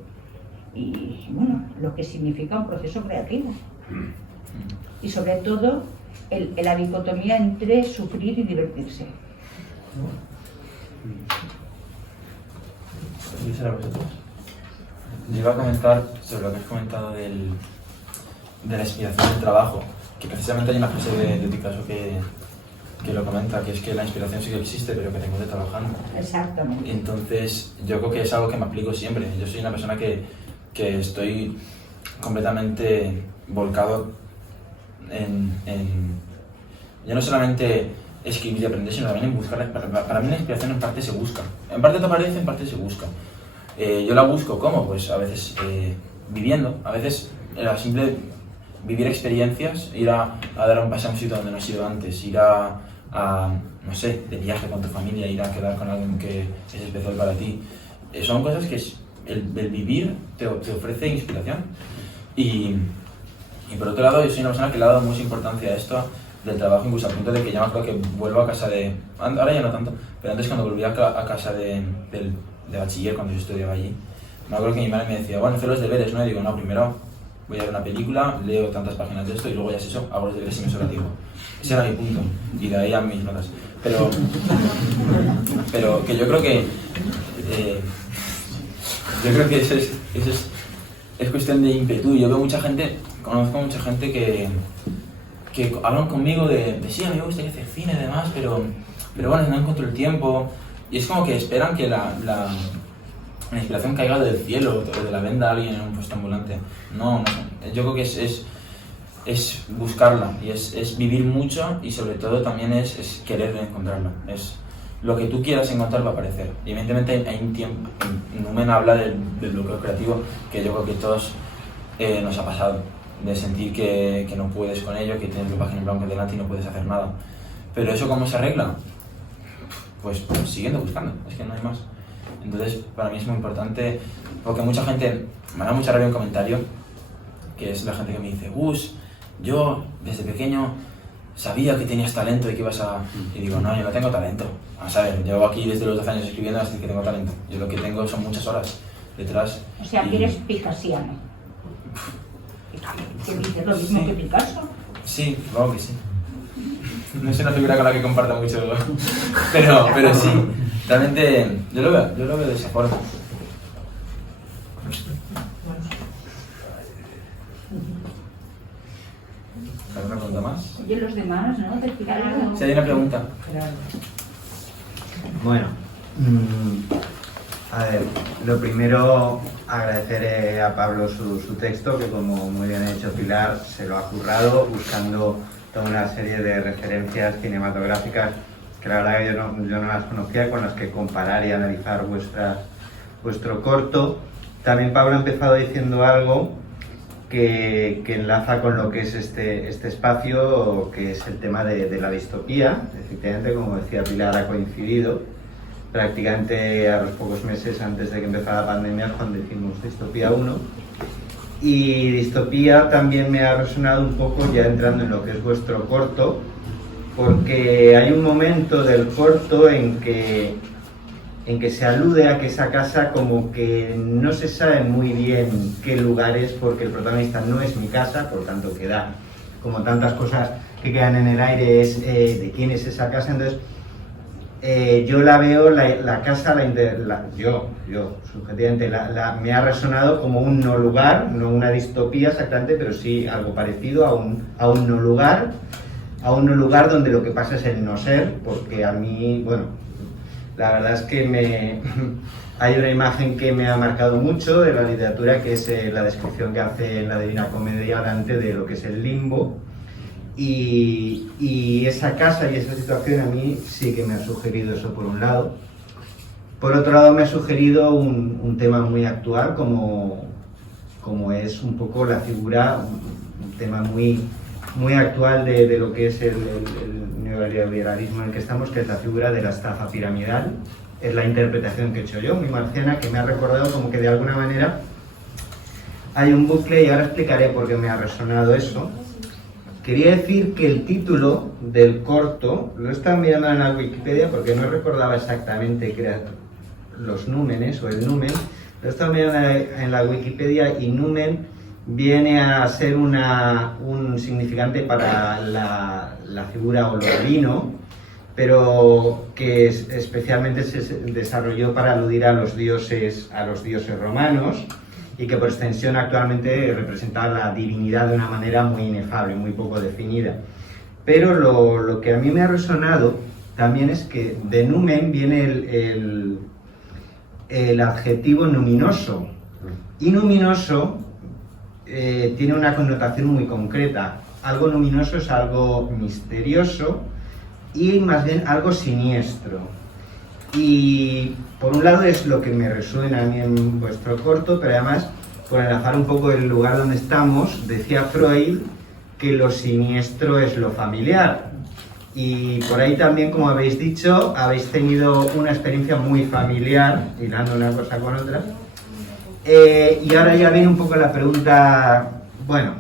bueno, lo que significa un proceso creativo. Y sobre todo, la dicotomía entre sufrir y divertirse. Yo iba a comentar sobre lo que has comentado de la inspiración del trabajo, que precisamente hay una frase de Picasso que lo comenta, que es que la inspiración sí que existe, pero que te encuentre trabajando. Exactamente. Entonces, yo creo que es algo que me aplico siempre. Yo soy una persona que estoy completamente volcado ya no solamente escribir y aprender, sino también en buscar. Para mí la inspiración en parte se busca. En parte te aparece, en parte se busca. Yo la busco, ¿cómo? Pues a veces viviendo, a veces la simple vivir experiencias, ir a dar un paseo a un sitio donde no has ido antes, ir no sé, de viaje con tu familia, ir a quedar con alguien que es especial para ti. Son cosas que el vivir te ofrece inspiración. Y por otro lado, yo soy una persona que le ha dado mucha importancia a esto del trabajo, incluso al punto de que ya me acuerdo que vuelvo a casa ahora ya no tanto, pero antes cuando volvía a casa de bachiller, cuando yo estudiaba allí, me acuerdo que mi madre me decía, bueno, hacer los deberes, ¿no? Y digo, no, primero voy a ver una película, leo tantas páginas de esto y luego ya es eso, hago los deberes y me sobra tiempo. Ese era mi punto, y de ahí a mis notas. Pero que yo creo que eso es cuestión de ímpetu. Yo veo conozco mucha gente que hablan conmigo de sí, a mí me gustaría hacer cine y demás, pero bueno, no encuentro el tiempo. Y es como que esperan que la inspiración caiga del cielo o de la venda a alguien en un puesto ambulante. No, yo creo que es buscarla y es vivir mucho y sobre todo también es querer encontrarla. Es lo que tú quieras encontrar va a aparecer. Y evidentemente hay un tiempo, Numen habla del bloqueo creativo, que yo creo que todos nos ha pasado, de sentir que no puedes con ello, que tienes la página en blanco delante y no puedes hacer nada. Pero ¿eso cómo se arregla? Pues siguiendo buscando, es que no hay más. Entonces, para mí es muy importante, porque mucha gente, me da mucha rabia un comentario, que es la gente que me dice, Gus, yo desde pequeño sabía que tenías talento y que ibas a... Y digo, no, yo no tengo talento. Vamos a ver, llevo aquí desde los 12 años escribiendo hasta que tengo talento. Yo lo que tengo son muchas horas detrás. O sea, que eres picasiano. ¿Qué dices? ¿Lo mismo que Picasso? Sí, supongo que sí. No es una figura con la que comparto mucho, pero sí, realmente yo lo veo de esa forma. ¿Alguna pregunta más? Oye, los demás, ¿no? Si hay una pregunta. Bueno, a ver, lo primero agradecer a Pablo su texto, que como muy bien ha dicho Pilar, se lo ha currado buscando toda una serie de referencias cinematográficas que la verdad que yo no las conocía, con las que comparar y analizar vuestro corto. También Pablo ha empezado diciendo algo que enlaza con lo que es este espacio, que es el tema de la distopía. Efectivamente, como decía Pilar, ha coincidido prácticamente a los pocos meses antes de que empezara la pandemia cuando hicimos Distopía 1. Y Distopía también me ha resonado un poco, ya entrando en lo que es vuestro corto, porque hay un momento del corto en que se alude a que esa casa como que no se sabe muy bien qué lugar es, porque el protagonista no es mi casa, por tanto queda como tantas cosas que quedan en el aire, es de quién es esa casa. Entonces yo la veo, la casa, yo subjetivamente me ha resonado como un no lugar, no una distopía exactamente, pero sí algo parecido a un no lugar, donde lo que pasa es el no ser, porque a mí, bueno, la verdad es que hay una imagen que me ha marcado mucho de la literatura, que es la descripción que hace en la Divina Comedia Dante de lo que es el limbo. Y esa casa y esa situación a mí sí que me ha sugerido eso por un lado. Por otro lado me ha sugerido un tema muy actual como es un poco la figura, un tema muy actual de lo que es el neoliberalismo en el que estamos, que es la figura de la estafa piramidal. Es la interpretación que he hecho yo, muy marciana, que me ha recordado como que de alguna manera hay un bucle, y ahora explicaré por qué me ha resonado eso. Quería decir que el título del corto, lo estaba mirando en la Wikipedia porque no recordaba exactamente qué era, los númenes o el numen. Lo he estado mirando en la Wikipedia y numen viene a ser un significante para la figura o lo divino, pero que especialmente se desarrolló para aludir a los dioses romanos, y que por extensión actualmente representa la divinidad de una manera muy inefable, muy poco definida. Pero lo que a mí me ha resonado también es que de numen viene el adjetivo luminoso, y luminoso tiene una connotación muy concreta. Algo luminoso es algo misterioso y más bien algo siniestro. Y por un lado es lo que me resuena a mí en vuestro corto, pero además, por enlazar un poco el lugar donde estamos, decía Freud que lo siniestro es lo familiar. Y por ahí también, como habéis dicho, habéis tenido una experiencia muy familiar, hilando una cosa con otra. Y ahora ya viene un poco la pregunta, bueno,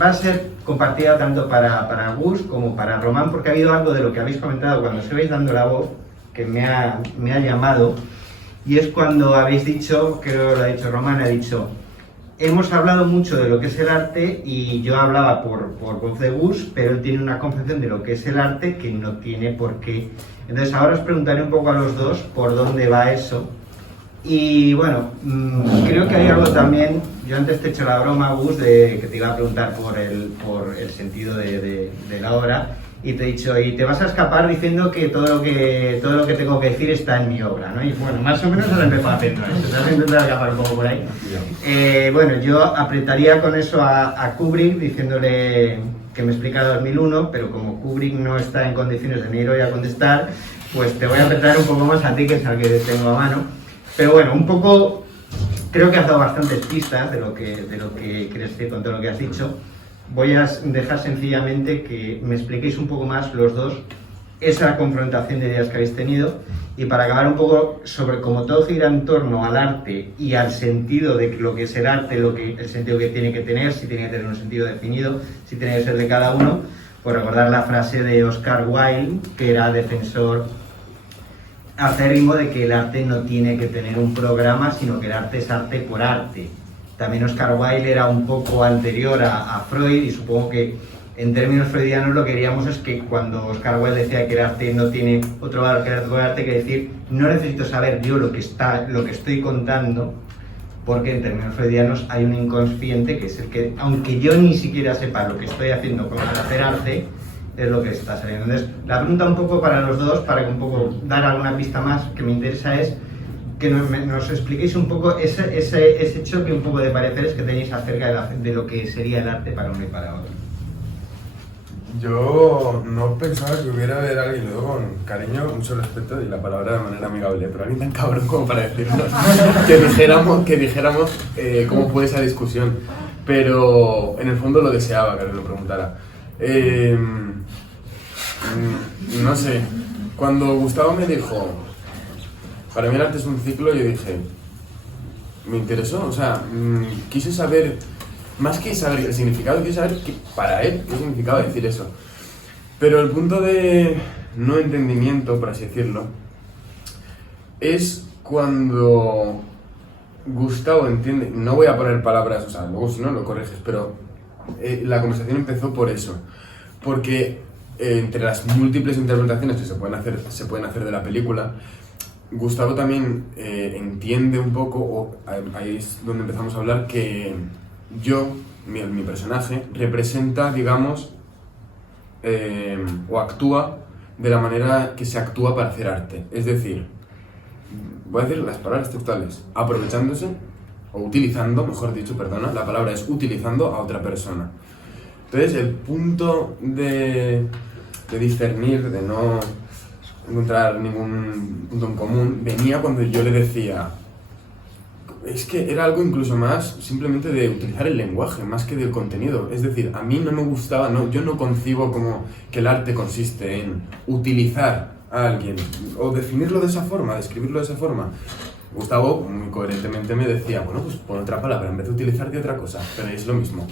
va a ser compartida tanto para Gus como para Román, porque ha habido algo de lo que habéis comentado cuando os ibais dando la voz que me ha llamado, y es cuando habéis dicho, creo que lo ha dicho Román, ha dicho, hemos hablado mucho de lo que es el arte y yo hablaba por voz de Gus, pero él tiene una concepción de lo que es el arte que no tiene por qué. Entonces ahora os preguntaré un poco a los dos por dónde va eso. Y bueno, creo que hay algo también, yo antes te he hecho la broma, Gus, de que te iba a preguntar por el sentido de la obra, y te he dicho, y te vas a escapar diciendo que todo lo que tengo que decir está en mi obra, ¿no? Y bueno, más o menos se lo empezó haciendo, ¿no? Te vas a intentar escapar un poco por ahí. Bueno, yo apretaría con eso a Kubrick, diciéndole que me explica 2001, pero como Kubrick no está en condiciones de venir hoy a contestar, pues te voy a apretar un poco más a ti, que es al que tengo a mano. Pero bueno, un poco, creo que has dado bastantes pistas de lo que quieres decir con todo lo que has dicho. Voy a dejar sencillamente que me expliquéis un poco más los dos esa confrontación de ideas que habéis tenido, y para acabar un poco sobre cómo todo gira en torno al arte y al sentido de lo que es el arte, el sentido que tiene que tener, si tiene que tener un sentido definido, si tiene que ser de cada uno, por recordar la frase de Oscar Wilde, que era defensor acérrimo de que el arte no tiene que tener un programa, sino que el arte es arte por arte. También Oscar Wilde era un poco anterior a Freud, y supongo que en términos freudianos lo que diríamos es que cuando Oscar Wilde decía que el arte no tiene otro valor que el arte, que decir, no necesito saber yo lo que estoy contando, porque en términos freudianos hay un inconsciente que es el que, aunque yo ni siquiera sepa lo que estoy haciendo con hacer arte, es lo que está saliendo. Entonces, la pregunta un poco para los dos, para que un poco dar alguna pista más que me interesa, es que nos expliquéis un poco ese choque un poco de pareceres que tenéis acerca de lo que sería el arte para uno y para otro. Yo no pensaba que hubiera haber alguien, luego con cariño, mucho respeto y la palabra de manera amigable, pero a mí tan cabrón como para decirnos que dijéramos cómo fue esa discusión, pero en el fondo lo deseaba que lo preguntara. No sé, cuando Gustavo me dijo, para mí el arte es un ciclo, yo dije, me interesó, o sea, quise saber, más que saber el significado, quise saber para él qué significaba decir eso. Pero el punto de no entendimiento, por así decirlo, es cuando Gustavo entiende, no voy a poner palabras, o sea, luego si no lo corriges, pero la conversación empezó por eso, porque entre las múltiples interpretaciones que se pueden hacer de la película, Gustavo también entiende un poco, o ahí es donde empezamos a hablar, que yo, mi personaje, representa, digamos, o actúa de la manera que se actúa para hacer arte. Es decir, voy a decir las palabras textuales, aprovechándose, o utilizando, mejor dicho, perdona, la palabra es utilizando a otra persona. Entonces, el punto de discernir, de no encontrar ningún punto en común, venía cuando yo le decía, es que era algo incluso más simplemente de utilizar el lenguaje, más que del contenido. Es decir, a mí no me gustaba, yo no concibo como que el arte consiste en utilizar a alguien, o definirlo de esa forma, describirlo de esa forma. Gustavo, muy coherentemente, me decía, bueno, pues pon otra palabra, en vez de utilizarte otra cosa, pero es lo mismo.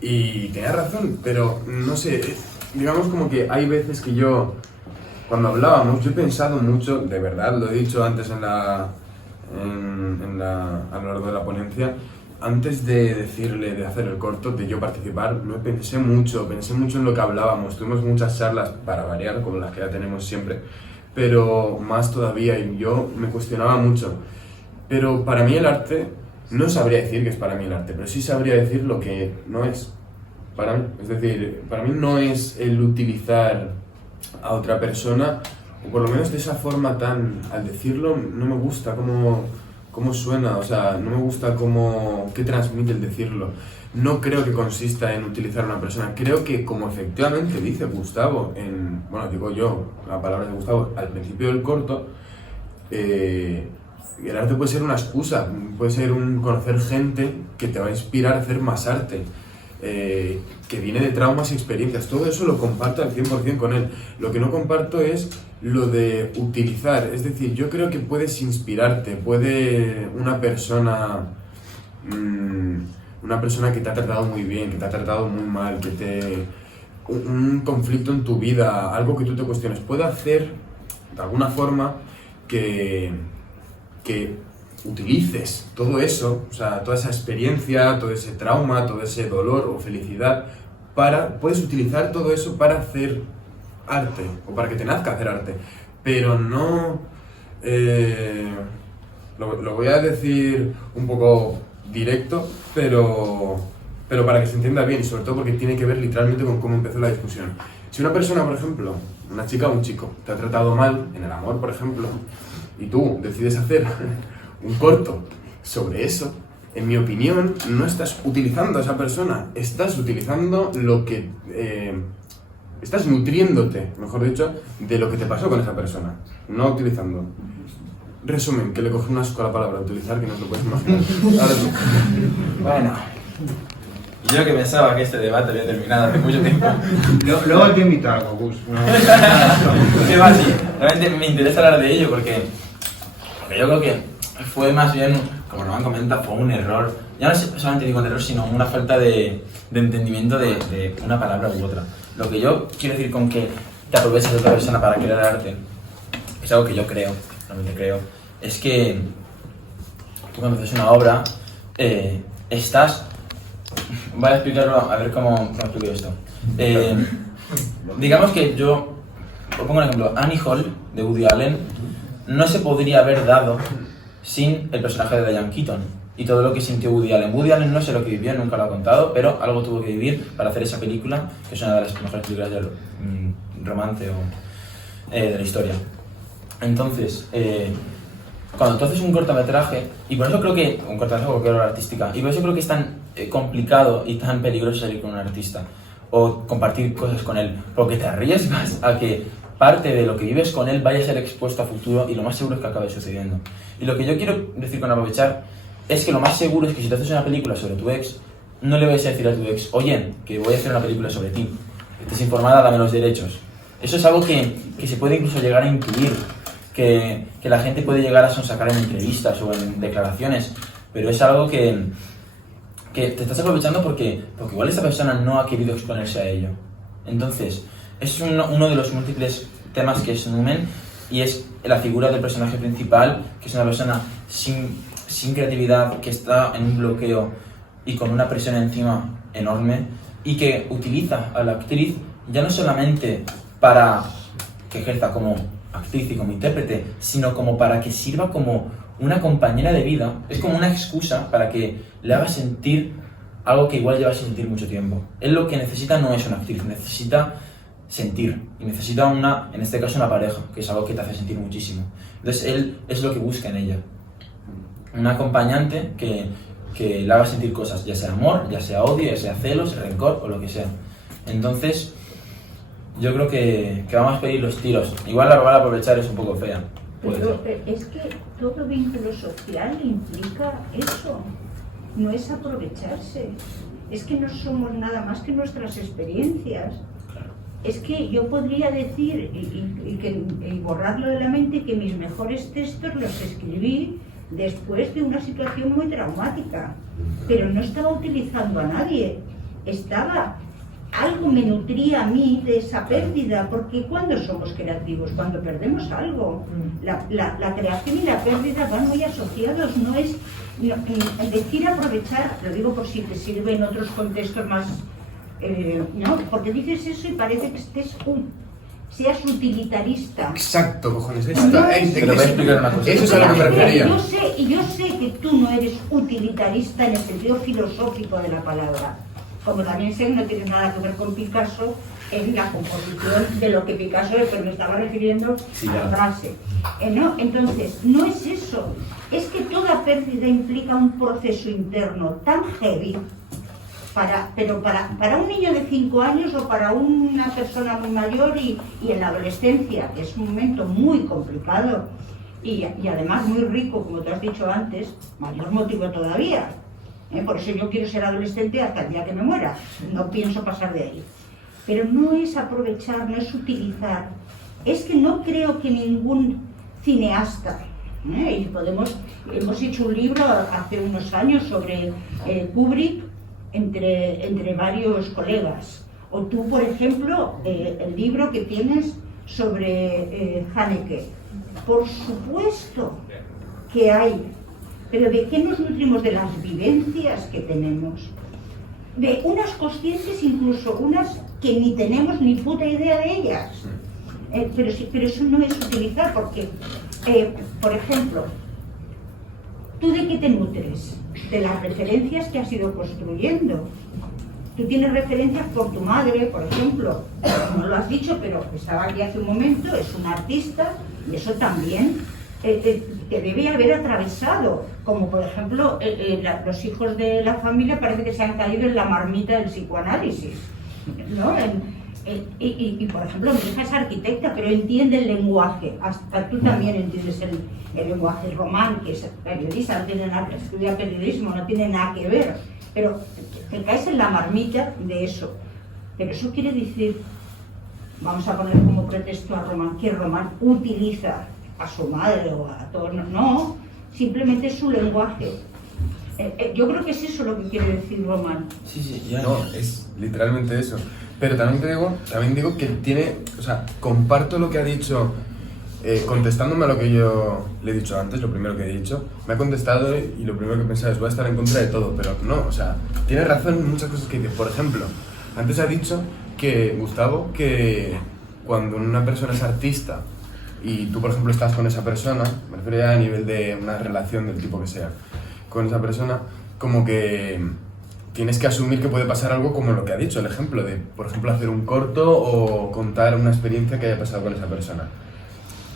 Y tenía razón, pero no sé, digamos como que hay veces que yo cuando hablábamos, yo he pensado mucho, de verdad, lo he dicho antes a lo largo de la ponencia, antes de decirle de hacer el corto, de yo participar, pensé mucho en lo que hablábamos, tuvimos muchas charlas para variar, como las que ya tenemos siempre, pero más todavía, y yo me cuestionaba mucho. Pero para mí el arte, no sabría decir que es para mí el arte, pero sí sabría decir lo que no es para mí. Es decir, para mí no es el utilizar a otra persona, o por lo menos de esa forma tan, al decirlo, no me gusta cómo suena, o sea, no me gusta qué transmite el decirlo. No creo que consista en utilizar a una persona, creo que como efectivamente dice Gustavo, digo yo, la palabra de Gustavo, al principio del corto, el arte puede ser una excusa, puede ser conocer gente que te va a inspirar a hacer más arte, que viene de traumas y experiencias. Todo eso lo comparto al 100% con él. Lo que no comparto es lo de utilizar, es decir, yo creo que puedes inspirarte, puede una persona que te ha tratado muy bien, que te ha tratado muy mal, un conflicto en tu vida, algo que tú te cuestiones, puede hacer de alguna forma que utilices todo eso, o sea, toda esa experiencia, todo ese trauma, todo ese dolor o felicidad, puedes utilizar todo eso para hacer arte, o para que te nazca hacer arte, pero no, lo voy a decir un poco directo, pero para que se entienda bien, y sobre todo porque tiene que ver literalmente con cómo empezó la discusión. Si una persona, por ejemplo, una chica o un chico, te ha tratado mal en el amor, por ejemplo, y tú decides hacer un corto sobre eso, en mi opinión, no estás utilizando a esa persona, estás utilizando lo que... estás nutriéndote, mejor dicho, de lo que te pasó con esa persona, no utilizando. Resumen, que le cogí un asco a la palabra utilizar, que no te lo puedes imaginar. Ahora tú. Bueno, yo que pensaba que este debate había terminado hace mucho tiempo. Luego te invito a algo, Gus. ¿Qué va? Sí, realmente me interesa hablar de ello porque yo creo que fue más bien, como nos han comentado, fue un error. Ya no solamente digo un error, sino una falta de entendimiento de una palabra u otra. Lo que yo quiero decir con que te aproveches de otra persona para crear arte es algo que yo creo, realmente creo, es que tú cuando haces una obra estás... Voy a explicarlo, a ver cómo explico esto. Digamos que yo, os pongo un ejemplo, Annie Hall, de Woody Allen, no se podría haber dado sin el personaje de Diane Keaton y todo lo que sintió Woody Allen. Woody Allen no sé lo que vivió, nunca lo ha contado, pero algo tuvo que vivir para hacer esa película, que es una de las mejores películas del romance de la historia. Entonces, cuando tú haces un cortometraje, y por eso creo que, un cortometraje o cualquier obra artística, y por eso creo que es tan complicado y tan peligroso salir con un artista, o compartir cosas con él, porque te arriesgas a que parte de lo que vives con él vaya a ser expuesto a futuro y lo más seguro es que acabe sucediendo. Y lo que yo quiero decir con aprovechar es que lo más seguro es que si te haces una película sobre tu ex, no le vais a decir a tu ex, oye, que voy a hacer una película sobre ti, estés informada, dame los derechos. Eso es algo que se puede incluso llegar a intuir, que la gente puede llegar a sonsacar en entrevistas o en declaraciones, pero es algo que te estás aprovechando porque igual esta persona no ha querido exponerse a ello. Entonces, es uno de los múltiples temas que es Numen, y es la figura del personaje principal, que es una persona sin creatividad, que está en un bloqueo y con una presión encima enorme, y que utiliza a la actriz ya no solamente para que ejerza como actriz y como intérprete, sino como para que sirva como una compañera de vida. Es como una excusa para que le haga sentir algo que igual lleva a sentir mucho tiempo. Él lo que necesita no es una actriz, necesita sentir, y necesita en este caso una pareja, que es algo que te hace sentir muchísimo. Entonces él es lo que busca en ella, un acompañante que le haga sentir cosas, ya sea amor, ya sea odio, ya sea celos, rencor o lo que sea. Entonces yo creo que vamos a pedir los tiros. Igual la palabra aprovechar es un poco fea. Pero es que todo vínculo social implica eso, no es aprovecharse. Es que no somos nada más que nuestras experiencias. Es que yo podría decir y borrarlo de la mente que mis mejores textos los escribí después de una situación muy traumática, pero no estaba utilizando a nadie, estaba algo me nutría a mí de esa pérdida, porque ¿cuándo somos creativos? Cuando perdemos algo. La creación y la pérdida van muy asociados, no es decir aprovechar, lo digo por si te sirve en otros contextos más, ¿no? Porque dices eso y parece que seas utilitarista. Exacto, cojones, Pero voy a explicar una cosa. Eso es a lo que me refería. Yo sé que tú no eres utilitarista en el sentido filosófico de la palabra, como también sé que no tiene nada que ver con Picasso en la composición de lo que Picasso es, pero me estaba refiriendo a la frase. ¿No? Entonces, no es eso, es que toda pérdida implica un proceso interno tan heavy, pero para un niño de 5 años o para una persona muy mayor y en la adolescencia, que es un momento muy complicado y además muy rico, como tú has dicho antes, mayor motivo todavía. Por eso yo quiero ser adolescente hasta el día que me muera, no pienso pasar de ahí. Pero no es aprovechar, no es utilizar, es que no creo que ningún cineasta, y hemos hecho un libro hace unos años sobre Kubrick entre varios colegas, o tú por ejemplo el libro que tienes sobre Haneke. Por supuesto que hay. Pero ¿de qué nos nutrimos? De las vivencias que tenemos, de unas conscientes, incluso unas que ni tenemos ni puta idea de ellas. Pero eso no es utilizar, porque, por ejemplo, ¿tú de qué te nutres? De las referencias que has ido construyendo. Tú tienes referencias por tu madre, por ejemplo, no lo has dicho, pero estaba aquí hace un momento, es una artista, y eso también que debe haber atravesado, como por ejemplo los hijos de la familia parece que se han caído en la marmita del psicoanálisis, ¿no? Y por ejemplo mi hija es arquitecta, pero entiende el lenguaje, hasta tú también entiendes el lenguaje. Román, que es periodista, no tiene nada, estudia periodismo, no tiene nada que ver, pero te caes en la marmita de eso. Pero eso quiere decir, vamos a poner como pretexto a Román, que Román utiliza a su madre o a todos, no, simplemente es su lenguaje. Yo creo que es eso lo que quiere decir Román. Sí, ya. No, es literalmente eso. Pero también digo que tiene, o sea, comparto lo que ha dicho, contestándome a lo que yo le he dicho antes, lo primero que he dicho, me ha contestado y lo primero que he pensado es voy a estar en contra de todo, pero no, o sea, tiene razón en muchas cosas que dice. Por ejemplo, antes ha dicho que, Gustavo, que cuando una persona es artista y tú, por ejemplo, estás con esa persona, me refiero ya a nivel de una relación del tipo que sea, con esa persona, como que tienes que asumir que puede pasar algo como lo que ha dicho, el ejemplo de, por ejemplo, hacer un corto o contar una experiencia que haya pasado con esa persona.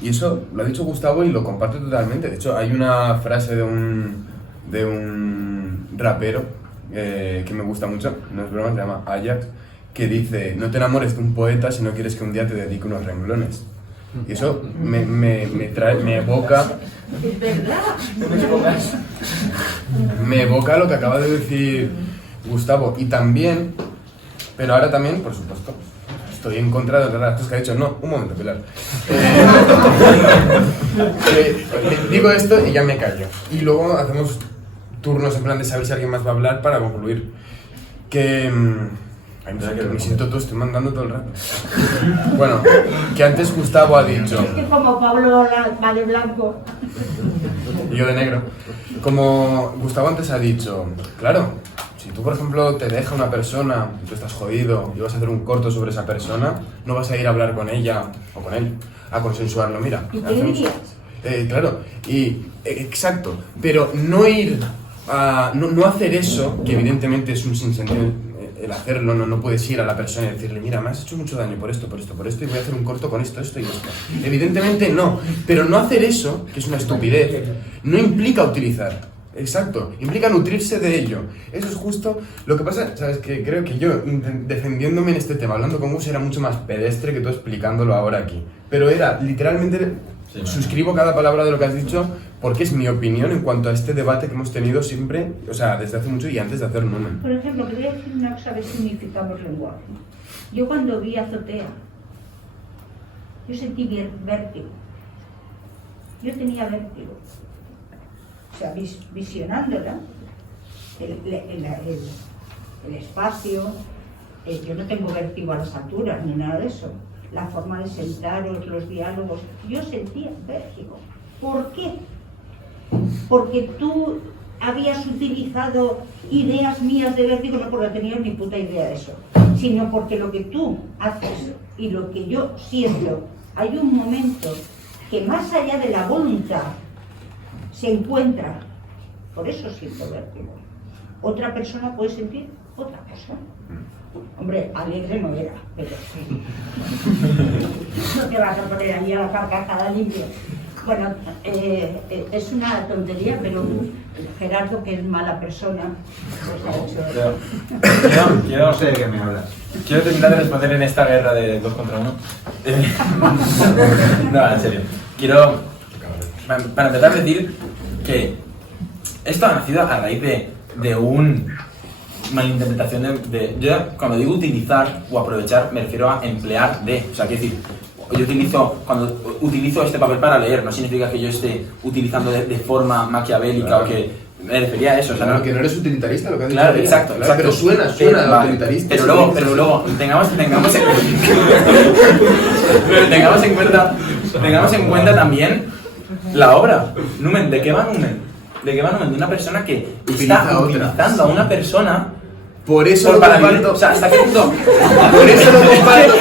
Y eso lo ha dicho Gustavo y lo comparto totalmente. De hecho, hay una frase de un rapero que me gusta mucho, no es broma, se llama Ajax, que dice: no te enamores de un poeta si no quieres que un día te dedique unos renglones. Y eso me evoca... Es verdad. Me evoca lo que acaba de decir Gustavo. Y también, pero ahora también, por supuesto, estoy en contra de las cosas que ha dicho. No, un momento, Pilar. Digo esto y ya me callo. Y luego hacemos turnos en plan de saber si alguien más va a hablar para concluir. Que... me siento todo, estoy mandando todo el rato. Bueno, que antes Gustavo ha dicho... Es que como Pablo va de blanco. Y yo de negro. Como Gustavo antes ha dicho, claro, si tú por ejemplo te deja una persona, tú estás jodido y vas a hacer un corto sobre esa persona, no vas a ir a hablar con ella o con él, a consensuarlo, mira. ¿Y qué dirías? Claro, exacto, pero no ir a... No hacer eso, que evidentemente es un sinsentido. El hacerlo, no puedes ir a la persona y decirle: mira, me has hecho mucho daño por esto, y voy a hacer un corto con esto y esto. Evidentemente no, pero no hacer eso, que es una estupidez, no implica utilizar. Exacto, implica nutrirse de ello. Eso es justo lo que pasa, ¿sabes? Que creo que yo, defendiéndome en este tema, hablando con Gus, era mucho más pedestre que tú explicándolo ahora aquí. Pero era, literalmente, suscribo cada palabra de lo que has dicho, porque es mi opinión en cuanto a este debate que hemos tenido siempre, o sea, desde hace mucho y antes de hacer Numen. Por ejemplo, te voy a decir una cosa, a ver si significamos lenguaje. Yo cuando vi Azotea, yo sentí vértigo. Yo tenía vértigo. O sea, visionándola, el espacio, yo no tengo vértigo a las alturas ni nada de eso. La forma de sentaros, los diálogos, yo sentía vértigo. ¿Por qué? Porque tú habías utilizado ideas mías de vértigo, no porque no tenías ni puta idea de eso, sino porque lo que tú haces y lo que yo siento, hay un momento que más allá de la voluntad se encuentra. Por eso siento vértigo. Otra persona puede sentir otra cosa. Hombre, alegre no era, pero sí. No te vas a poner ahí a la carcajada limpia. Bueno, es una tontería, pero Gerardo, que es mala persona, pues ha hecho... Yo no sé de qué me hablas. Quiero terminar de responder en esta guerra de 2 contra 1. No, en serio. Quiero, para empezar, decir que esto ha nacido a raíz de una malinterpretación yo cuando digo utilizar o aprovechar me refiero a emplear de, o sea, quiero decir, cuando utilizo este papel para leer no significa que yo esté utilizando de forma maquiavélica, claro, o que me refería a eso, o sea, claro, que no eres utilitarista, lo que has dicho. Claro, exacto, claro, exacto. Pero suena vale, utilitarista. Pero luego tengamos en cuenta también la obra. Numen, ¿de qué va Numen? ¿De qué va Numen? De una persona que está utilizando a una persona. Por eso lo comparto. O sea, ¿hasta qué punto? Por eso lo comparto.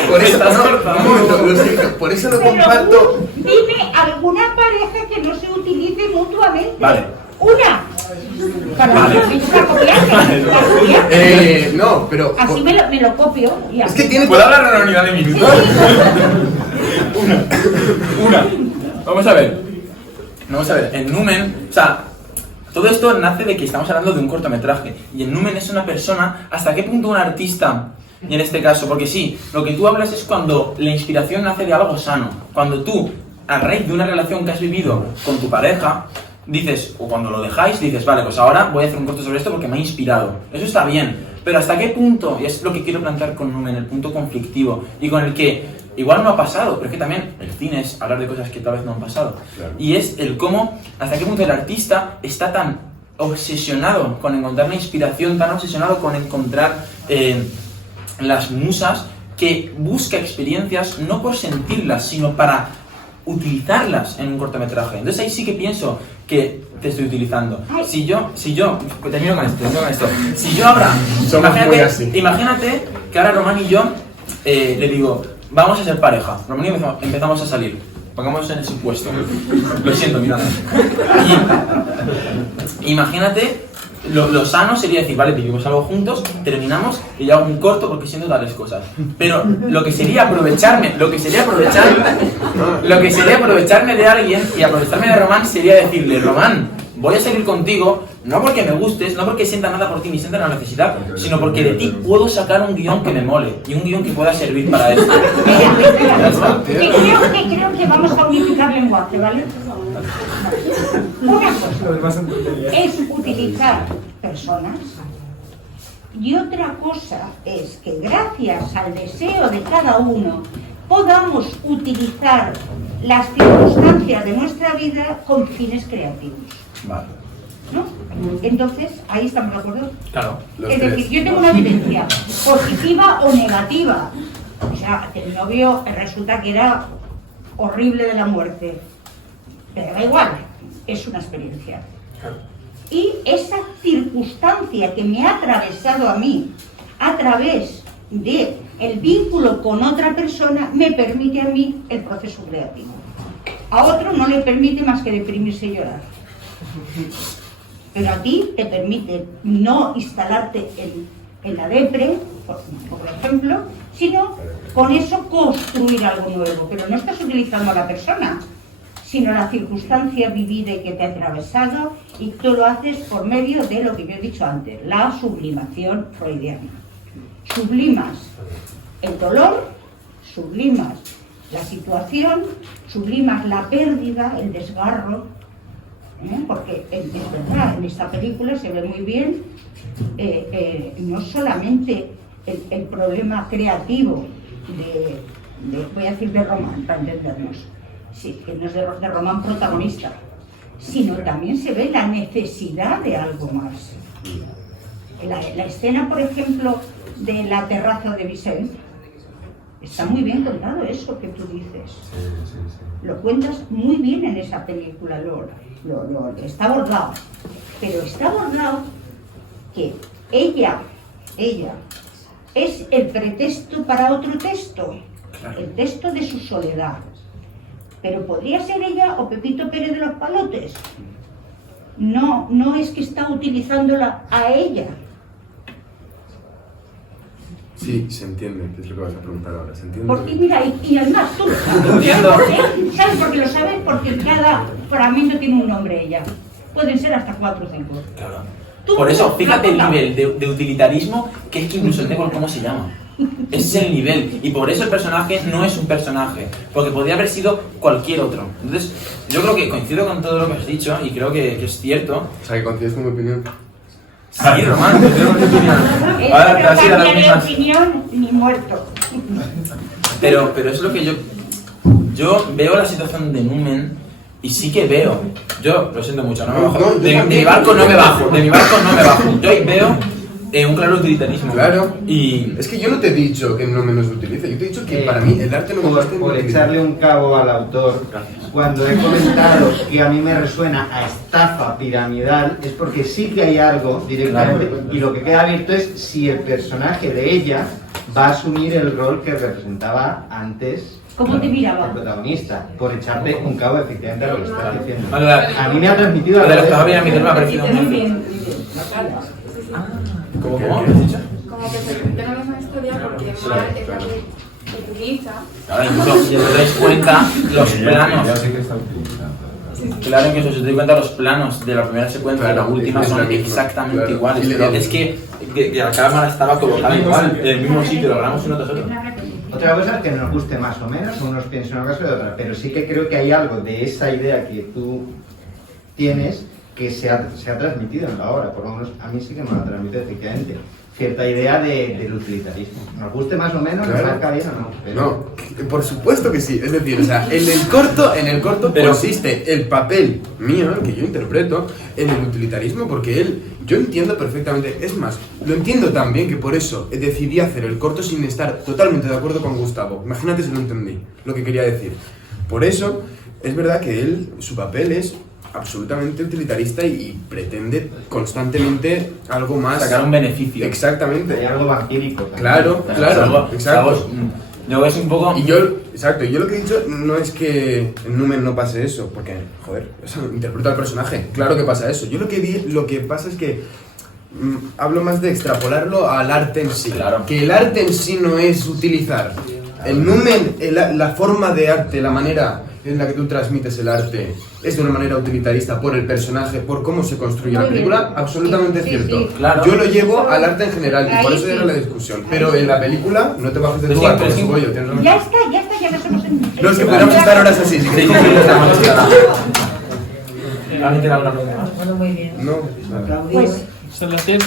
Por eso lo comparto. Dime alguna pareja que no se utilice mutuamente. Vale. Una. Para vale. No, pero... Así me lo copio. Y es que tiene... ¿Puedo hablar en una unidad de minutos? Una. Vamos a ver, en Numen, o sea, todo esto nace de que estamos hablando de un cortometraje. Y en Numen es una persona, ¿hasta qué punto un artista? Y en este caso, porque sí, lo que tú hablas es cuando la inspiración nace de algo sano. Cuando tú, a raíz de una relación que has vivido con tu pareja, dices, o cuando lo dejáis, dices, vale, pues ahora voy a hacer un corto sobre esto porque me ha inspirado. Eso está bien, pero ¿hasta qué punto? Y es lo que quiero plantear con Numen, el punto conflictivo, y con el que igual no ha pasado, pero es que también el cine es hablar de cosas que tal vez no han pasado. Claro. Y es el cómo, hasta qué punto el artista está tan obsesionado con encontrar la inspiración, tan obsesionado con encontrar las musas, que busca experiencias no por sentirlas, sino para utilizarlas en un cortometraje. Entonces ahí sí que pienso que te estoy utilizando. Si yo termino con esto. Si yo ahora, imagínate que ahora Román y yo le digo, vamos a ser pareja. Román y yo empezamos a salir. Pongamos en el supuesto. Lo siento, mirad. Y imagínate, lo sano sería decir, vale, vivimos algo juntos, terminamos y yo hago un corto porque siento tales cosas. Pero lo que sería aprovecharme de alguien y aprovecharme de Román sería decirle, Román, voy a salir contigo, no porque me gustes, no porque sienta nada por ti ni sienta la necesidad, sino porque de ti puedo sacar un guión que me mole y un guión que pueda servir para esto. Creo que vamos a unificar lenguaje, ¿vale? Una cosa es utilizar personas y otra cosa es que gracias al deseo de cada uno podamos utilizar las circunstancias de nuestra vida con fines creativos. Vale. ¿No? Entonces, ahí estamos de acuerdo. Claro. Es decir, yo tengo una vivencia positiva o negativa. O sea, el novio resulta que era horrible de la muerte. Pero da igual, es una experiencia. Y esa circunstancia que me ha atravesado a mí a través de el vínculo con otra persona me permite a mí el proceso creativo. A otro no le permite más que deprimirse y llorar. Pero a ti te permite no instalarte en la depre, por ejemplo, sino con eso construir algo nuevo. Pero no estás utilizando a la persona, sino la circunstancia vivida y que te ha atravesado, y tú lo haces por medio de lo que yo he dicho antes, la sublimación freudiana. Sublimas el dolor, sublimas la situación, sublimas la pérdida, el desgarro, porque es verdad, en esta película se ve muy bien no solamente el problema creativo voy a decir de Román, para entendernos, sí, que no es de Román protagonista, sino también se ve la necesidad de algo más. La escena, por ejemplo, de la terraza de Vicente, está muy bien contado eso que tú dices. Lo cuentas muy bien en esa película, está abordado. Pero está abordado que ella es el pretexto para otro texto, el texto de su soledad. Pero podría ser ella o Pepito Pérez de los Palotes. No es que está utilizándola a ella. Sí, se entiende, que es lo que vas a preguntar ahora, se entiende. Porque mira, y además tú lo sabes. ¿Sabes por qué lo sabes? Porque cada fragmento tiene un nombre ella. Pueden ser hasta 4 o 5. Claro. Por eso, fíjate el nivel de utilitarismo, que es que incluso el tengo cómo se llama. Ese es el nivel. Y por eso el personaje no es un personaje. Porque podría haber sido cualquier otro. Entonces, yo creo que coincido con todo lo que has dicho y creo que es cierto. O sea, que coincides con mi opinión. Sí, Román, yo tengo mi opinión. Ahora te vas a ir a las mismas. Opinión ni muerto. Pero es lo que yo veo la situación de Numen y sí que veo. Yo lo siento mucho, no me bajo. De mi barco no me bajo. Yo ahí veo un claro utilitarismo. Claro. Y es que yo no te he dicho que no menos utilice, yo te he dicho que para mí el arte no me por echarle un cabo al autor, cuando he comentado que a mí me resuena a estafa piramidal, es porque sí que hay algo directamente, y lo que queda abierto es si el personaje de ella va a asumir el rol que representaba antes. ¿Cómo te miraba? El protagonista, por echarte un cabo efectivamente a lo que estás diciendo. Vale, A mí me ha transmitido lo de la algo estafa de eso. piramidal me ha parecido Muy muy bien. ¿Cómo? Como que se repite la misma historia porque Mar es la que utiliza. Ahora incluso si os dais cuenta, los planos. Claro que si os dais cuenta, los planos de la primera secuencia y la última son exactamente iguales. Pero es que la cámara estaba colocada igual, en el mismo sitio, lo grabamos uno tras otro. Otra cosa es que nos guste más o menos, unos piensan una cosa y otra, pero sí que creo que hay algo de esa idea que tú tienes que se ha transmitido en la obra, por lo menos a mí sí que me lo ha transmitido efectivamente. Cierta idea del utilitarismo. Nos guste más o menos, nos marca bien o no. Pero... No, por supuesto que sí. Es decir, o sea, en el corto consiste el papel mío, el que yo interpreto, en el utilitarismo, porque yo entiendo perfectamente, es más, lo entiendo tan bien que por eso decidí hacer el corto sin estar totalmente de acuerdo con Gustavo. Imagínate si no entendí lo que quería decir. Por eso, es verdad que su papel es absolutamente utilitarista y pretende constantemente algo más. Sacar un beneficio. Exactamente. Hay algo vampírico también. Claro, exacto. Yo es un poco... Yo lo que he dicho no es que en Numen no pase eso, porque, joder, eso interpreta al personaje, claro que pasa eso. Yo lo que pasa es que hablo más de extrapolarlo al arte en sí. Claro. Que el arte en sí no es utilizar. El Numen, la forma de arte, la manera en la que tú transmites el arte es de una manera utilitarista por el personaje, por cómo se construye la película, absolutamente cierto. Sí. Claro. Yo lo llevo al arte en general y por Ahí eso sí. era la discusión. Pero en la película, no te bajes de tu Sí, barco, pero sí. subo yo. tienes razón. Ya está, ya nos hemos entendido. No, es que podríamos estar horas así, si queréis. ¿Alguien tiene alguna pregunta más? Bueno, muy bien. No, Aplaudimos. Son las 10.